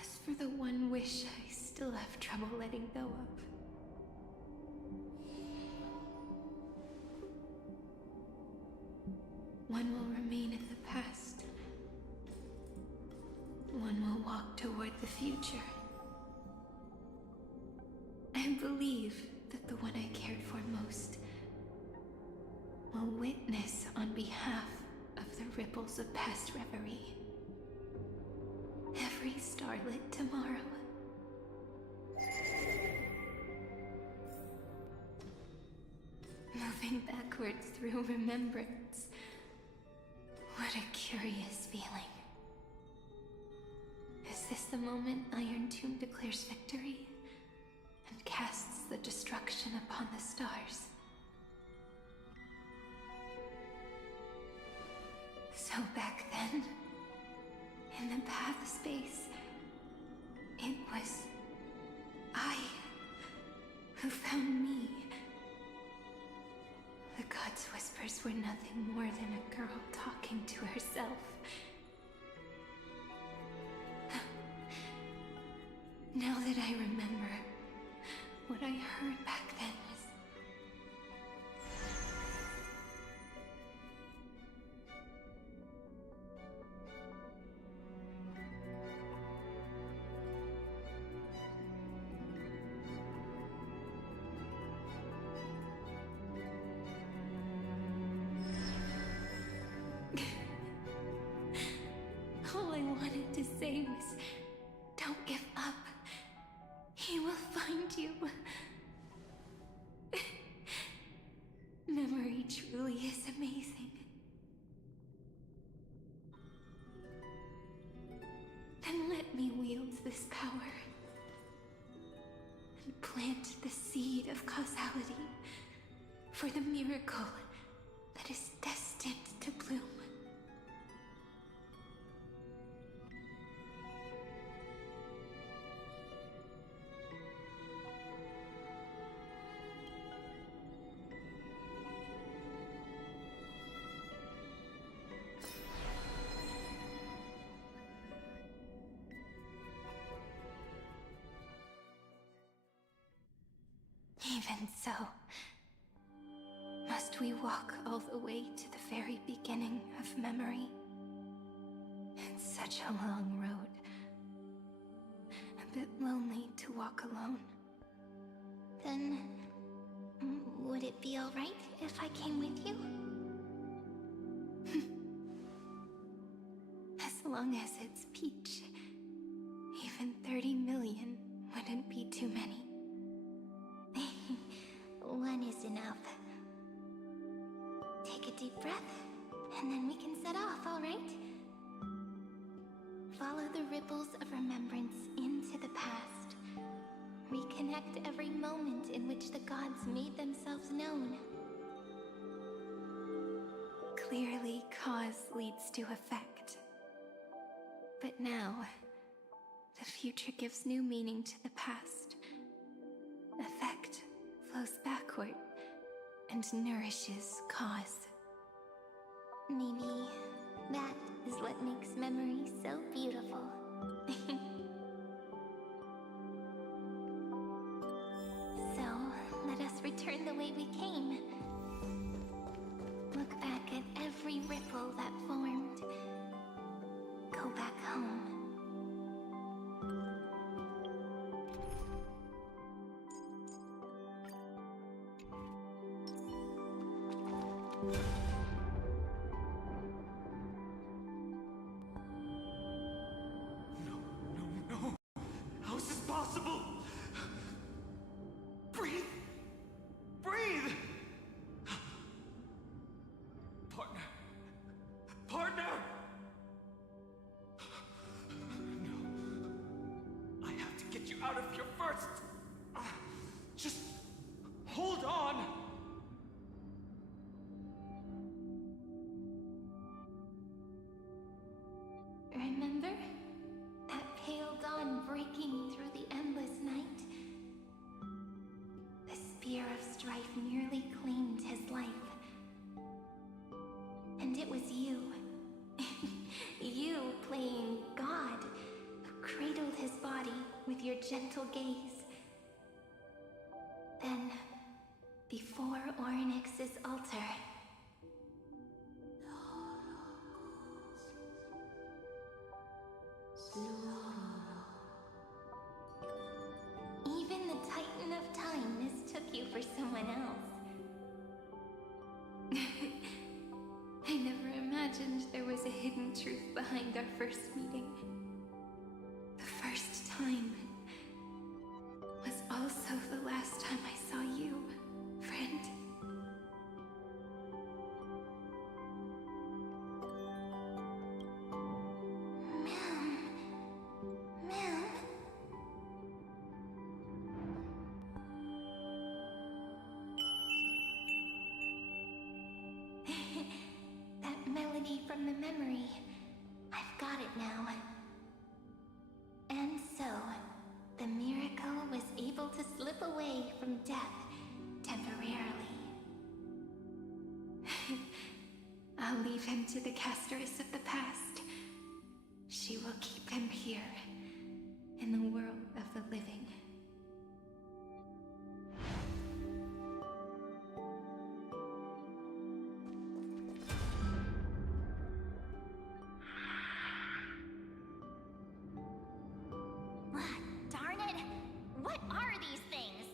As for the one wish I still have trouble letting go of. One will remain in the past. One will walk toward the future. I believe that the one I cared for most will witness on behalf of the ripples of past reverie. Every starlit tomorrow. Moving backwards through remembrance. What a curious feeling. Is this the moment Iron Tomb declares victory and casts the destruction upon the stars? So back then, in the path space, it was I who found me. The gods' whispers were nothing more than a girl talking to herself. Now that I remember, what I heard back then was... All I wanted to say was, don't give up. He will find you. Memory truly is amazing. Then let me wield this power and plant the seed of causality for the miracle that is destined to bloom. Even so, must we walk all the way to the very beginning of memory? It's such a long road. A bit lonely to walk alone. Then, would it be alright if I came with you? As long as it's Peach. Even 30 million wouldn't be too many. One is enough. Take a deep breath, and then we can set off, alright? follow the ripples of remembrance into the past. Reconnect every moment in which the gods made themselves known. Clearly, cause leads to effect. But now, the future gives new meaning to the past. Effect flows backward and nourishes cause. Maybe that is what makes memory so beautiful. So, let us return the way we came. Look back at every ripple that formed. Go back home. No. How is this possible? Breathe! Breathe! Partner! Partner! No. I have to get you out of here first! Just hold on! Remember? That pale dawn breaking through the endless night? The spear of strife nearly claimed his life. And it was you. You playing God, who cradled his body with your gentle gaze. Then, before Orynyx's altar, even the Titan of Time mistook you for someone else. I never imagined there was a hidden truth behind our first meeting. The first time was also the last time I saw you, friend. Ma'am. That melody from the memory. I've got it now. And so, the miracle was able to slip away from death temporarily. I'll leave him to the casteress of the past. She will keep him here, in the world of the living. Darn it! What are these things?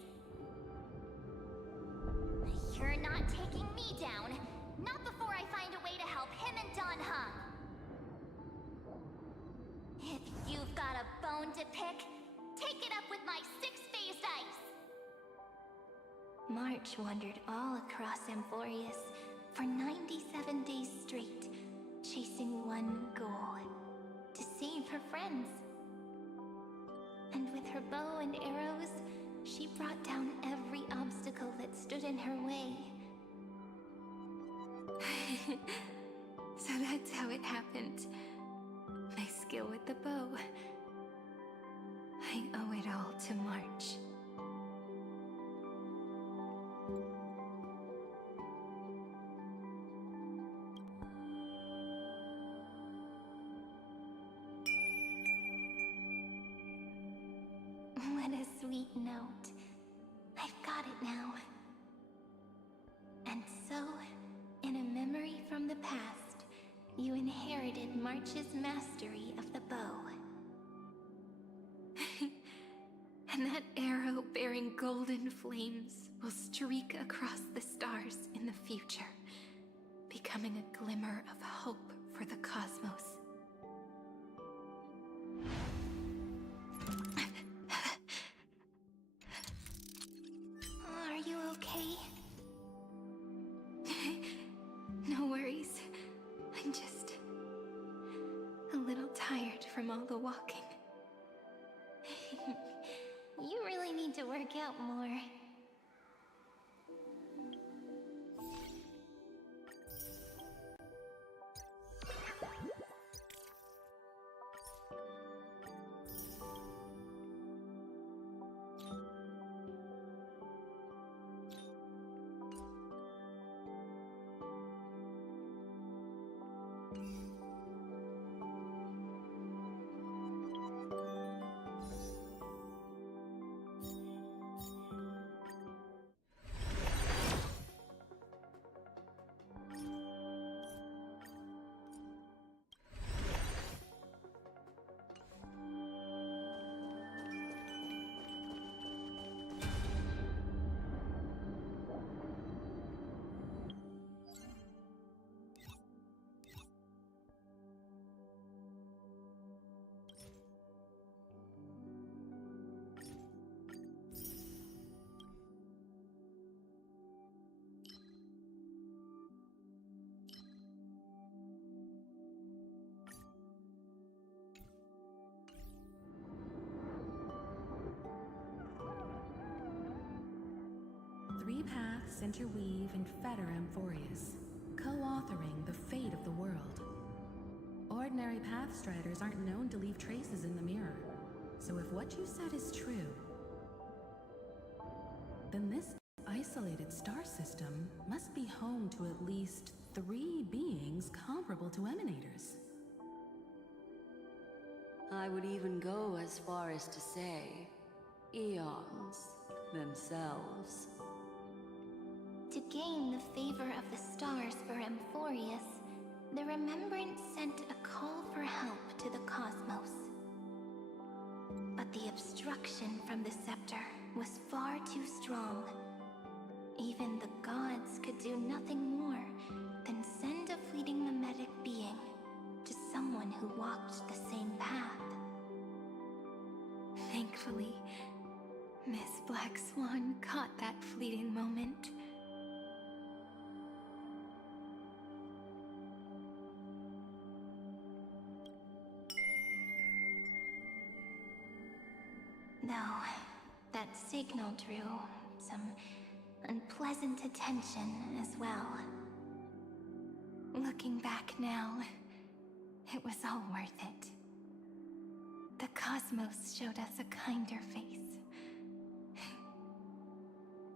You're not taking me down. Not before I find a way to help him and Don Hung. If you've got a bone to pick, take it up with my six-phased ice. March wandered all across Amphorius for 97 days straight, chasing one goal: to save her friends. And with her bow and arrows, she brought down every obstacle that stood in her way. So that's how it happened. My skill with the bow. I owe it all to March. What a sweet note. I've got it now. And so, in a memory from the past, you inherited March's mastery of the bow. And that arrow bearing golden flames will streak across the stars in the future, becoming a glimmer of hope for the cosmos. Are you okay? No worries. I'm just a little tired from from all the walking. You really need to work out more. Three paths interweave and fetter Amphorius, co-authoring the fate of the world. Ordinary pathstriders aren't known to leave traces in the mirror, so if what you said is true, then this isolated star system must be home to at least 3 beings comparable to Emanators. I would even go as far as to say, eons themselves. To gain the favor of the stars for Amphorius, the Remembrance sent a call for help to the cosmos. But the obstruction from the scepter was far too strong. Even the gods could do nothing more than send a fleeting mimetic being to someone who walked the same path. Thankfully, Miss Black Swan caught that fleeting moment. Though, that signal drew some unpleasant attention as well. Looking back now, it was all worth it. The cosmos showed us a kinder face.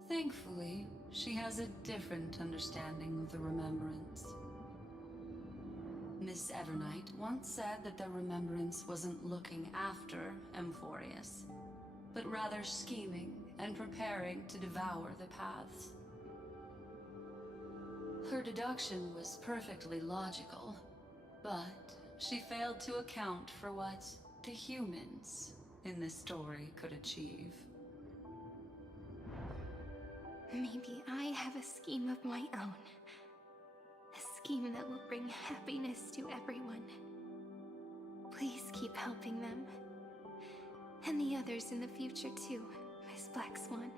Thankfully, she has a different understanding of the Remembrance. Miss Evernight once said that the Remembrance wasn't looking after Amphorius, but rather scheming and preparing to devour the paths. Her deduction was perfectly logical, but she failed to account for what the humans in this story could achieve. Maybe I have a scheme of my own. A scheme that will bring happiness to everyone. Please keep helping them. And the others in the future too, Miss Black Swan.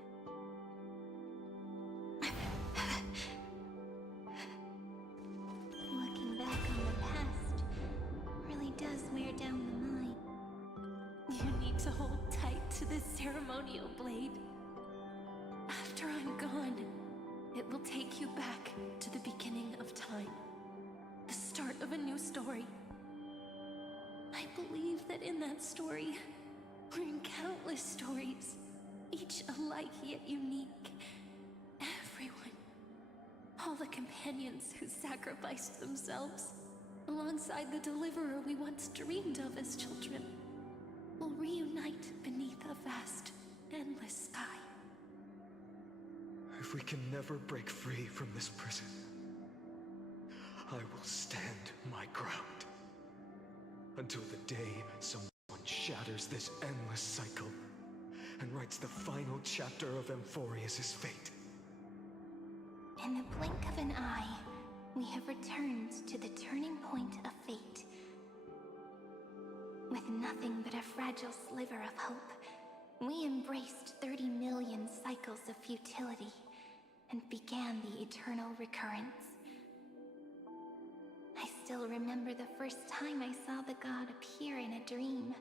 Looking back on the past really does wear down the mind. You need to hold tight to this ceremonial blade. After I'm gone, it will take you back to the beginning of time. The start of a new story. I believe that in that story, we're in countless stories, each alike yet unique. Everyone, all the companions who sacrificed themselves, alongside the deliverer we once dreamed of as children, will reunite beneath a vast, endless sky. If we can never break free from this prison, I will stand my ground. Until the day someone shatters this endless cycle and writes the final chapter of Amphorius' fate. In the blink of an eye, we have returned to the turning point of fate. With nothing but a fragile sliver of hope, we embraced 30 million cycles of futility and began the eternal recurrence. I still remember the first time I saw the god appear in a dream,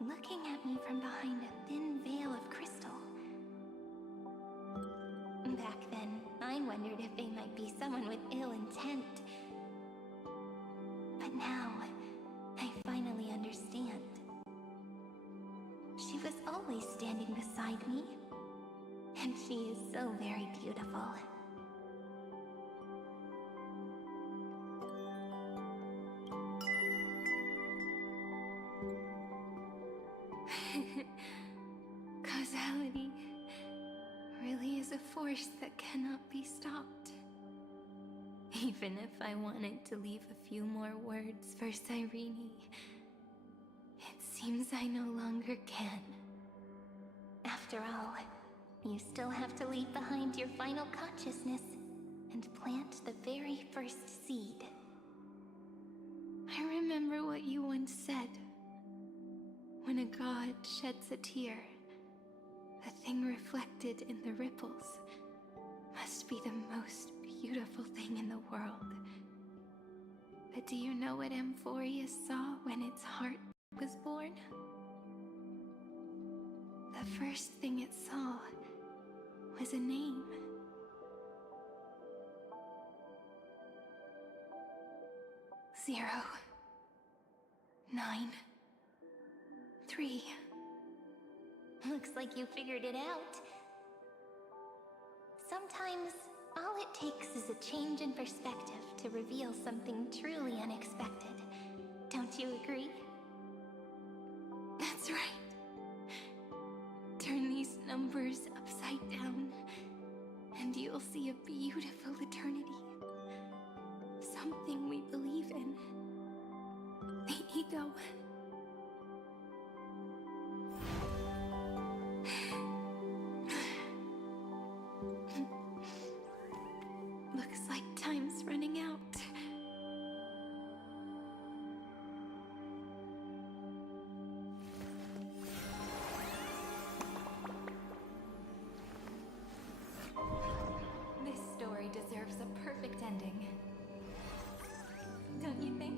looking at me from behind a thin veil of crystal. Back then, I wondered if they might be someone with ill intent. But now, I finally understand. She was always standing beside me, and she is so very beautiful. Causality really is a force that cannot be stopped. Even if I wanted to leave a few more words for Cyrene, it seems I no longer can. After all, you still have to leave behind your final consciousness and plant the very first seed. I remember what you once said. When a god sheds a tear, the thing reflected in the ripples must be the most beautiful thing in the world. But do you know what Amphorius saw when its heart was born? The first thing it saw was a name. 0, 9, 3. Looks like you figured it out. Sometimes, all it takes is a change in perspective to reveal something truly unexpected. Don't you agree? That's right. Turn these numbers upside down, and you'll see a beautiful eternity. Something we believe in. The ego. Looks like time's running out. This story deserves a perfect ending. Don't you think?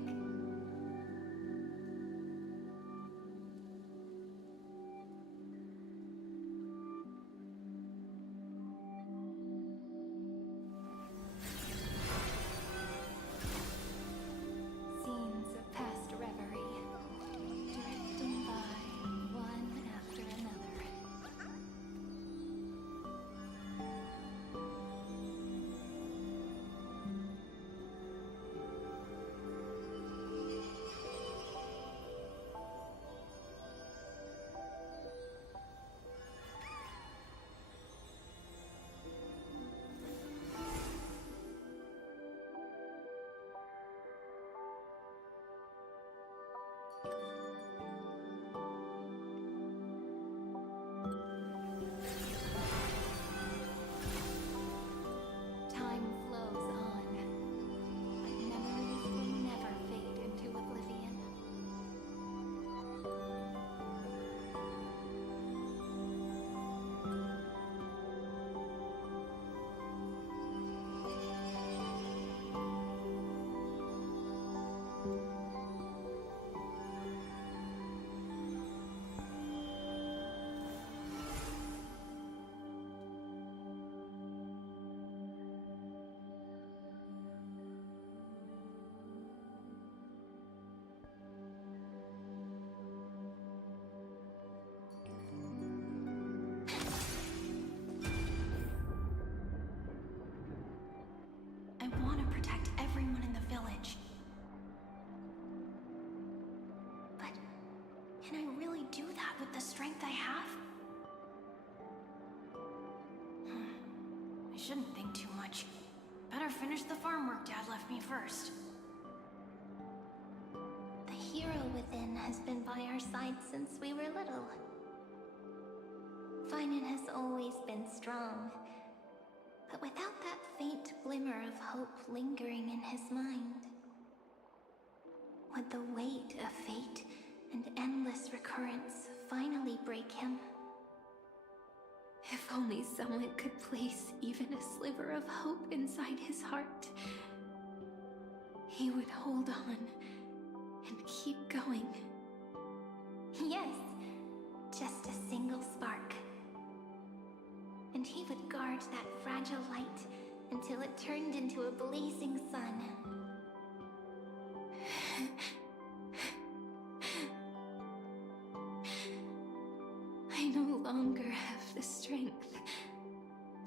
Scenes of past reverie, drifting by one after another. Time flows on, but memories will never fade into oblivion. I want to protect everyone in the village. But can I really do that with the strength I have? I shouldn't think too much. Better finish the farm work Dad left me first. The hero within has been by our side since we were little. Finan has always been strong, but without that faint glimmer of hope lingering in his mind. Would the weight of fate and endless recurrence finally break him? If only someone could place even a sliver of hope inside his heart. he would hold on and keep going. Yes, just a single spark. And he would guard that fragile light until it turned into a blazing sun. I no longer have the strength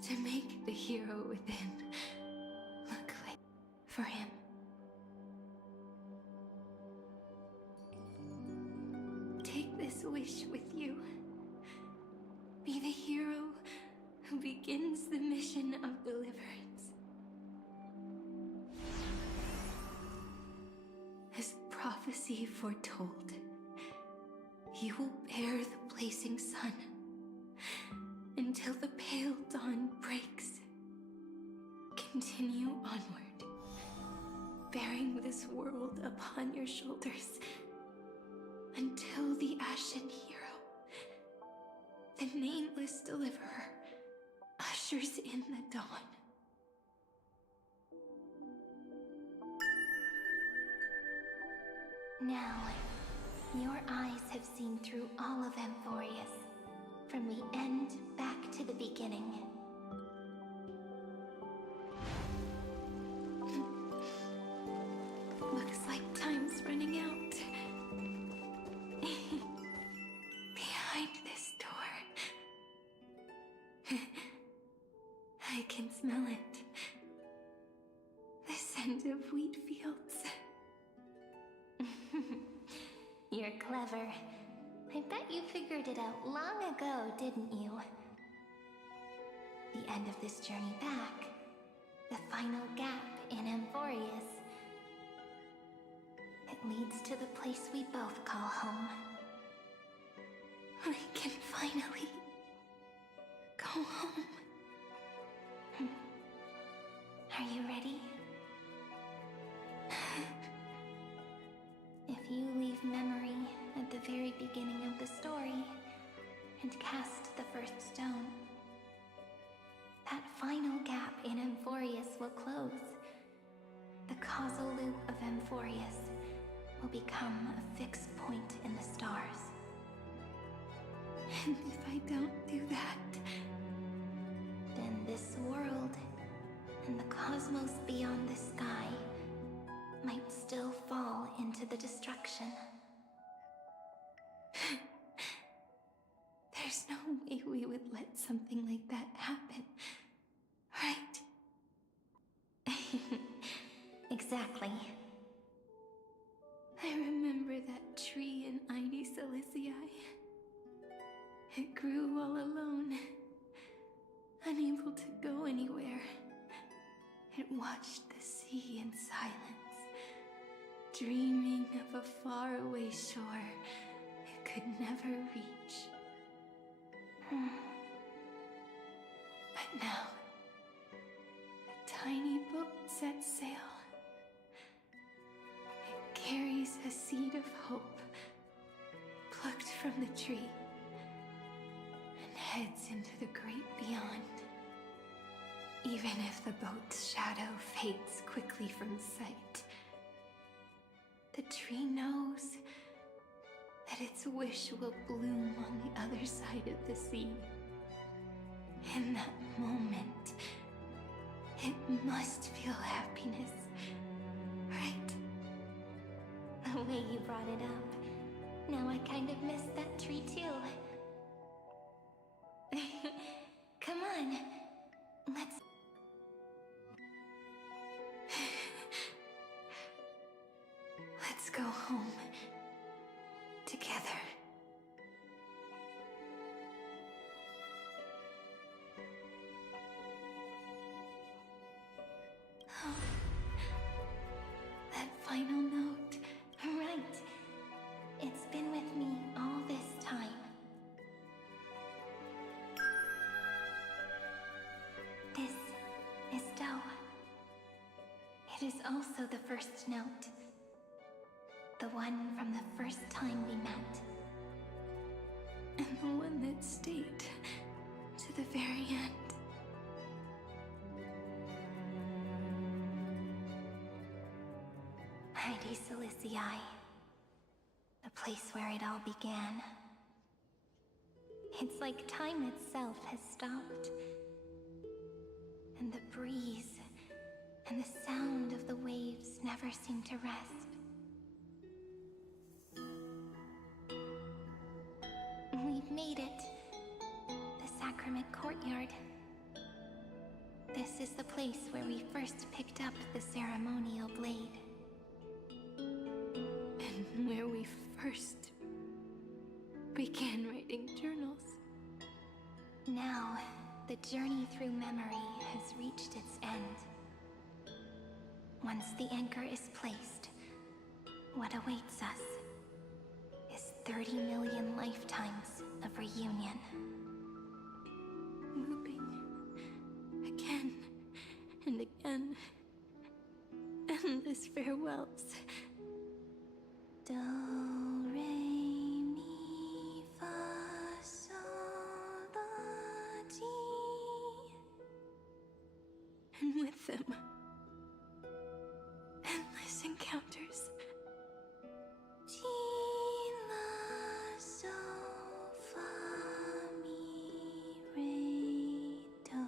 to make the hero within look like for him. Take this wish with you. Be the hero who begins the mission of deliverance. As prophecy foretold, you will bear the blazing sun until the pale dawn breaks. Continue onward, bearing this world upon your shoulders until the Ashen Hero, the nameless deliverer, ushers in the dawn. Now, your eyes have seen through all of Amphorius, from the end back to the beginning. Looks like time's running out. Behind this door. I can smell it. The scent of wheat fields. You're clever. I bet you figured it out long ago, didn't you? The end of this journey back. The final gap in Amphorius. It leads to the place we both call home. I can finally go home. Are you ready? If you leave memory at the very beginning of the story and cast the first stone, that final gap in Amphorius will close. The causal loop of Amphorius will become a fixed point in the stars. And if I don't do that, then this world and the cosmos beyond the sky might still fall into the destruction. There's no way we would let something like that happen, right? Exactly. I remember that tree in Ide Silicii. It grew all alone, unable to go anywhere. It watched the sea in silence, dreaming of a faraway shore it could never reach. But now, a tiny boat sets sail. It carries a seed of hope, plucked from the tree, and heads into the great beyond. Even if the boat's shadow fades quickly from sight, the tree knows that its wish will bloom on the other side of the sea. In that moment, it must feel happiness, right? The way you brought it up, now I kind of miss that tree too. Come on, let's... Let's go home. Together. Oh. That final note. Right. It's been with me all this time. This is Doe. It is also the first note. The one from the first time we met. And the one that stayed to the very end. Mighty Silicii. The place where it all began. It's like time itself has stopped. And the breeze and the sound of the waves never seem to rest. We've made it. The Sacrament Courtyard. This is the place where we first picked up the ceremonial blade. And where we first began writing journals. Now, the journey through memory has reached its end. Once the anchor is placed, what awaits us is 30 million lifetimes of reunion. Looping again and again. Endless farewells. Do, re, mi, fa, sol, la, ti. And with them, endless encounters. Ti, la, sol, fa, mi, re, do.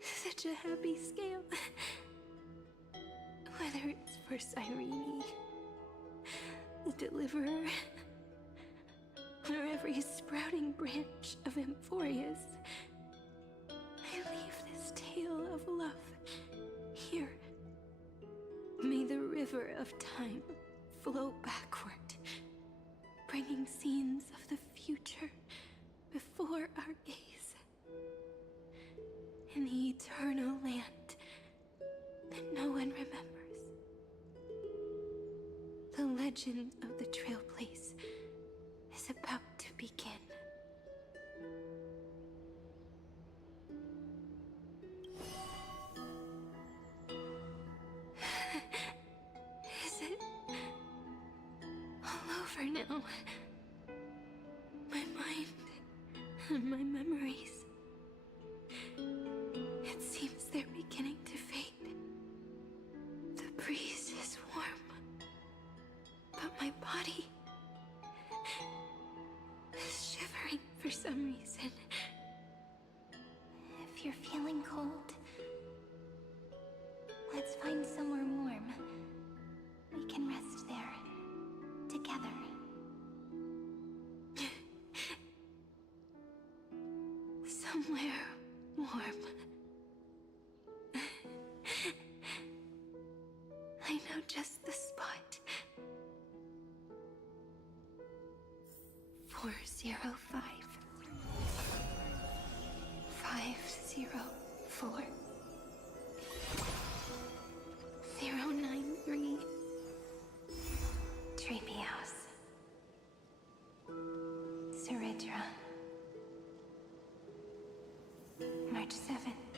Such a happy scale. Whether it's for Cyrene, the Deliverer, or every sprouting branch of Emphorius, I leave this tale of love here. May the river of time flow backward, bringing scenes of the future before our gaze. In the eternal land that no one remembers. The legend of the Trail Place is about to begin. Is it all over now? My mind and my memories. It seems they're beginning to fade. The breeze is warm. But my body is shivering for some reason. If you're feeling cold, let's find somewhere warm. We can rest there, together. Somewhere warm. I know just the spot. 405 504 093 Treehouse. Seridra. March 7th.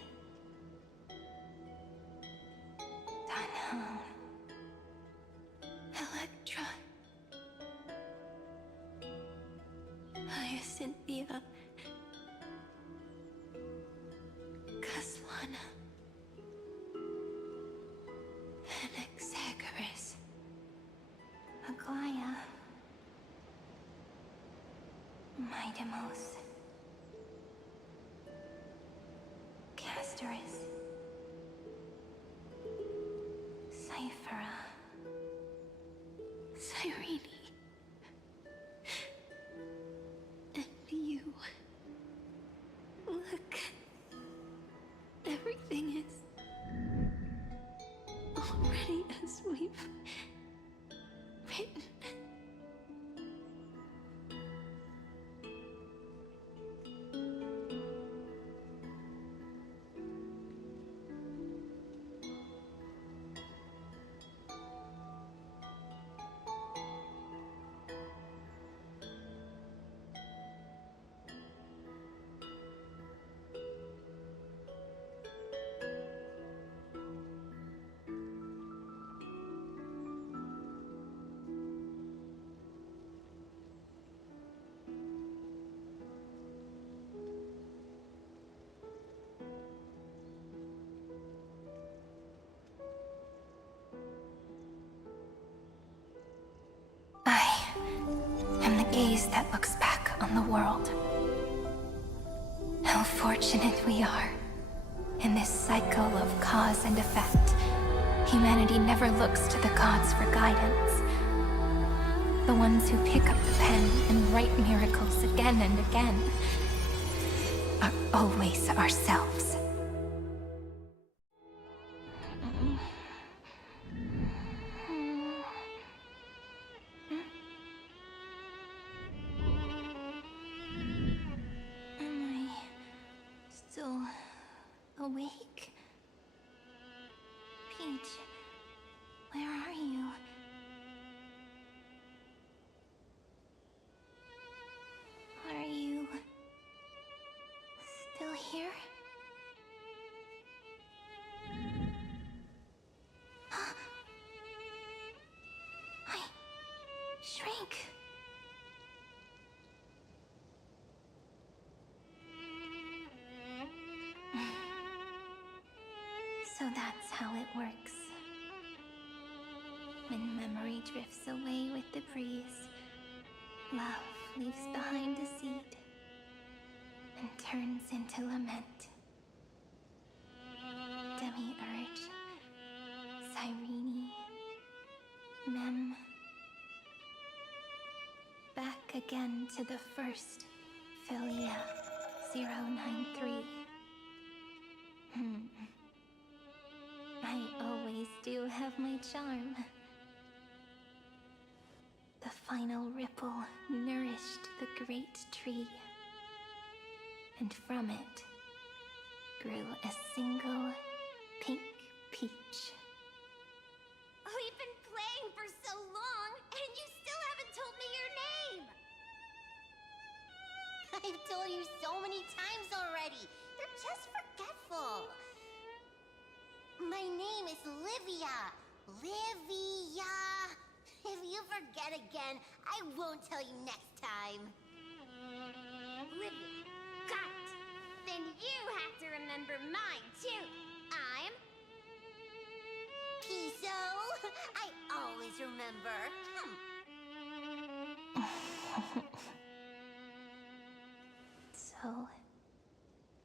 Dunham. Electra. Hyacinthia. Caslana. Anaxagoras. Aglaya. Midemos. Castoris. Cyphera. Cyrene. And you. Look. Everything is already as we've written. gaze that looks back on the world. How fortunate we are. In this cycle of cause and effect, humanity never looks to the gods for guidance. The ones who pick up the pen and write miracles again and again are always ourselves. Am I still awake? Peach, where are you? Are you still here? I shrank. So that's how it works. When memory drifts away with the breeze, love leaves behind a seed and turns into lament. Demiurge, Cyrene, Mem. Back again to the first Philia 093. I always do have my charm. The final ripple nourished the great tree, and from it grew a single pink peach. We've been playing for so long, and you still haven't told me your name! I've told you so many times already. You're just forgetful. My name is Livia. Livia. If you forget again, I won't tell you next time. Livia. Got it. Then you have to remember mine, too. I'm... Piso. I always remember. So,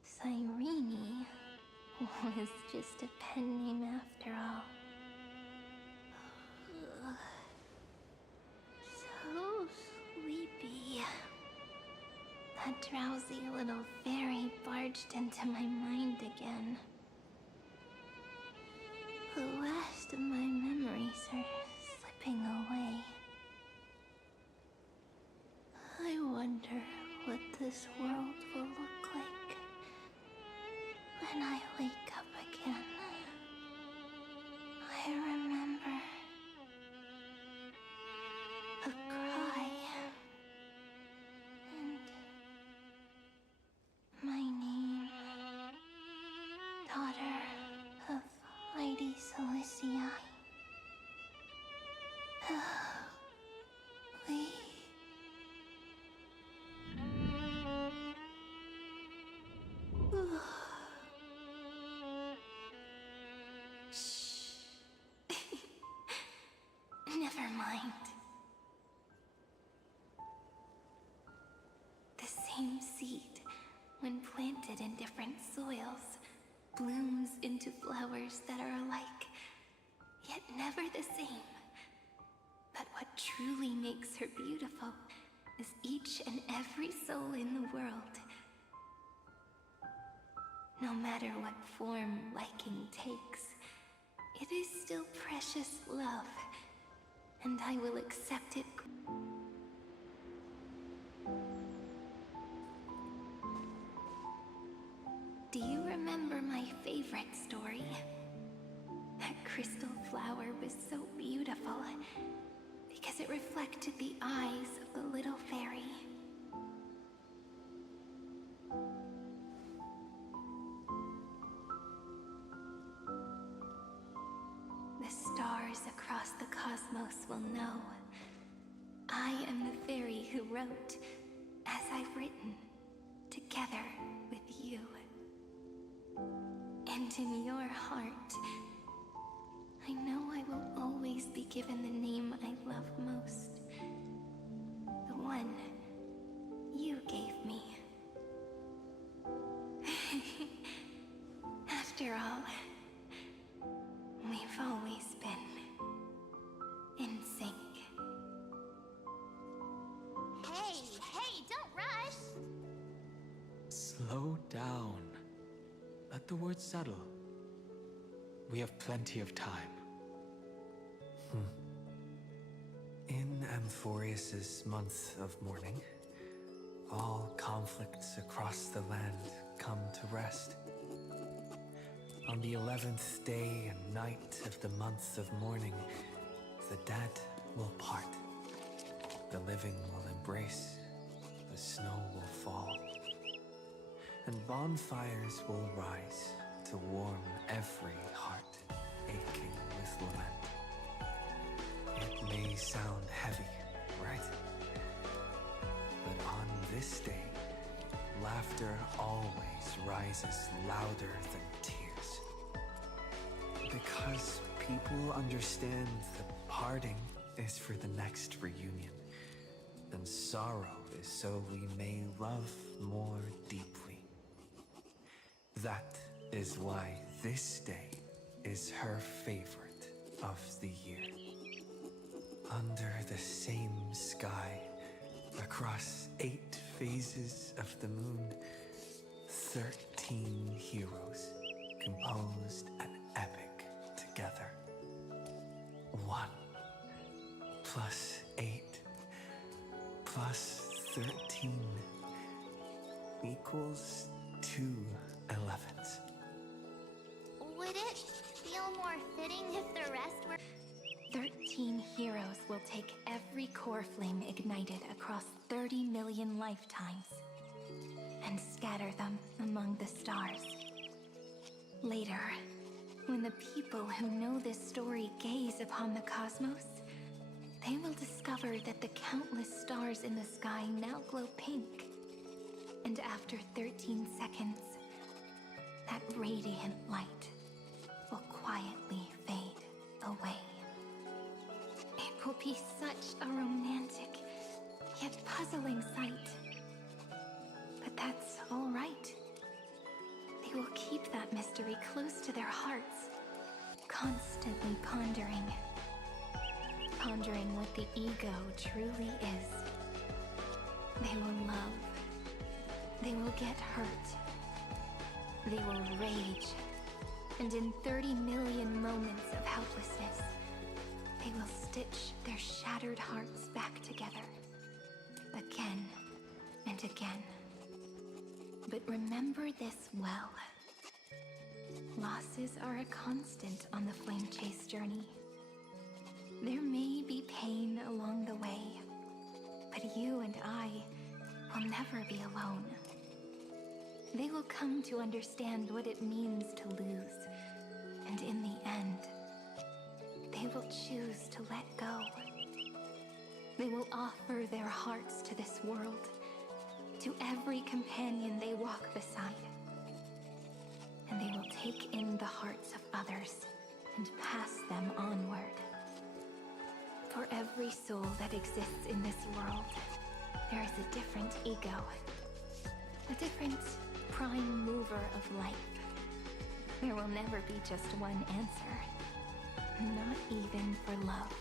Cyrene was just a pen name after all. So sleepy. That drowsy little fairy barged into my mind again. The last of my memories are slipping away. I wonder what this world will look like when I wake up again. I remember a cry and my name, daughter of Lady Celestia. We... Shh. Never mind. The same seed, when planted in different soils, blooms into flowers that are alike, yet never the same. But what truly makes her beautiful is each and every soul in the world. No matter what form liking takes, it is still precious love, and I will accept it. Do you remember my favorite story? That crystal flower was so beautiful because it reflected the eyes of the little fairy. The stars across the cosmos will know. I am the fairy who wrote, as I've written, together with you. And in your heart, I know I will always be given the name I love most. The one Slow down. Let the words settle. We have plenty of time. In Amphorius's month of mourning, all conflicts across the land come to rest. On the 11th day and night of the month of mourning, the dead will part. The living will embrace, the snow will fall, and bonfires will rise to warm every heart aching with lament. It may sound heavy, right? But on this day, laughter always rises louder than tears. Because people understand that parting is for the next reunion, and sorrow is so we may love more deeply. That is why this day is her favorite of the year. Under the same sky, across 8 phases of the moon, 13 heroes composed an epic together. 1 plus 8 plus 13 equals 2 11s. Would it feel more fitting if the rest were... 13 heroes will take every core flame ignited across 30 million lifetimes and scatter them among the stars. Later, when the people who know this story gaze upon the cosmos, they will discover that the countless stars in the sky now glow pink. And after 13 seconds, that radiant light will quietly fade away. It will be such a romantic, yet puzzling sight. But that's all right. They will keep that mystery close to their hearts, constantly pondering what the ego truly is. They will love. They will get hurt. They will rage. And in 30 million moments of helplessness, they will stitch their shattered hearts back together. Again and again. But remember this well. Losses are a constant on the flame chase journey. There may be pain along the way, but you and I will never be alone. They will come to understand what it means to lose, and in the end, they will choose to let go. They will offer their hearts to this world, to every companion they walk beside. And they will take in the hearts of others and pass them onward. For every soul that exists in this world, there is a different ego, a different prime mover of life. There will never be just one answer, not even for love.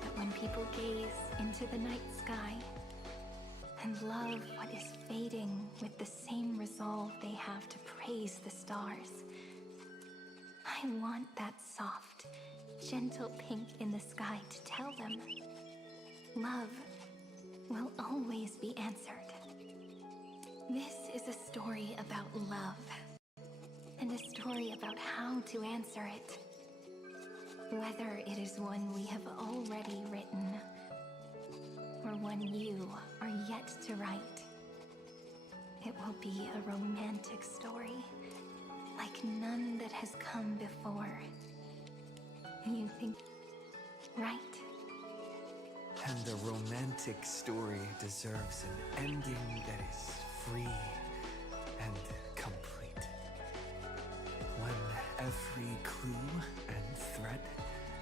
But when people gaze into the night sky and love what is fading with the same resolve they have to praise the stars, I want that soft, gentle pink in the sky to tell them love will always be answered. This is a story about love, and a story about how to answer it. Whether it is one we have already written, or one you are yet to write, it will be a romantic story, like none that has come before. You think, right? And the romantic story deserves an ending that is free and complete. When every clue and thread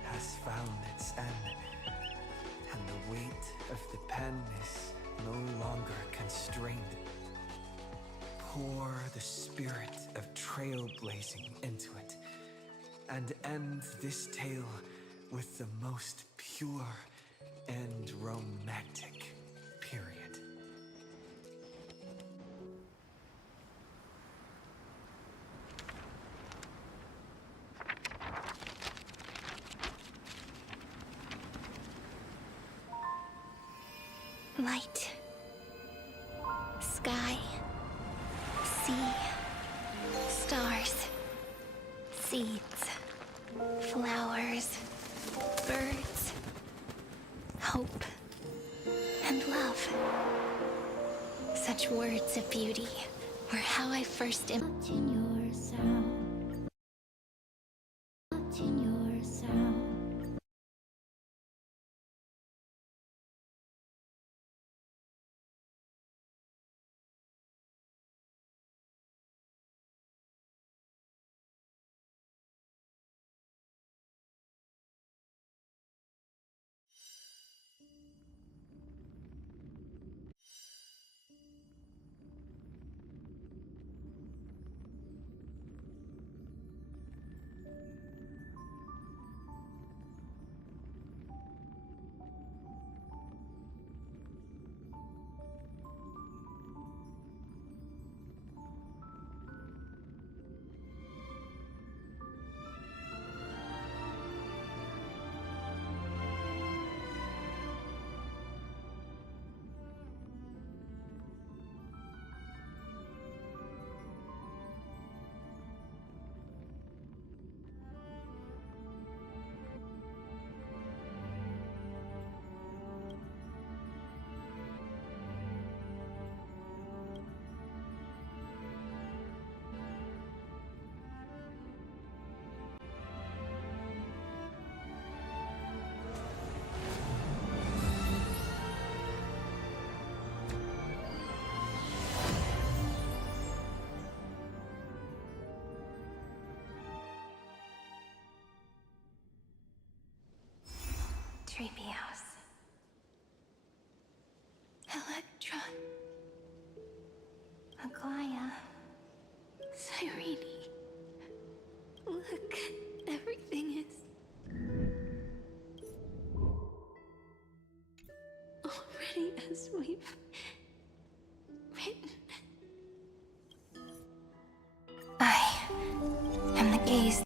has found its end, and the weight of the pen is no longer constrained, pour the spirit of trailblazing into it, and end this tale with the most pure and romantic period. Light. Sky. Sea. Stars. Seeds. Flowers. Birds. Hope. And love. Such words of beauty were how I first in your sound. In your sound. Treehouse. Electron. Aglaya. Cyrene. Look, everything is already as we've written. I am the gaze.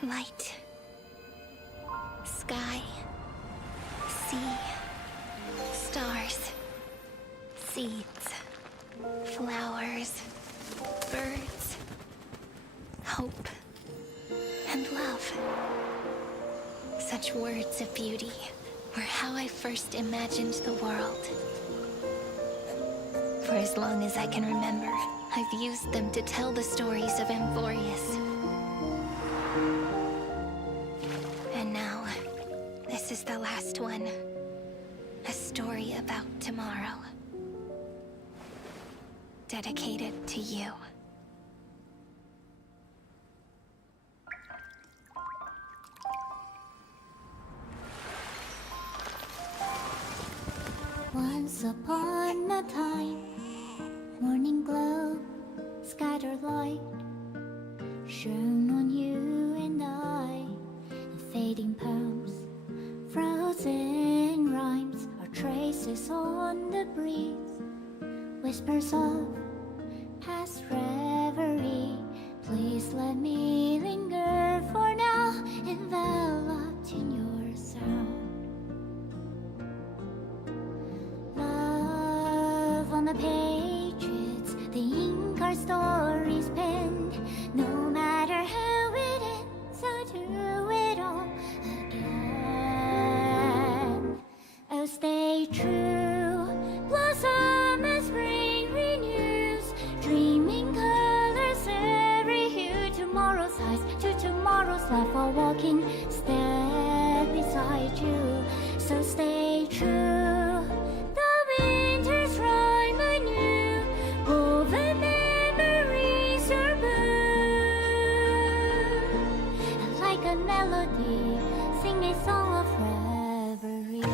Light. Sky. Sea. Stars. Seeds. Flowers. Birds. Hope. And love. Such words of beauty were how I first imagined the world. For as long as I can remember, I've used them to tell the stories of Amphorius. And now, this is the last one. A story about tomorrow. Dedicated to you. Once upon a time, morning glow, scattered light, shone on you and I. Fading poems, frozen rhymes, are traces on the breeze, whispers of past reverie. Please let me linger for now, enveloped in your sound. Love on the pages, the ink our stories penned. No matter how it ends, I'll do it all again. Oh, stay true, blossom as spring renews, dreaming colors every hue. Tomorrow's eyes to tomorrow's life, while walking step beside you. So stay true. The winter's rhyme anew, woven memories are blue. Like a melody, sing a song of reverie.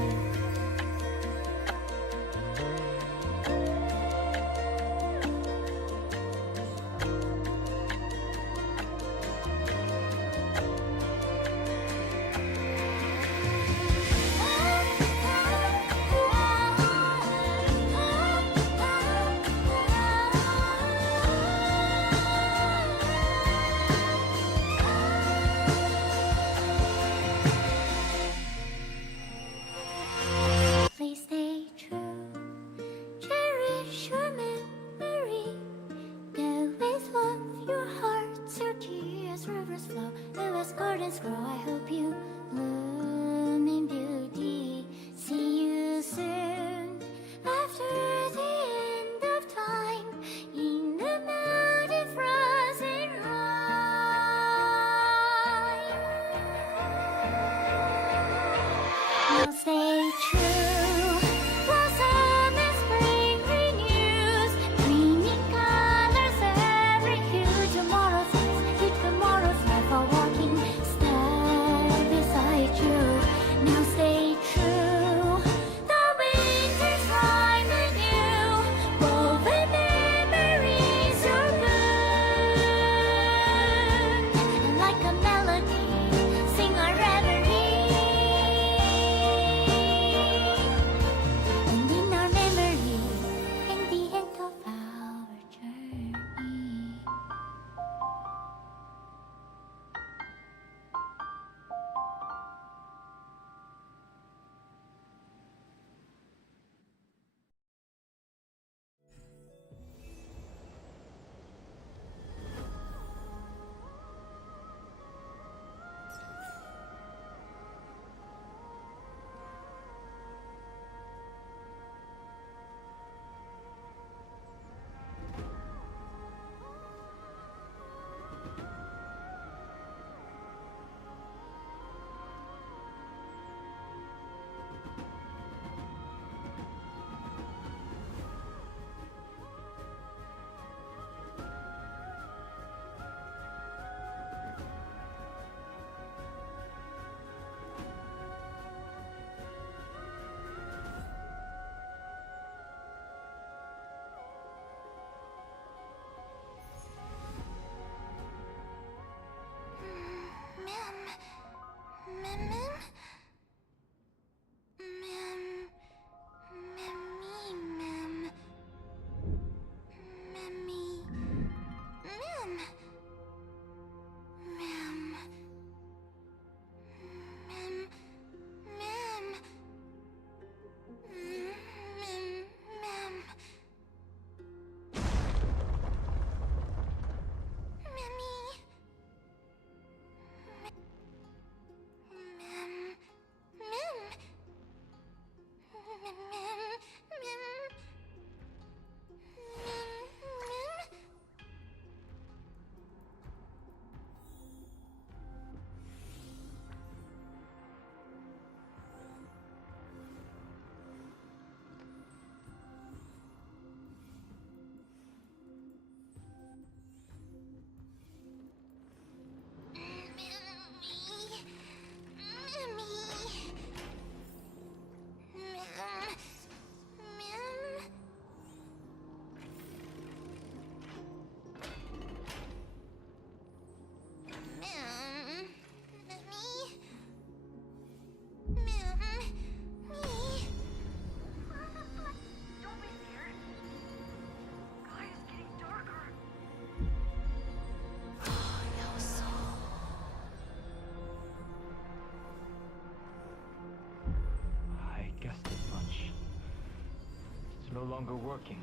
no longer working.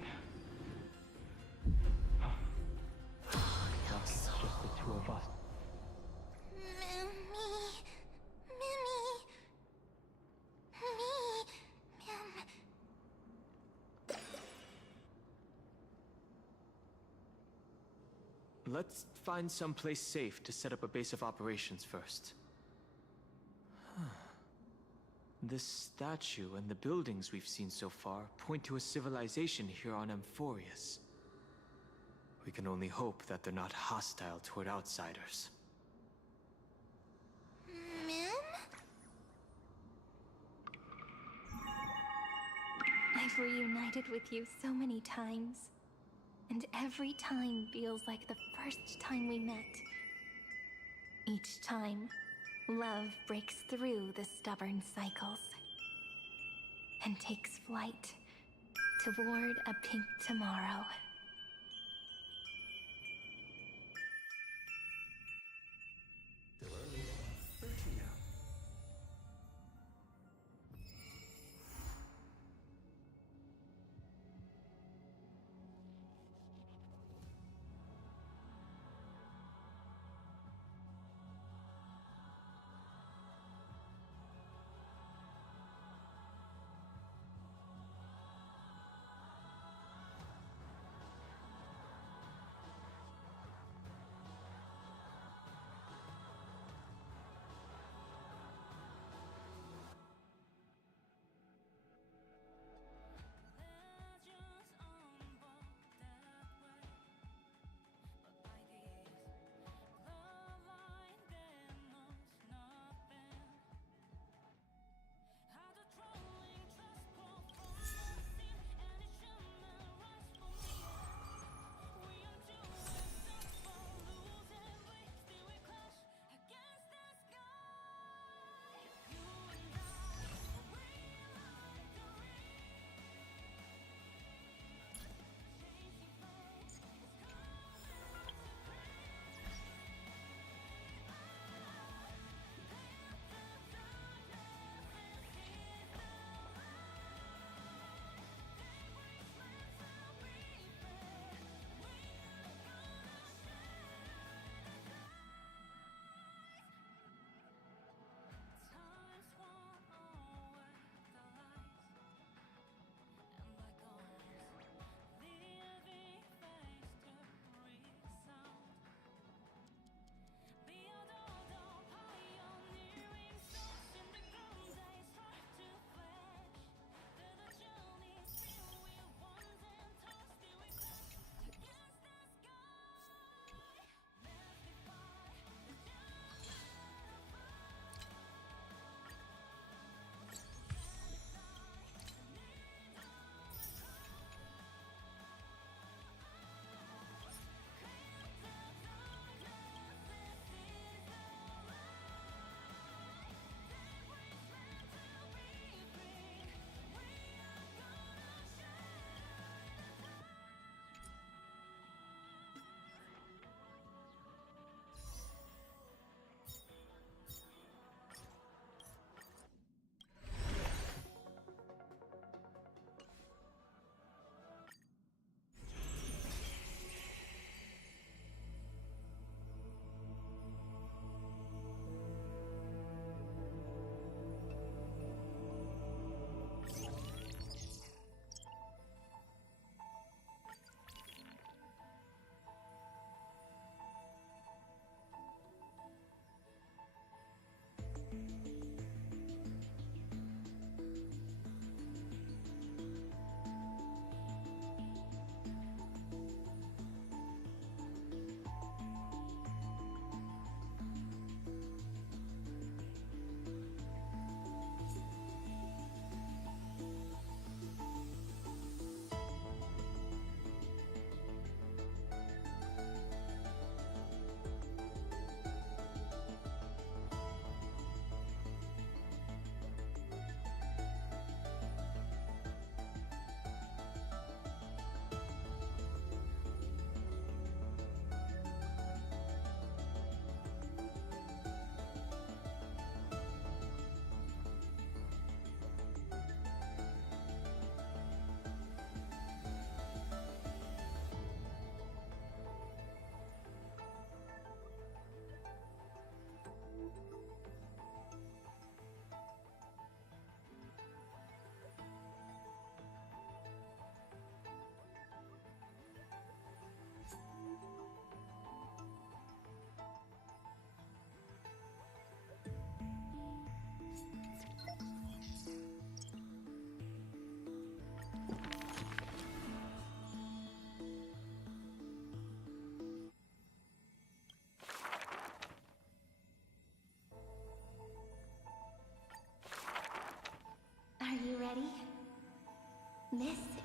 Now it's just the two of us. Let's find someplace safe to set up a base of operations first. This statue and the buildings we've seen so far point to a civilization here on Amphorius. We can only hope that they're not hostile toward outsiders. I've reunited with you so many times, and every time feels like the first time we met. Each time, love breaks through the stubborn cycles and takes flight toward a pink tomorrow.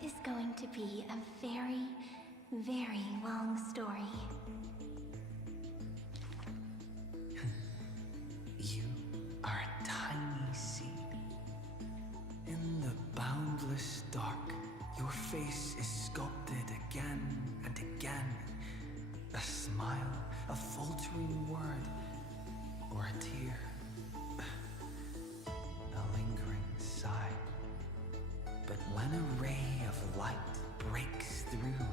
is going to be a very, very long story. You are a tiny seed. In the boundless dark, your face is sculpted again and again. A smile, a faltering word, or a tear. A lingering sigh. But when a ray of light breaks through,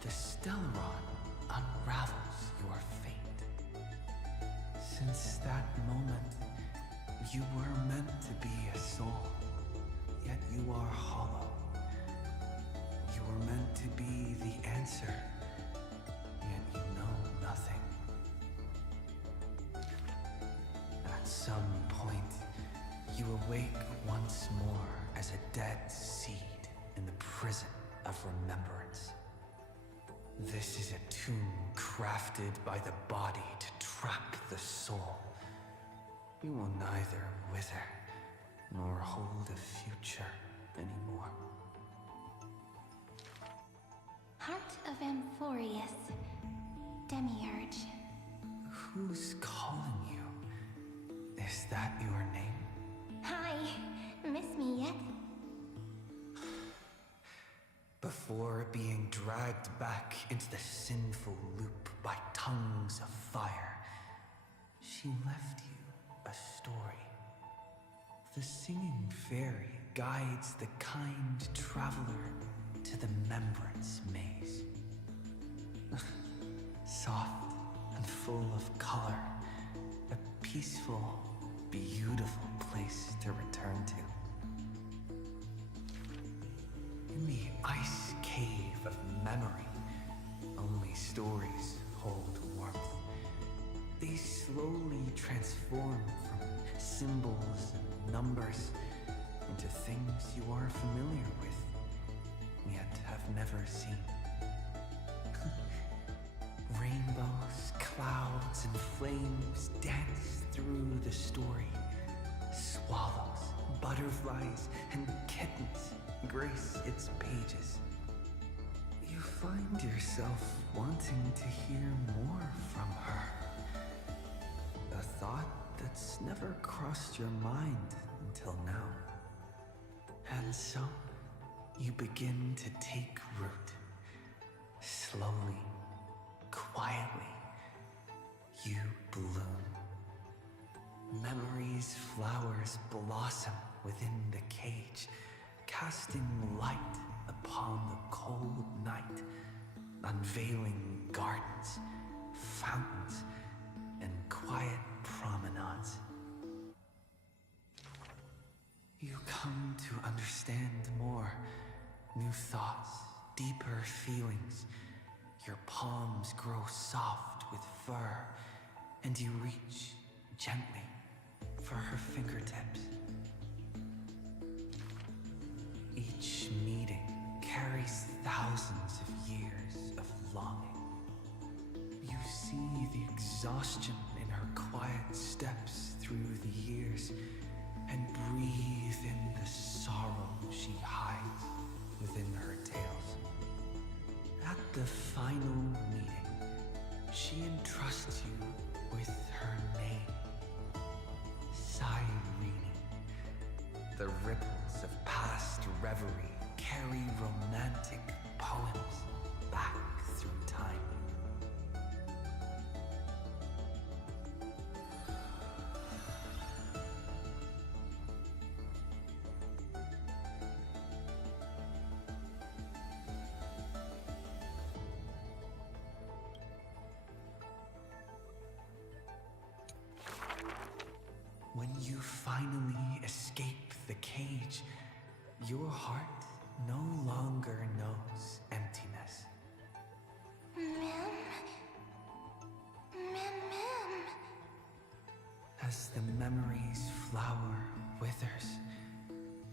the Stellaron unravels your fate. Since that moment, you were meant to be a soul, yet you are hollow. You were meant to be the answer, yet you know nothing. At some point, you awake once more as a dead seed in the prison of remembrance. This is a tomb crafted by the body to trap the soul. You will neither wither nor hold a future anymore. Heart of Amphorius, Demiurge. Who's calling you? Is that your name? Hi, miss me yet? Before being dragged back into the sinful loop by tongues of fire, she left you a story. The singing fairy guides the kind traveler to the Remembrance Maze. Soft and full of color, a peaceful, beautiful place to return to. In the ice cave of memory, only stories hold warmth. They slowly transform from symbols and numbers into things you are familiar with, yet have never seen. Rainbows, clouds, and flames dance through the story. Swallows, butterflies, and kittens grace its pages. You find yourself wanting to hear more from her. A thought that's never crossed your mind until now. And so, you begin to take root. Slowly, quietly, you bloom. Memory's flowers blossom within the cage, casting light upon the cold night, unveiling gardens, fountains, and quiet promenades. You come to understand more, new thoughts, deeper feelings. Your palms grow soft with fur, and you reach gently for her fingertips. Each meeting carries thousands of years of longing. You see the exhaustion in her quiet steps through the years, and breathe in the sorrow she hides within her tales. At the final meeting, she entrusts you with her name, Cyrene. The ripples of past reverie carry romantic poems back through time. When you finally escape the cage, your heart no longer knows emptiness. As the memory's flower withers,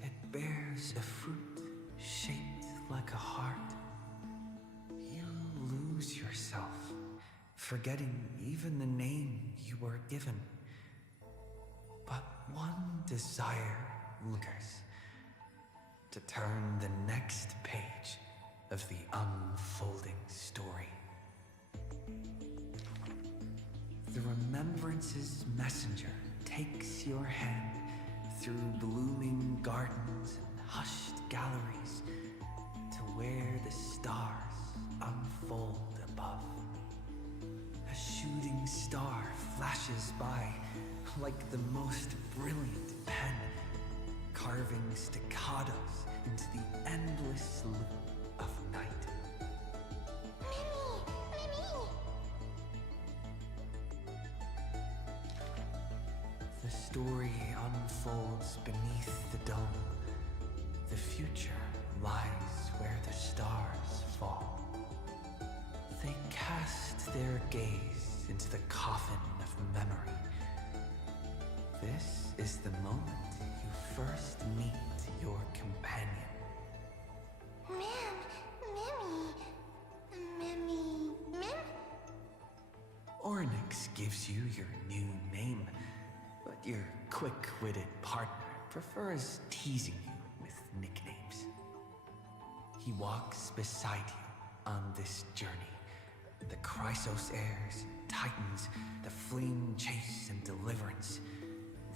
it bears a fruit shaped like a heart. You lose yourself, forgetting even the name you were given. But one desire lingers. to turn the next page of the unfolding story. The Remembrance's messenger takes your hand through blooming gardens and hushed galleries to where the stars unfold above. A shooting star flashes by like the most brilliant pen, carving staccatos into the endless loop of night. The story unfolds beneath the dome. The future lies where the stars fall. They cast their gaze into the coffin of memory. This is the moment you first meet your companion. Mim? Onyx gives you your new name, but your quick-witted partner prefers teasing you with nicknames. He walks beside you on this journey. The Chrysos heirs, Titans, the flame chase and deliverance.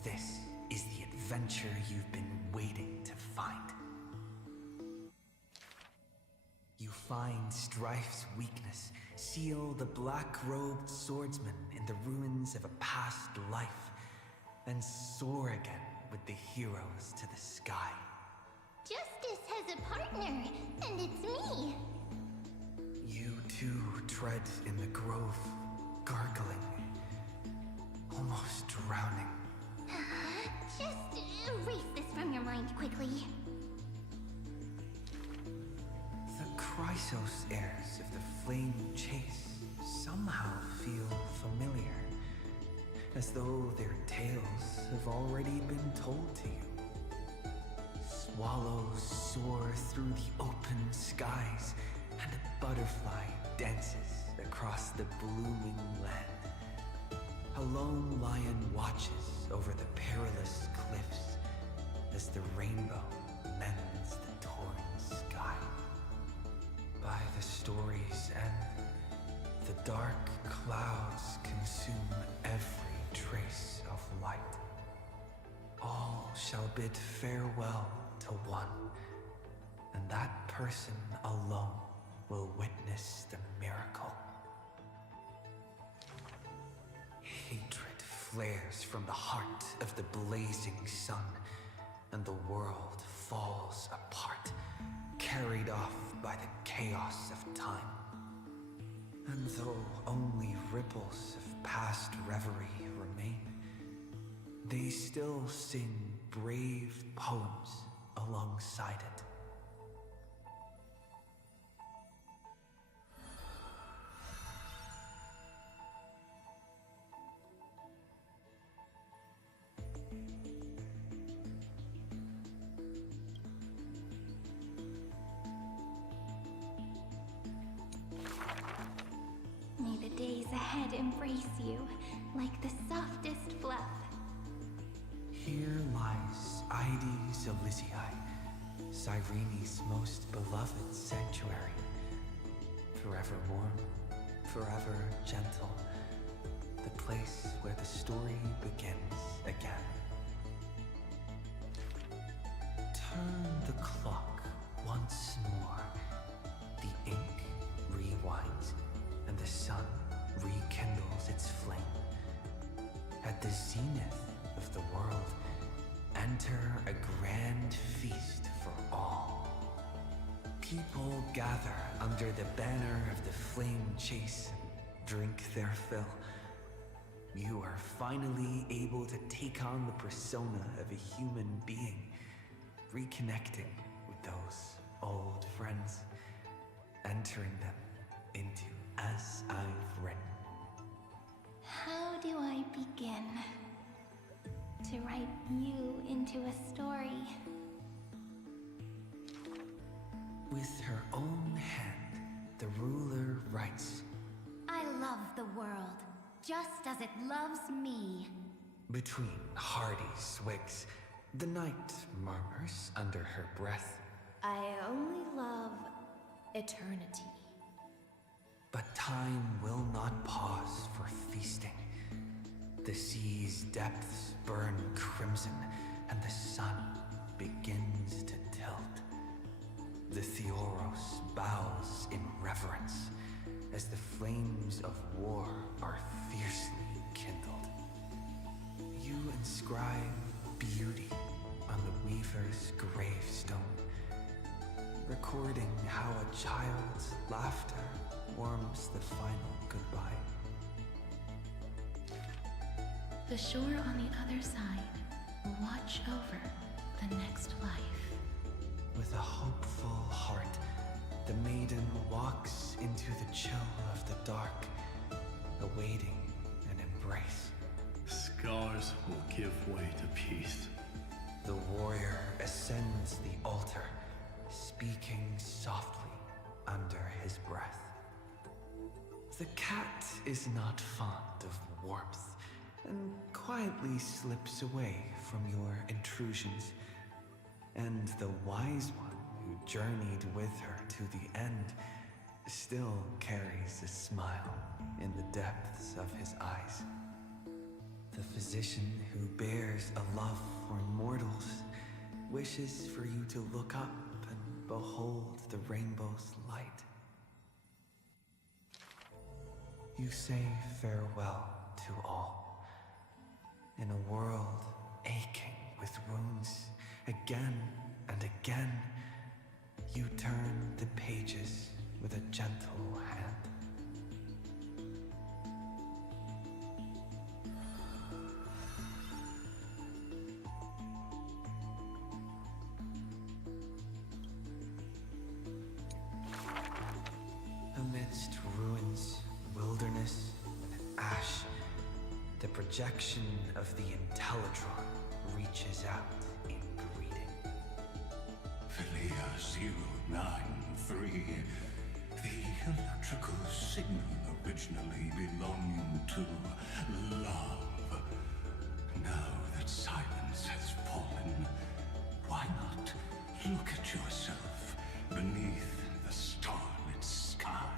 This is the adventure you've been waiting to find. You find Strife's weakness, seal the black-robed swordsman in the ruins of a past life, then soar again with the heroes to the sky. Justice has a partner, and it's me. You too tread in the grove, gurgling, almost drowning. Just erase this from your mind quickly. The Chrysos heirs of the Flame Chase somehow feel familiar, as though their tales have already been told to you. Swallows soar through the open skies, and a butterfly dances across the blooming land. A lone lion watches over the perilous cliffs as the rainbow mends the torn sky. By the story's end, the dark clouds consume every trace of light. All shall bid farewell to one, and that person alone will witness the miracle. Hatred flares from the heart of the blazing sun, and the world falls apart, carried off by the chaos of time. And though only ripples of past reverie remain, they still sing brave poems alongside it. May the days ahead embrace you like the softest fluff. Here lies Ides Elysiae, Cyrene's most beloved sanctuary. Forever warm, forever gentle, the place where the story begins again. Turn the clock once more. The ink rewinds, and the sun rekindles its flame. At the zenith of the world, enter a grand feast for all. People gather under the banner of the Flame Chase and drink their fill. You are finally able to take on the persona of a human being, reconnecting with those old friends, entering them into As I've Written. How do I begin to write you into a story? With her own hand, the ruler writes, I love the world, just as it loves me. Between hearty swigs, the knight murmurs under her breath, I only love eternity. But time will not pause for feasting. The sea's depths burn crimson, and the sun begins to tilt. The Theoros bows in reverence as the flames of war are fiercely kindled. You inscribe beauty on the Weaver's gravestone, recording how a child's laughter warms the final goodbye. The shore on the other side will watch over the next life. With a hopeful heart, the maiden walks into the chill of the dark, awaiting an embrace. Scars will give way to peace. The warrior ascends the altar, speaking softly under his breath. The cat is not fond of warmth, and quietly slips away from your intrusions. And the wise one who journeyed with her to the end still carries a smile in the depths of his eyes. The physician who bears a love for mortals wishes for you to look up and behold the rainbow's light. You say farewell to all, in a world aching with wounds. Again and again, you turn the pages with a gentle hand. Amidst ruins, wilderness, and ash, the projection of the Intellitron reaches out in greeting. Philia 093, the electrical signal originally belonging to love. Now that silence has fallen, why not look at yourself beneath the starlit sky?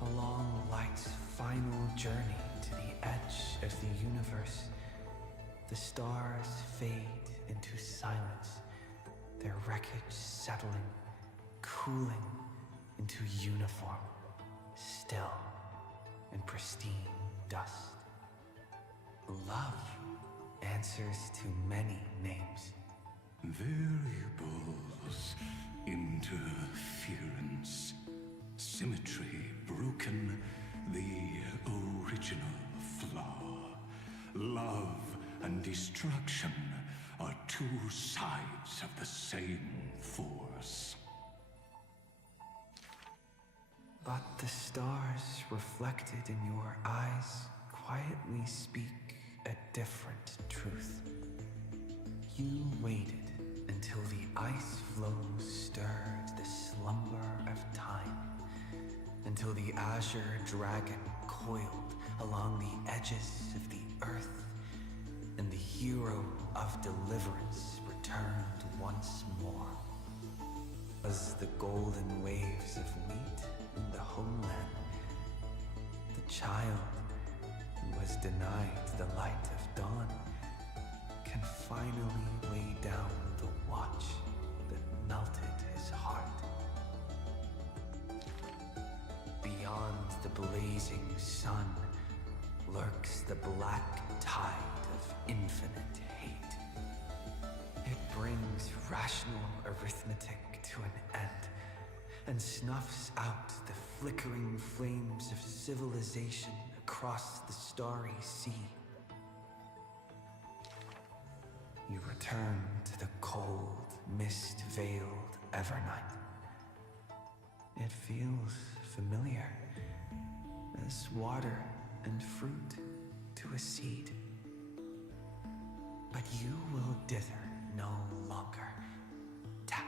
Along light's final journey to the edge of the universe, the stars fade into silence, their wreckage settling, cooling into uniform, still and pristine dust. Love answers to many names. Variables, interference, symmetry broken, the original flaw. Love and destruction are two sides of the same force. But the stars reflected in your eyes quietly speak a different truth. You waited until the ice flow stirred the slumber of time, until the azure dragon coiled along the edges of the earth, and the hero of deliverance returned once more. As the golden waves of wheat in the homeland, the child who was denied the light of dawn can finally lay down the watch that melted his heart. Beyond the blazing sun lurks the black tide of infinite hate. It brings rational arithmetic to an end and snuffs out the flickering flames of civilization across the starry sea. You return to the cold, mist-veiled Evernight. It feels familiar, as water and fruit to a seed. But you will dither no longer. Tap,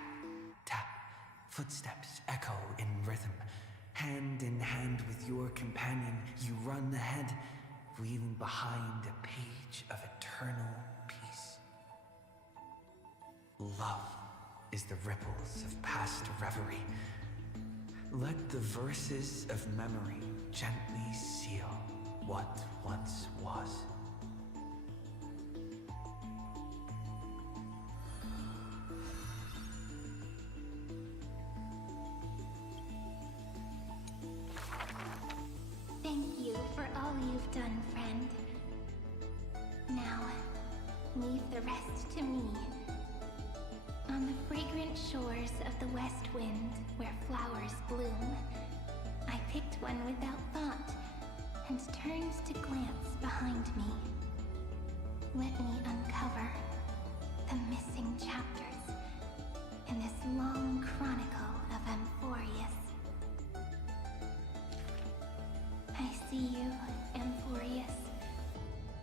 tap, footsteps echo in rhythm. Hand in hand with your companion, you run ahead, leaving behind a page of eternal peace. Love is the ripples of past reverie. Let the verses of memory gently seal what once was. Thank you for all you've done, friend. Now, leave the rest to me. On the fragrant shores of the west wind, where flowers bloom, I picked one without thought, and turned to glance behind me. Let me uncover the missing chapters in this long chronicle of Amphorius. I see you, Amphorius.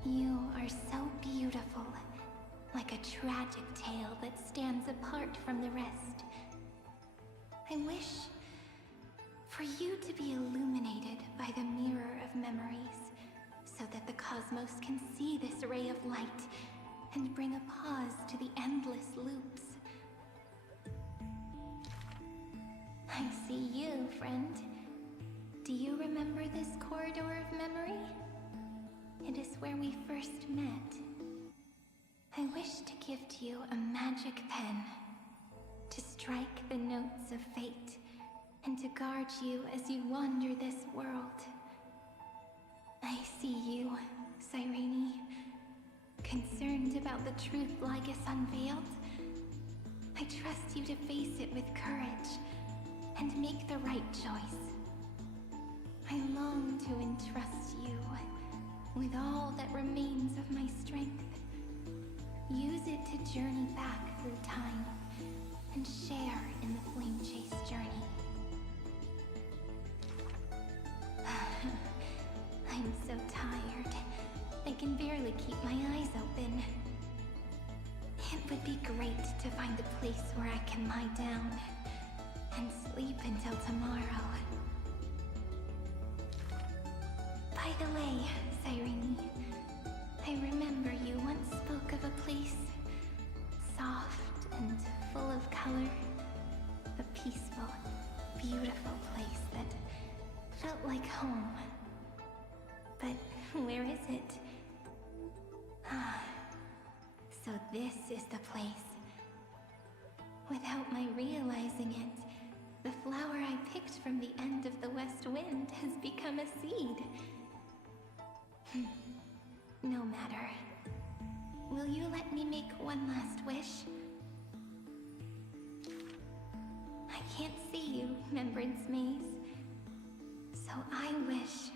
You are so beautiful, like a tragic tale that stands apart from the rest. I wish for you to be illuminated by the mirror of memories, so that the cosmos can see this ray of light and bring a pause to the endless loops. I see you, friend. Do you remember this corridor of memory? It is where we first met. I wish to gift you a magic pen, to strike the notes of fate, and to guard you as you wander this world. I see you, Cyrene, concerned about the truth Lygus unveiled. I trust you to face it with courage, and make the right choice. I long to entrust you with all that remains of my strength. Use it to journey back through time and share in the Flame Chase journey. I'm so tired. I can barely keep my eyes open. It would be great to find a place where I can lie down and sleep until tomorrow. By the way, Cyrene, I remember you once spoke of a place soft and full of color. A peaceful, beautiful place that felt like home. But where is it? So this is the place. Without my realizing it, the flower I picked from the end of the west wind has become a seed. No matter. Will you let me make one last wish? I can't see you, Remembrance Maze. So I wish...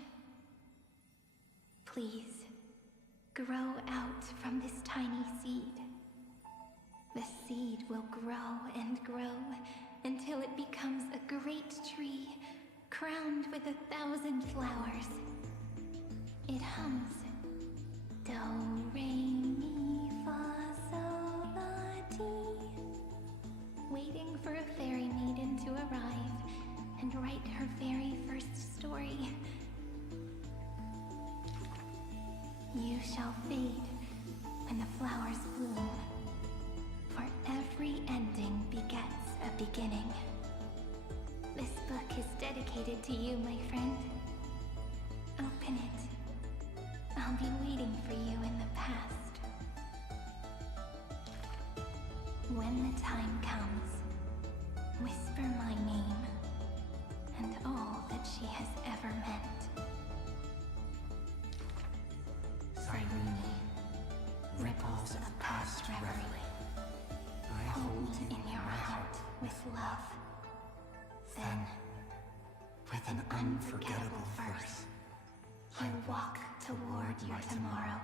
Please, grow out from this tiny seed. The seed will grow and grow until it becomes a great tree, crowned with 1,000 flowers. It hums. Do, re, mi, fa, sol, la, ti. Waiting for a fairy maiden to arrive and write her very first story. You shall fade when the flowers bloom, for every ending begets a beginning. This book is dedicated to you, my friend. Open it. I'll be waiting for you in the past. When the time comes, whisper my name and all that she has ever meant. Cyrene, ripples of past reverie. I hold you in your heart with love. Then, with an unforgettable verse, I walk toward your tomorrow.